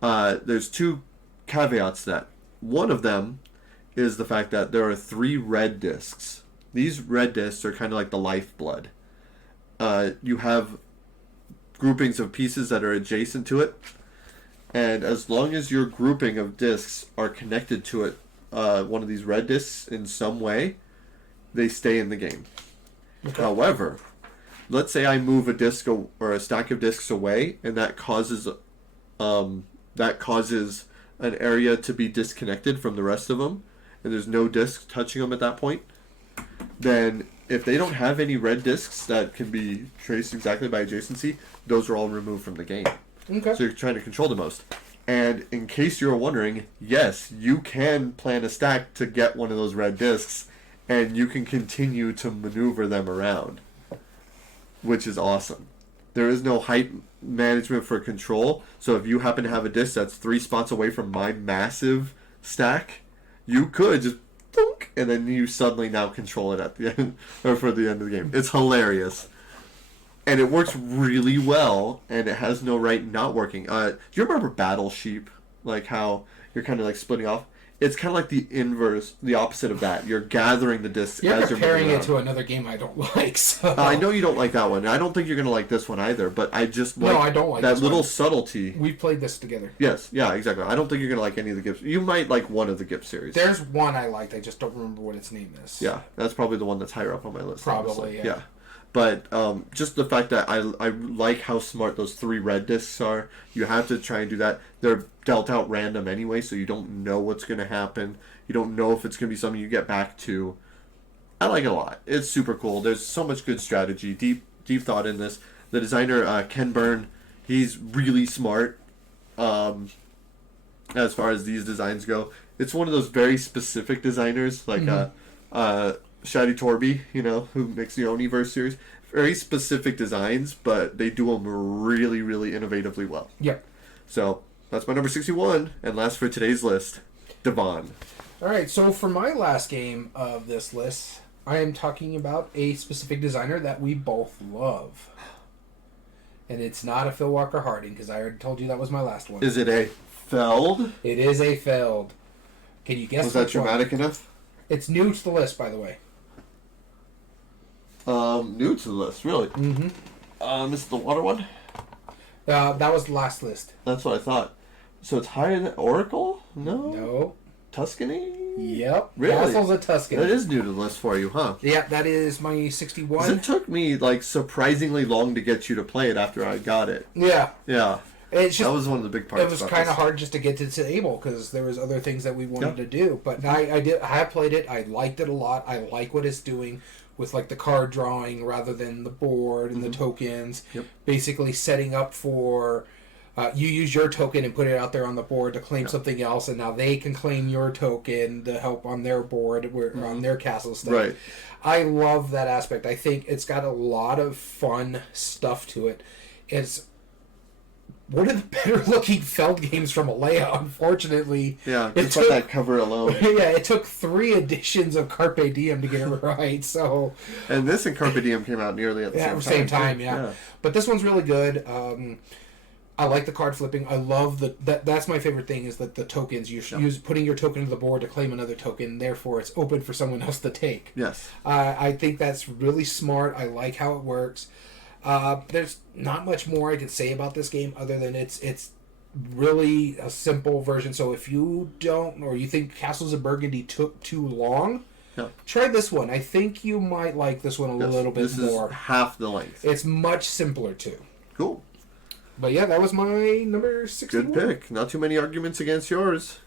there's 2 caveats to that. One of them is the fact that there are 3 red discs. These red discs are kind of like the lifeblood. You have groupings of pieces that are adjacent to it, and as long as your grouping of discs are connected to it, one of these red discs in some way, they stay in the game. Okay. However, let's say I move a disc or a stack of discs away, and that causes an area to be disconnected from the rest of them, and there's no disc touching them at that point. Then, if they don't have any red discs that can be traced exactly by adjacency, those are all removed from the game. Okay. So you're trying to control the most. And in case you're wondering, yes, you can plan a stack to get one of those red discs, and you can continue to maneuver them around, which is awesome. There is no height management for control, so if you happen to have a disc that's 3 spots away from my massive stack, you could just thunk, and then you suddenly now control it at the end, or for the end of the game. It's hilarious. And it works really well, and it has no right not working. Do you remember Battle Sheep? Like how you're kind of like splitting off? It's kind of like the inverse, the opposite of that. You're gathering the discs you're as you're comparing it to another game I don't like. So. I know you don't like that one. I don't think you're going to like this one either, but I just like I don't like that this little one. Subtlety. We've played this together. Yes, yeah, exactly. I don't think you're going to like any of the GIPs. You might like one of the GIP series. There's one I liked. I just don't remember what its name is. Yeah, that's probably the one that's higher up on my list. Probably, yeah. But just the fact that I like how smart those 3 red discs are. You have to try and do that. They're dealt out random anyway, so you don't know what's going to happen. You don't know if it's going to be something you get back to. I like it a lot. It's super cool. There's so much good strategy, deep thought in this. The designer, Ken Byrne, he's really smart as far as these designs go. It's one of those very specific designers, like Shadi Torby, you know, who makes the Oniverse series. Very specific designs, but they do them really, really innovatively well. Yep. So that's my number 61, and last for today's list, Devon. All right, so for my last game of this list, I am talking about a specific designer that we both love. And it's not a Phil Walker Harding, because I already told you that was my last one. Is it a Feld? It is a Feld. Can you guess? Was that dramatic enough? It's new to the list, by the way. New to the list, really? Mm-hmm. This is the water one? That was the last list. That's what I thought. So it's higher than Oracle? No. No. Tuscany? Yep. Really? Castles of Tuscany. That is new to the list for you, huh? Yeah, that is my 61. It took me, like, surprisingly long to get you to play it after I got it. Yeah. Yeah. It's just, that was one of the big parts. It was kind of hard just to get to the table because there was other things that we wanted to do. But I have played it. I liked it a lot. I like what it's doing with like the card drawing rather than the board and the tokens. Yep. Basically setting up for you use your token and put it out there on the board to claim something else, and now they can claim your token to help on their board or on their castle stuff. Right. I love that aspect. I think it's got a lot of fun stuff to it. It's one of the better looking Feld games from Alea, unfortunately. Yeah, just by that cover alone. Yeah, it took 3 editions of Carpe Diem to get it right. So, and this and Carpe Diem came out nearly at the same time. Yeah. But this one's really good. I like the card flipping. I love that's my favorite thing is that the tokens you use putting your token to the board to claim another token. Therefore, it's open for someone else to take. Yes. I think that's really smart. I like how it works. There's not much more I could say about this game other than it's really a simple version. So if you don't, or you think Castles of Burgundy took too long, try this one. I think you might like this one a little bit more. This is half the length. It's much simpler too. Cool. But yeah, that was my number 61. Good pick. Not too many arguments against yours.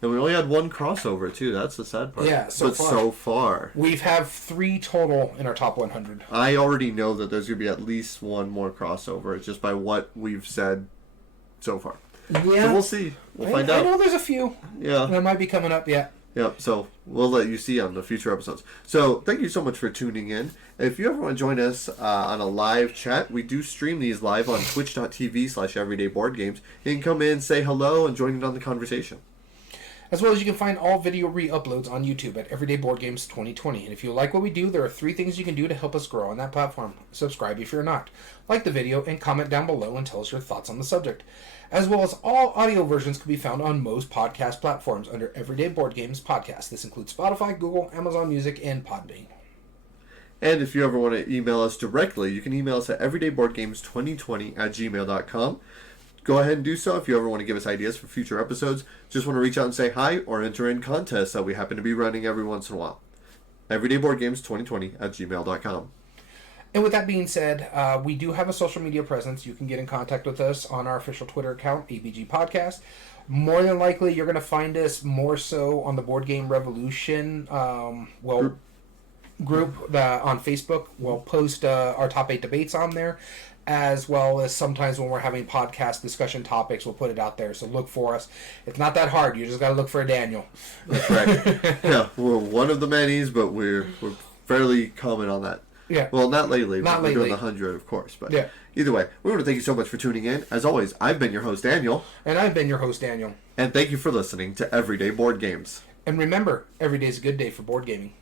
And we only had one crossover too. That's the sad part. Yeah, so far. We have 3 total in our top 100. I already know that there's going to be at least one more crossover just by what we've said so far. Yeah. So we'll see. We'll find out. I know there's a few. Yeah. That might be coming up, yeah. Yep, so we'll let you see on the future episodes. So thank you so much for tuning in. If you ever want to join us on a live chat, we do stream these live on twitch.tv/everydayboardgames. You can come in, say hello, and join in on the conversation. As well as you can find all video re-uploads on YouTube at Everyday Board Games 2020. And if you like what we do, there are 3 things you can do to help us grow on that platform. Subscribe if you're not. Like the video and comment down below and tell us your thoughts on the subject. As well as all audio versions can be found on most podcast platforms under Everyday Board Games Podcast. This includes Spotify, Google, Amazon Music, and Podbean. And if you ever want to email us directly, you can email us at everydayboardgames2020@gmail.com. Go ahead and do so if you ever want to give us ideas for future episodes, just want to reach out and say hi, or enter in contests that we happen to be running every once in a while. everydayboardgames2020@gmail.com. And with that being said, we do have a social media presence. You can get in contact with us on our official Twitter account, ABG Podcast. More than likely, you're going to find us more so on the Board Game Revolution group on Facebook. We'll post our top 8 debates on there, as well as sometimes when we're having podcast discussion topics, we'll put it out there. So look for us. It's not that hard. You just got to look for Daniel. That's right. Yeah, we're one of the manys, but we're fairly common on that. Yeah. Well, not lately. Not we're lately. doing the 100, of course. But yeah. Either way, we want to thank you so much for tuning in. As always, I've been your host, Daniel. And I've been your host, Daniel. And thank you for listening to Everyday Board Games. And remember, every day is a good day for board gaming.